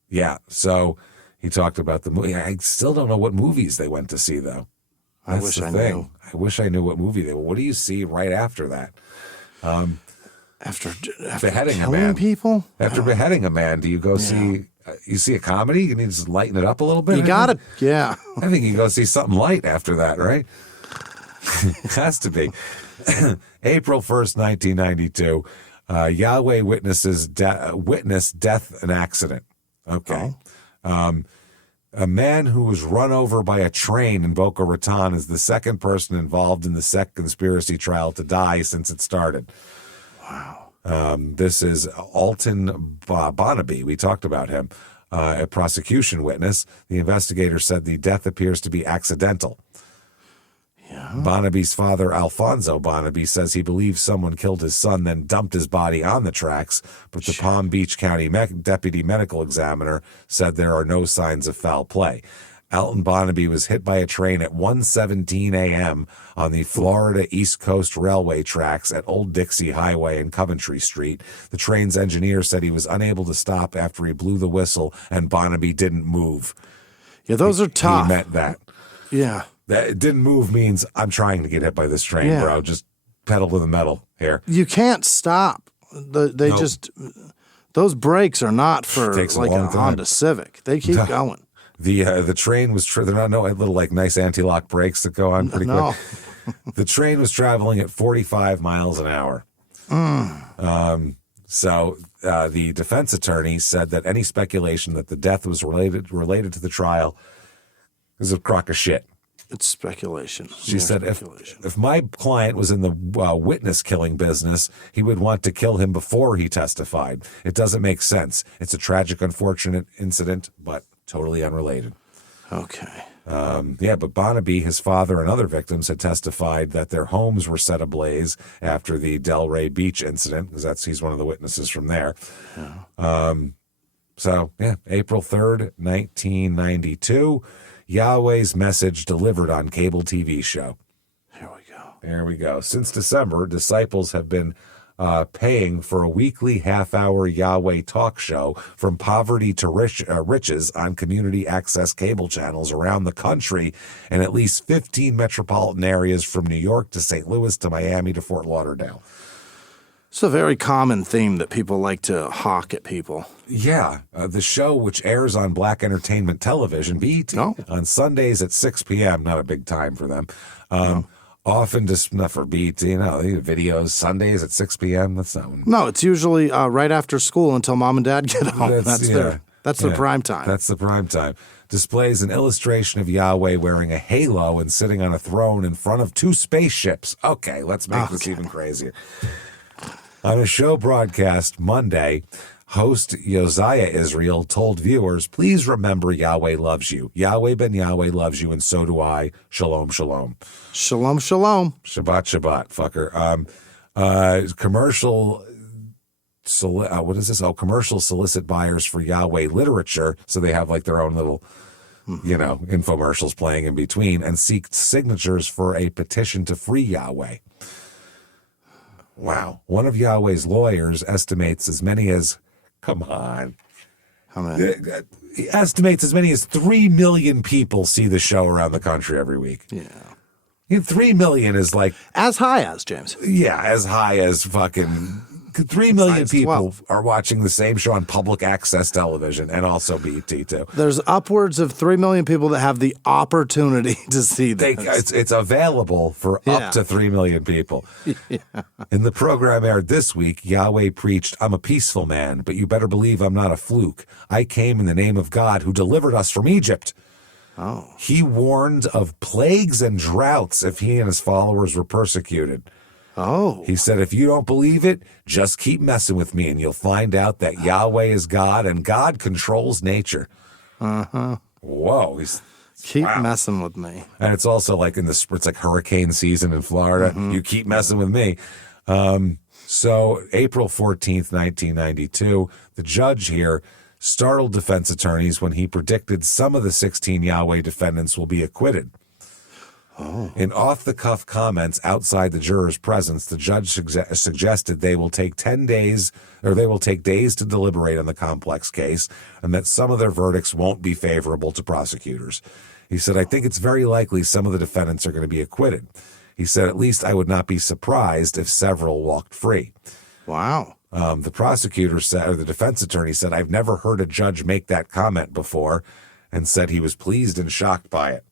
Yeah. So he talked about the movie. I still don't know what movies they went to see, though. I wish I knew. I wish I knew what movie they were. What do you see right after that? After beheading killing a man. People? After beheading a man, do you go see... you see a comedy? You need to just lighten it up a little bit? You got it. Yeah. I think you go see something light after that, right? Has to be. April 1st, 1992. Yahweh witnessed death and accident. Okay. A man who was run over by a train in Boca Raton is the second person involved in the Sect conspiracy trial to die since it started. Wow. This is Alton Bonnaby. We talked about him. A prosecution witness. The investigator said the death appears to be accidental. Yeah. Bonnaby's father, Alfonso Bonnaby, says he believes someone killed his son, then dumped his body on the tracks, but the Palm Beach County deputy medical examiner said there are no signs of foul play. Alton Bonnaby was hit by a train at 1:17 a.m. on the Florida East Coast Railway tracks at Old Dixie Highway and Coventry Street. The train's engineer said he was unable to stop after he blew the whistle and Bonnaby didn't move. Yeah, those are tough. He meant that. Yeah. That it didn't move means I'm trying to get hit by this train, bro. Just pedal to the metal here. You can't stop. Those brakes are not for like a Honda Civic. They keep going. The train was they're not little like nice anti-lock brakes that go on pretty quick. The train was traveling at 45 miles an hour. So the defense attorney said that any speculation that the death was related to the trial is a crock of shit. It's speculation. She said if my client was in the witness killing business, he would want to kill him before he testified. It doesn't make sense. It's a tragic, unfortunate incident, but totally unrelated. Okay. But Bonnaby, his father, and other victims had testified that their homes were set ablaze after the Delray Beach incident, because he's one of the witnesses from there. Yeah. April 3rd, 1992, Yahweh's message delivered on cable TV show. There we go. Since December, disciples have been paying for a weekly half-hour Yahweh talk show from poverty to riches on community access cable channels around the country in at least 15 metropolitan areas from New York to St. Louis to Miami to Fort Lauderdale. It's a very common theme that people like to hawk at people. Yeah. The show, which airs on Black Entertainment Television, BET, on Sundays at 6 p.m., not a big time for them. Often just not for BET, videos Sundays at 6 p.m. That's not one. No, it's usually right after school until mom and dad get home. That's the prime time. That's the prime time. Displays an illustration of Yahweh wearing a halo and sitting on a throne in front of two spaceships. Okay, let's make this even crazier. On a show broadcast Monday, host Josiah Israel told viewers, please remember Yahweh loves you. Yahweh Ben Yahweh loves you, and so do I. Shalom, shalom. Shalom, shalom. Shabbat, Shabbat, fucker. Commercial solicit buyers for Yahweh literature, so they have like their own little, infomercials playing in between, and seek signatures for a petition to free Yahweh. Wow. One of Yahweh's lawyers estimates as many as, come on. How many? He estimates as many as 3 million people see the show around the country every week. Yeah. 3 million is like... As high as, James. Yeah, as high as fucking... 3 million people are watching the same show on public access television and also BET too. There's upwards of 3 million people that have the opportunity to see this. It's available for up to 3 million people. In the program aired this week, Yahweh preached, I'm a peaceful man, but you better believe I'm not a fluke. I came in the name of God who delivered us from Egypt. Oh. He warned of plagues and droughts if he and his followers were persecuted. Oh. He said, if you don't believe it, just keep messing with me and you'll find out that Yahweh is God and God controls nature. Uh-huh. Whoa. Keep messing with me. And it's also like it's like hurricane season in Florida. Mm-hmm. You keep messing with me. So April 14th, 1992, the judge here startled defense attorneys when he predicted some of the 16 Yahweh defendants will be acquitted. In off-the-cuff comments outside the jurors' presence, the judge suggested they will take days to deliberate on the complex case, and that some of their verdicts won't be favorable to prosecutors. He said, I think it's very likely some of the defendants are going to be acquitted. He said, at least I would not be surprised if several walked free. Wow. The prosecutor said, or the defense attorney said, I've never heard a judge make that comment before, and said he was pleased and shocked by it.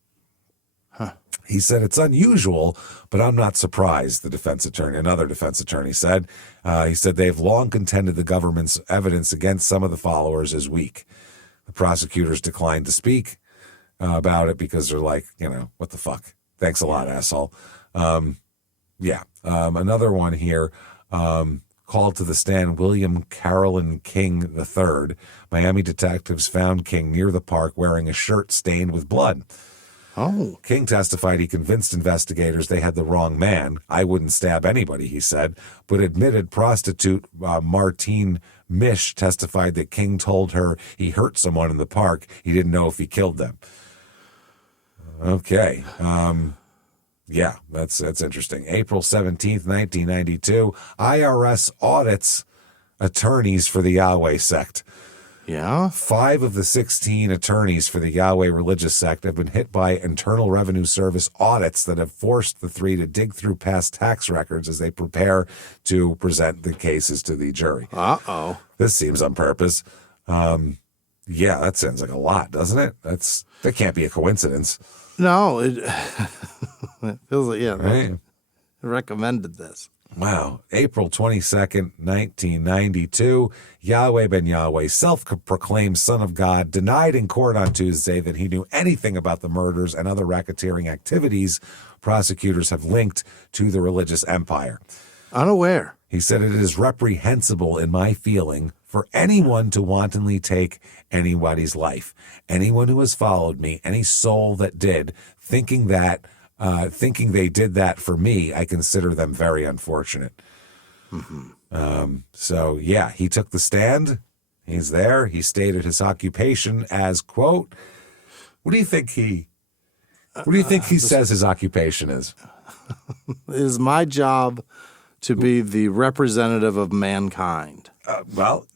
He said, it's unusual, but I'm not surprised, another defense attorney said. He said, they've long contended the government's evidence against some of the followers is weak. The prosecutors declined to speak about it because they're like, what the fuck? Thanks a lot, asshole. Another one here, called to the stand William Carolyn King III. Miami detectives found King near the park wearing a shirt stained with blood. Oh. King testified he convinced investigators they had the wrong man. I wouldn't stab anybody, he said, but admitted prostitute Martine Mish testified that King told her he hurt someone in the park. He didn't know if he killed them. Okay. That's interesting. April 17th, 1992, IRS audits attorneys for the Yahweh sect. Yeah? 5 of the 16 attorneys for the Yahweh religious sect have been hit by Internal Revenue Service audits that have forced the 3 to dig through past tax records as they prepare to present the cases to the jury. Uh-oh. This seems on purpose. That sounds like a lot, doesn't it? That can't be a coincidence. No, it feels like, Right? recommended this. Wow. April 22nd, 1992, Yahweh Ben Yahweh, self-proclaimed son of God, denied in court on Tuesday that he knew anything about the murders and other racketeering activities prosecutors have linked to the religious empire. Unaware. He said, it is reprehensible in my feeling for anyone to wantonly take anybody's life. Anyone who has followed me, any soul that did, thinking they did that for me, I consider them very unfortunate. Mm-hmm. He took the stand. He's there. He stated his occupation as, quote, what do you think he says his occupation is? It is my job to be the representative of mankind.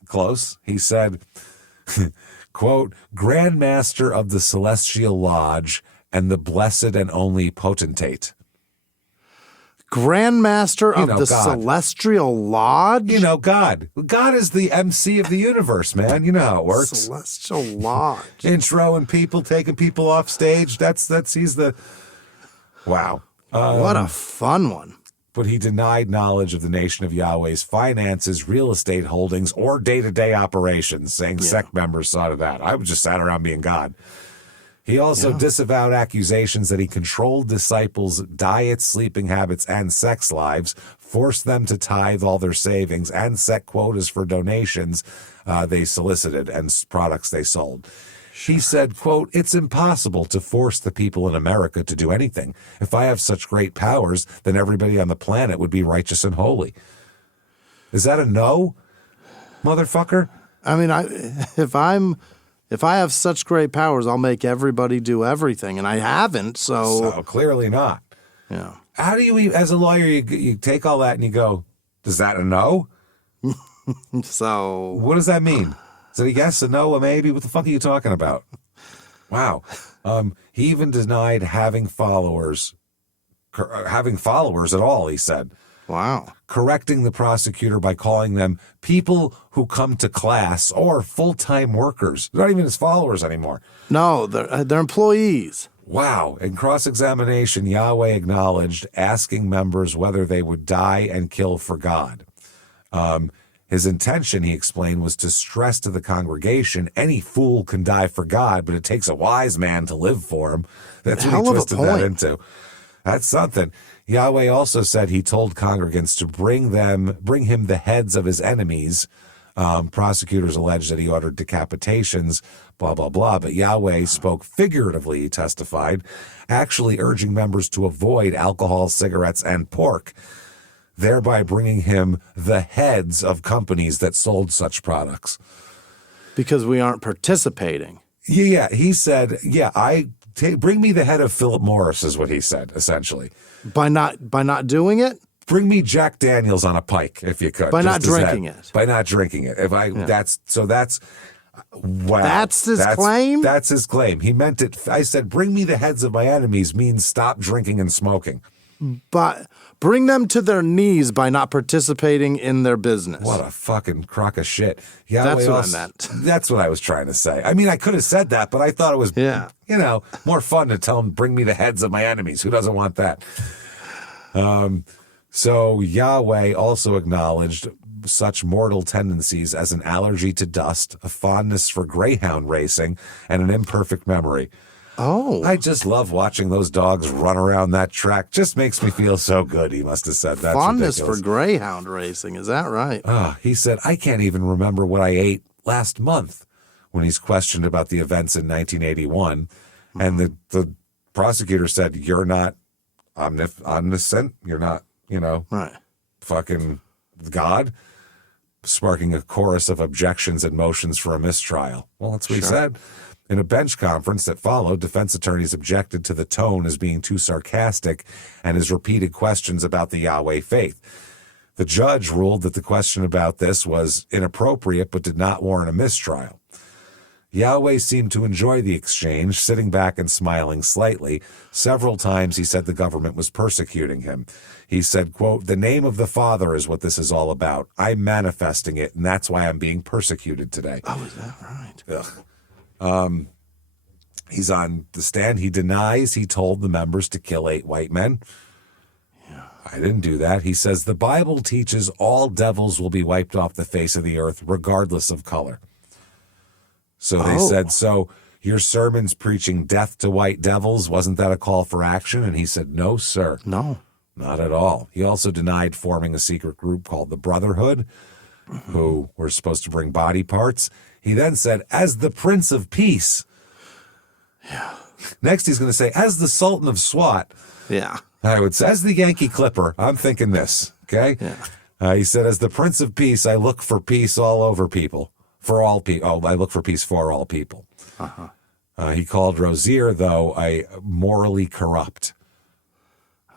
Close. He said, quote, Grand Master of the Celestial Lodge and the blessed and only potentate. Grand Master of the God. Celestial Lodge? God. God is the MC of the universe, man. You know how it works. Celestial Lodge. Introing people, taking people off stage. He's the... Wow. What a fun one. But he denied knowledge of the Nation of Yahweh's finances, real estate holdings, or day-to-day operations, saying sect members saw to that. I just sat around being God. He also disavowed accusations that he controlled disciples' diets, sleeping habits, and sex lives, forced them to tithe all their savings, and set quotas for donations they solicited and products they sold. He said, quote, it's impossible to force the people in America to do anything. If I have such great powers, then everybody on the planet would be righteous and holy. Is that a no, motherfucker? I mean, if I have such great powers, I'll make everybody do everything, and I haven't, so clearly not. Yeah. How do you, as a lawyer, you take all that and you go, is that a no? So what does that mean? Is it a yes, a no, a maybe? What the fuck are you talking about? Wow. He even denied having followers at all, he said. Wow. Correcting the prosecutor by calling them people who come to class or full-time workers. They're not even his followers anymore. No, they're employees. Wow. In cross-examination, Yahweh acknowledged asking members whether they would die and kill for God. His intention, he explained, was to stress to the congregation, any fool can die for God, but it takes a wise man to live for him. That's what he twisted that into. That's something. Yahweh also said he told congregants to bring him the heads of his enemies. Prosecutors alleged that he ordered decapitations, blah, blah, blah. But Yahweh spoke figuratively, he testified, actually urging members to avoid alcohol, cigarettes, and pork, thereby bringing him the heads of companies that sold such products. Because we aren't participating. Yeah, he said, I bring me the head of Philip Morris is what he said, essentially. By not doing it? Bring me Jack Daniels on a pike, if you could. By not drinking it. By not drinking it. That's wow. That's his claim? That's his claim. He meant it. I said, bring me the heads of my enemies means stop drinking and smoking. But bring them to their knees by not participating in their business. What a fucking crock of shit. That's what I meant. That's what I was trying to say. I mean, I could have said that, but I thought it was, more fun to tell them, bring me the heads of my enemies. Who doesn't want that? So Yahweh also acknowledged such mortal tendencies as an allergy to dust, a fondness for greyhound racing, and an imperfect memory. Oh. I just love watching those dogs run around that track. Just makes me feel so good, he must have said. That's fondness ridiculous. For greyhound racing, is that right? He said, I can't even remember what I ate last month when he's questioned about the events in 1981. And the prosecutor said, you're not omniscient. You're not, right. fucking God, sparking a chorus of objections and motions for a mistrial. Well, that's what he said. In a bench conference that followed, defense attorneys objected to the tone as being too sarcastic and his repeated questions about the Yahweh faith. The judge ruled that the question about this was inappropriate but did not warrant a mistrial. Yahweh seemed to enjoy the exchange, sitting back and smiling slightly. Several times he said the government was persecuting him. He said, quote, the name of the Father is what this is all about. I'm manifesting it, and that's why I'm being persecuted today. Oh, is that right? Ugh. He's on the stand. He denies he told the members to kill 8 white men. Yeah. I didn't do that. He says the Bible teaches all devils will be wiped off the face of the earth, regardless of color. So they said, so your sermon's preaching death to white devils. Wasn't that a call for action? And he said, no, sir. No. Not at all. He also denied forming a secret group called the Brotherhood, who were supposed to bring body parts. He then said, as the Prince of Peace. Yeah. Next, he's going to say, as the Sultan of SWAT. Yeah. I would say, as the Yankee Clipper. I'm thinking this, okay? Yeah. He said, as the Prince of Peace, I look for peace all over people. For all people. Oh, I look for peace for all people. Uh-huh. He called Rozier, though, a morally corrupt.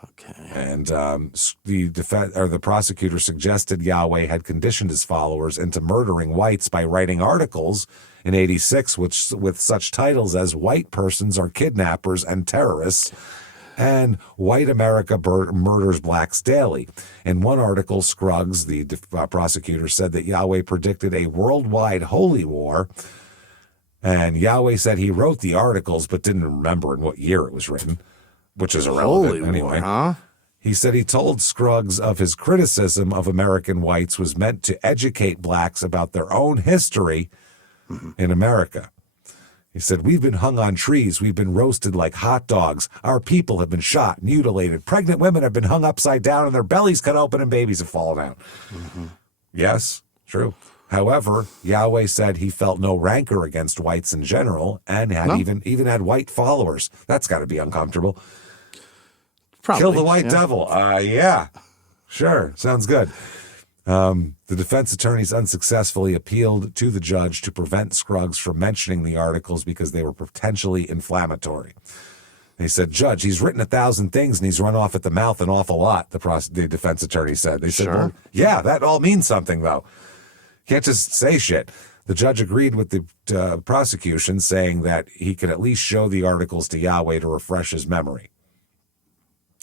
Okay. And the prosecutor suggested Yahweh had conditioned his followers into murdering whites by writing articles in 86 with such titles as White Persons Are Kidnappers and Terrorists and White America Murders Blacks Daily. In one article, Scruggs, the prosecutor, said that Yahweh predicted a worldwide holy war. And Yahweh said he wrote the articles but didn't remember in what year it was written, which is irrelevant holy anyway. War, huh? He said he told Scruggs of his criticism of American whites was meant to educate blacks about their own history in America. He said, we've been hung on trees. We've been roasted like hot dogs. Our people have been shot, mutilated. Pregnant women have been hung upside down and their bellies cut open and babies have fallen out. Yes, true. However, Yahweh said he felt no rancor against whites in general and had even had white followers. That's got to be uncomfortable. Probably, Kill the white devil. Yeah, sure. Sounds good. The defense attorneys unsuccessfully appealed to the judge to prevent Scruggs from mentioning the articles because they were potentially inflammatory. They said, Judge, he's written 1,000 things and he's run off at the mouth an awful lot, the defense attorney said. They said, well, yeah, that all means something, though. Can't just say shit. The judge agreed with the prosecution, saying that he could at least show the articles to Yahweh to refresh his memory.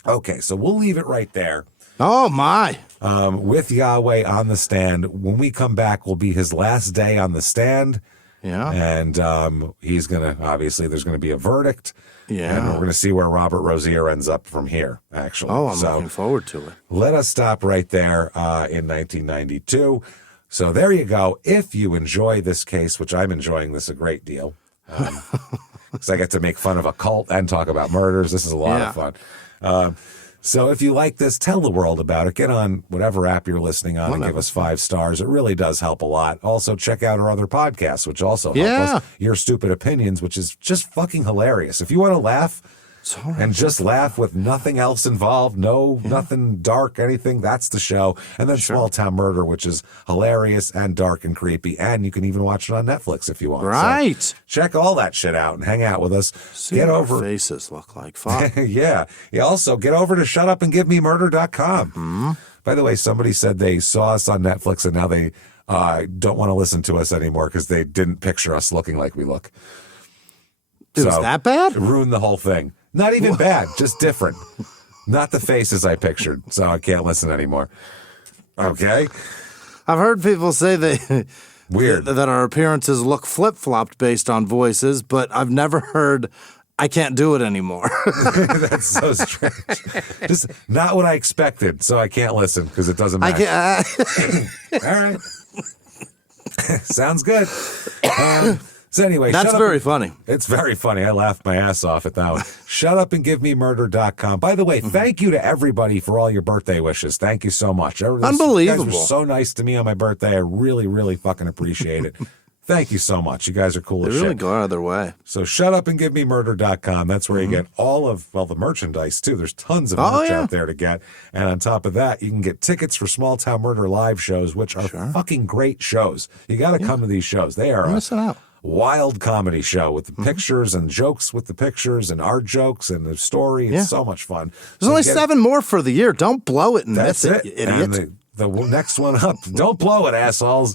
Okay, so we'll leave it right there. Oh, my. With Yahweh on the stand. When we come back, will be his last day on the stand. Yeah. And he's going to, obviously, there's going to be a verdict. Yeah. And we're going to see where Robert Rozier ends up from here, actually. Oh, I'm looking forward to it. Let us stop right there in 1992. So there you go. If you enjoy this case, which I'm enjoying this a great deal, because I get to make fun of a cult and talk about murders. This is a lot of fun. So if you like this, tell the world about it. Get on whatever app you're listening on and give us 5 stars. It really does help a lot. Also, check out our other podcasts, which also help us. Your Stupid Opinions, which is just fucking hilarious. If you want to laugh, and just laugh with nothing else involved, nothing dark, anything. That's the show. And then Small Town Murder, which is hilarious and dark and creepy. And you can even watch it on Netflix if you want. Right. So check all that shit out and hang out with us. See what our faces look like. Fuck. Yeah. Also, get over to shutupandgivememurder.com. Mm-hmm. By the way, somebody said they saw us on Netflix and now they don't want to listen to us anymore because they didn't picture us looking like we look. It was that bad? It ruined the whole thing. Not even bad, just different. Not the faces I pictured, so I can't listen anymore. Okay? I've heard people say Weird. that our appearances look flip-flopped based on voices, but I've never heard I can't do it anymore. That's so strange. Just not what I expected, so I can't listen because it doesn't matter. All right. Sounds good. So anyway, that's very funny. It's very funny. I laughed my ass off at that one. Shutupandgivememurder.com. By the way, thank you to everybody for all your birthday wishes. Thank you so much. Unbelievable. You guys were so nice to me on my birthday. I really, really fucking appreciate it. Thank you so much. You guys are cool as shit. They really go out of their way. So shutupandgivememurder.com. That's where you get all of, the merchandise, too. There's tons of merch out there to get. And on top of that, you can get tickets for Small Town Murder live shows, which are fucking great shows. You got to come to these shows. They are missing out. Wild comedy show with the pictures and jokes with the pictures and our jokes and the story. It's so much fun. There's only 7 more for the year. Don't blow it and miss it, you idiot. And the next one up, don't blow it, assholes.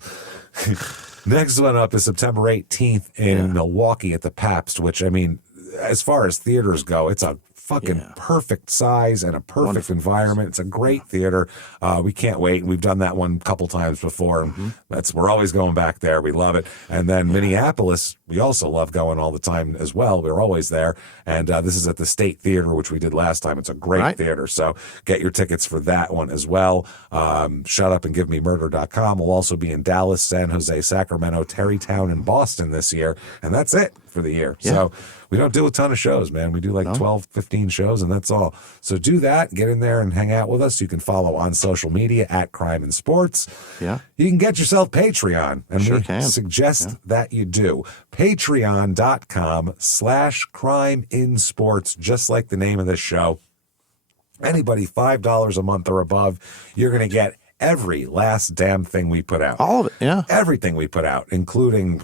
Next one up is September 18th in Milwaukee at the Pabst, which, I mean, as far as theaters go, it's a fucking perfect size and a perfect environment. It's a great theater. We can't wait. We've done that one a couple times before. We're always going back there. We love it. And then Minneapolis, we also love going all the time as well. We're always there. And this is at the State Theater, which we did last time. It's a great theater. So get your tickets for that one as well. Shutupandgivememurder.com. We'll also be in Dallas, San Jose, Sacramento, Tarrytown, and Boston this year. And that's it for the year. So we don't do a ton of shows, man. We do like 12, 15 shows, and that's all. So do that. Get in there and hang out with us. You can follow on social media at Crime and Sports. Yeah. You can get yourself Patreon, and we can. suggest that you do. Patreon.com/CrimeInSports, just like the name of this show. Anybody $5 a month or above, you're going to get every last damn thing we put out. All of it, yeah. Everything we put out, including,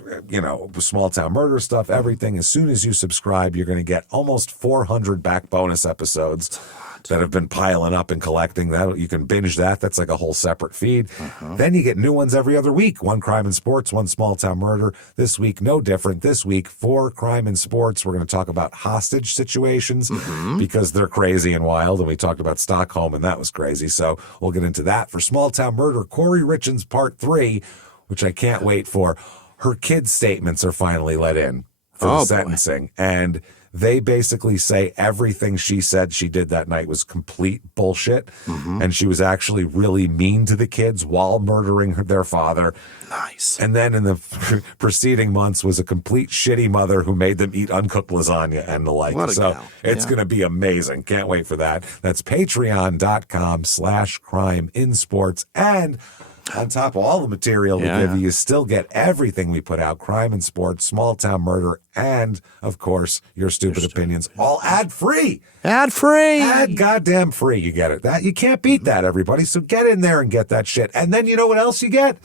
Small Town Murder stuff, everything. As soon as you subscribe, you're going to get almost 400 back bonus episodes that have been piling up and collecting. That you can binge that. That's like a whole separate feed. Then you get new ones every other week. One Crime and Sports, one Small Town Murder. This week, no different. This week, 4 Crime and Sports. We're going to talk about hostage situations because they're crazy and wild. And we talked about Stockholm, and that was crazy. So we'll get into that. For Small Town Murder, Corey Richins Part 3, which I can't wait for. Her kids' statements are finally let in for the sentencing. And they basically say everything she said she did that night was complete bullshit. And she was actually really mean to the kids while murdering their father. Nice. And then in the preceding months was a complete shitty mother who made them eat uncooked lasagna and the like. So it's going to be amazing. Can't wait for that. That's patreon.com/CrimeInSports. And on top of all the material we give you, you still get everything we put out. Crime and Sports, Small Town Murder, and, of course, Your Stupid Opinions. All ad-free. Ad-free. Ad goddamn free. You get it. That you can't beat that, everybody. So get in there and get that shit. And then you know what else you get?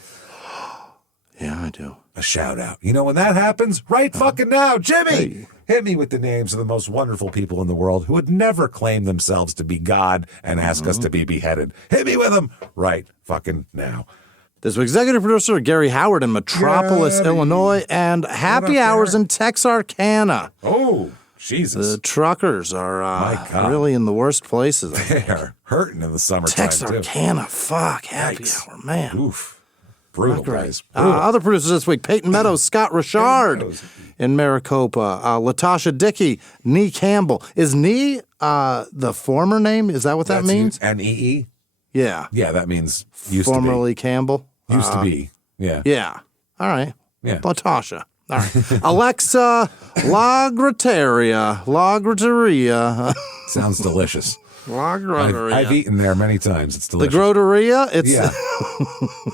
Yeah, I do. A shout-out. You know when that happens? Right fucking now. Jimmy! Hit me with the names of the most wonderful people in the world who would never claim themselves to be God and ask us to be beheaded. Hit me with them right fucking now. This week's executive producer, Gary Howard in Metropolis, Illinois, and happy hours in Texarkana. Oh, Jesus. The truckers are really in the worst places. They are hurting in the summertime, Texarkana, fuck, happy hour, man. Oof. Brutal, guys. Other producers this week, Peyton Meadows, Scott Richard in Maricopa, Latasha Dickey, Nee Campbell. Is Nee the former name? Is that what that means? N-E-E? Yeah. Yeah, that means used Formerly to be. Campbell? Used to be. Yeah. Yeah. All right. Yeah. Latasha. All right. Alexa Lagrateria. Sounds delicious. Lagrateria. I've eaten there many times. It's delicious. The Groteria? Yeah.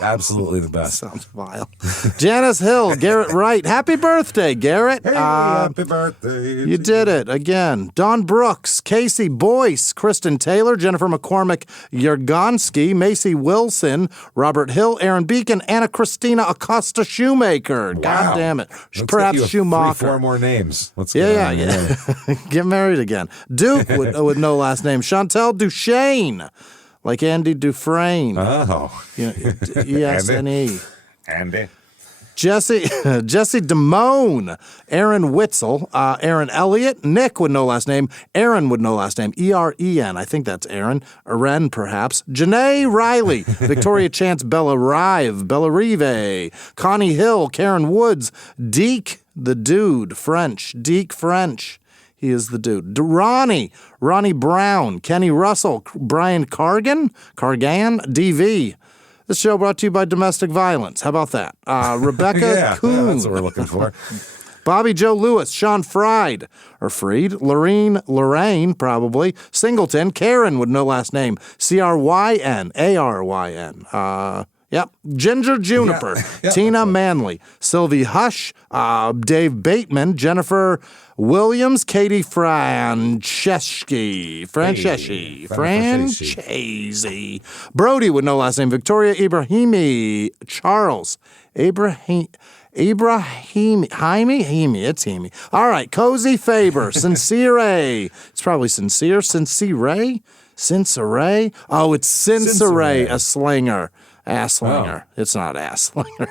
Absolutely the best. Sounds vile. Janice Hill, Garrett Wright. Happy birthday, Garrett. Hey, happy birthday. You did it again. Don Brooks, Casey Boyce, Kristen Taylor, Jennifer McCormick Yergonski, Macy Wilson, Robert Hill, Aaron Beacon, Anna Christina Acosta Shoemaker. Wow. God damn it. Let's Perhaps get you Schumacher. 4 more names. Let's Yeah. get Get married again. Duke with no last name. Chantel Duchesne, like Andy Dufresne. Oh. E-S-N-E. Andy. Jesse Damone, Aaron Witzel, Aaron Elliott, Nick with no last name, Aaron with no last name, E-R-E-N, I think that's Aaron, Aren perhaps, Janae Riley, Victoria Chance Bella Rive, Connie Hill, Karen Woods, Deke the Dude, French, Deke French. He is the dude. Ronnie Brown, Kenny Russell, Brian Cargan, DV. This show brought to you by Domestic Violence. How about that? Rebecca Kuhn. That's what we're looking for. Bobby Joe Lewis, Sean Fried, Lorraine, probably. Singleton, Karen with no last name. C-R-Y-N, A-R-Y-N. Yep. Ginger Juniper, Tina Manley, Sylvie Hush, Dave Bateman, Jennifer Williams, Katie Franceschi, Brody with no last name, Victoria Ibrahimi, Charles, Jaime, it's Hemi. All right, Cozy Faber, Sincere, it's probably Sincere. Oh, it's Sincere, a slinger. Ass slinger. Oh. It's not ass slinger.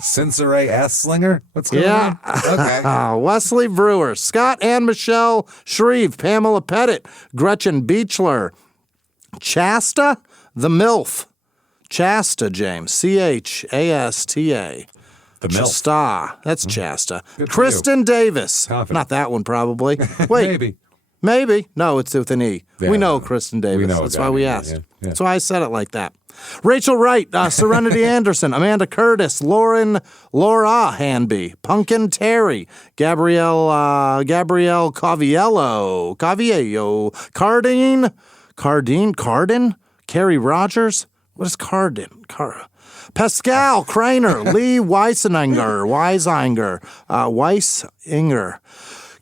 Sincere ass slinger? What's going on? Okay. Wesley Brewer, Scott and Michelle Shreve, Pamela Pettit, Gretchen Beechler, Chasta the MILF. Chasta, James. C-H-A-S-T-A. The MILF. Chasta. That's Chasta. Kristen Davis. Confident. Not that one, probably. Wait. Maybe. No, it's with an E. Yeah, we know Kristen Davis. We know That's why we asked. Yeah. That's why I said it like that. Rachel Wright, Serenity Anderson, Amanda Curtis, Laura Hanby, Pumpkin Terry, Gabrielle Caviello, Cardin, Carrie Rogers. What is Cardin? Pascal Craner, Lee Weisinger,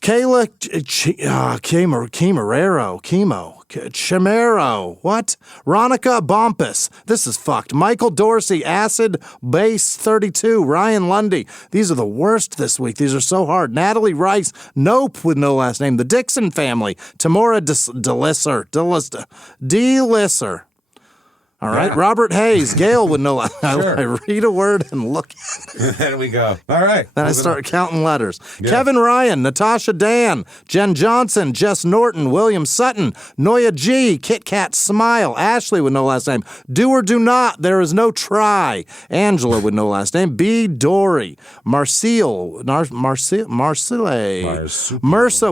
Kayla Chimero, what? Ronica Bompus, this is fucked. Michael Dorsey, Acid Base 32, Ryan Lundy. These are the worst this week. These are so hard. Natalie Rice, Nope with no last name. The Dixon family, Tamora Delisser. All right, Robert Hayes, Gail with no last name. Sure. I read a word and look at it. Then we go. All right. Then I start counting letters. Yeah. Kevin Ryan, Natasha Dan, Jen Johnson, Jess Norton, William Sutton, Noya G, Kit Kat Smile, Ashley with no last name, Do or Do Not, There Is No Try, Angela with no last name, B. Dory, Marcile, Mersa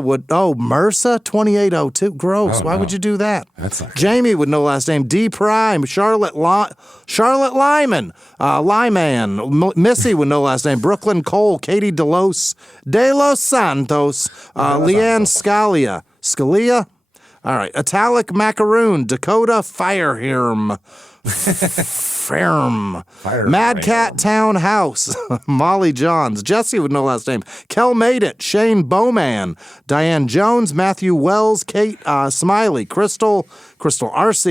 would, Mersa 2802, gross. Why would you do that? That's not good. Jamie with no last name, D. Prime, Charlotte Lyman, Missy with no last name, Brooklyn Cole, Katie De Los Santos, Leanne Scalia. All right, Italic Macaroon, Dakota Firehirm, Mad Cat Townhouse, Molly Johns, Jesse with no last name, Kel Made It, Shane Bowman, Diane Jones, Matthew Wells, Kate Smiley, Crystal Arce,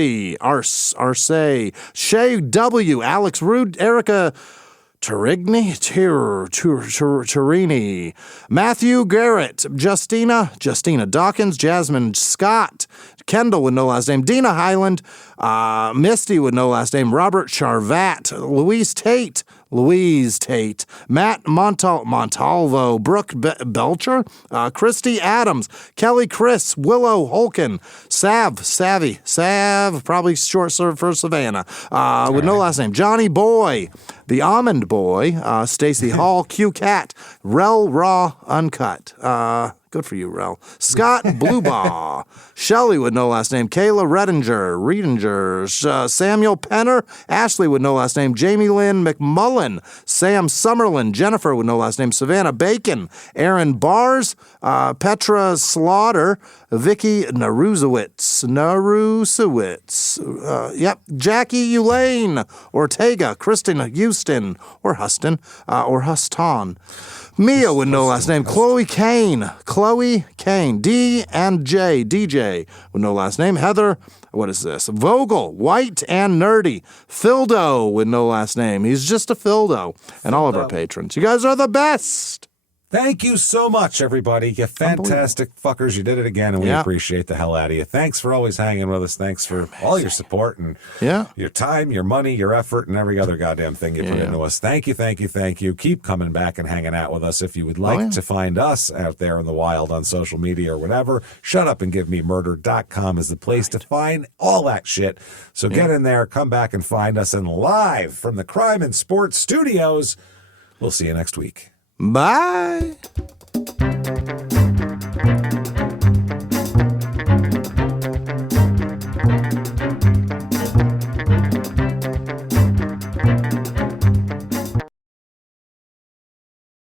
Shay W, Alex Rude, Erica Turini, Matthew Garrett, Justina Dawkins, Jasmine Scott, Kendall with no last name, Dina Highland, Misty with no last name, Robert Charvat, Louise Tate, Matt Montalvo, Brooke Belcher, Christy Adams, Kelly Chris, Willow Holkin, Sav, probably short serve for Savannah, with no last name, Johnny Boy, The Almond Boy, Stacy Hall, Q Cat, Rel Raw Uncut, Good for you, Rel. Scott Bluebaugh. Shelley with no last name. Kayla Redinger. Samuel Penner. Ashley with no last name. Jamie Lynn McMullen. Sam Summerlin. Jennifer with no last name. Savannah Bacon. Aaron Bars. Petra Slaughter. Vicky Narusowitz. Jackie Elaine. Ortega. Kristen Houston. Or Huston. Or Huston. Mia with no last name. Chloe Kane. D and J. DJ with no last name. Heather, what is this? Vogel, White and Nerdy. Fildo with no last name. He's just a Fildo. And all of our patrons. You guys are the best. Thank you so much, everybody. You fantastic fuckers. You did it again, and we appreciate the hell out of you. Thanks for always hanging with us. Thanks for all your support and your time, your money, your effort, and every other goddamn thing you put into us. Thank you, thank you, thank you. Keep coming back and hanging out with us. If you would like to find us out there in the wild on social media or whatever, shutupandgivememurder.com is the place to find all that shit. So get in there, come back and find us, and live from the Crime and Sports Studios, we'll see you next week. Bye.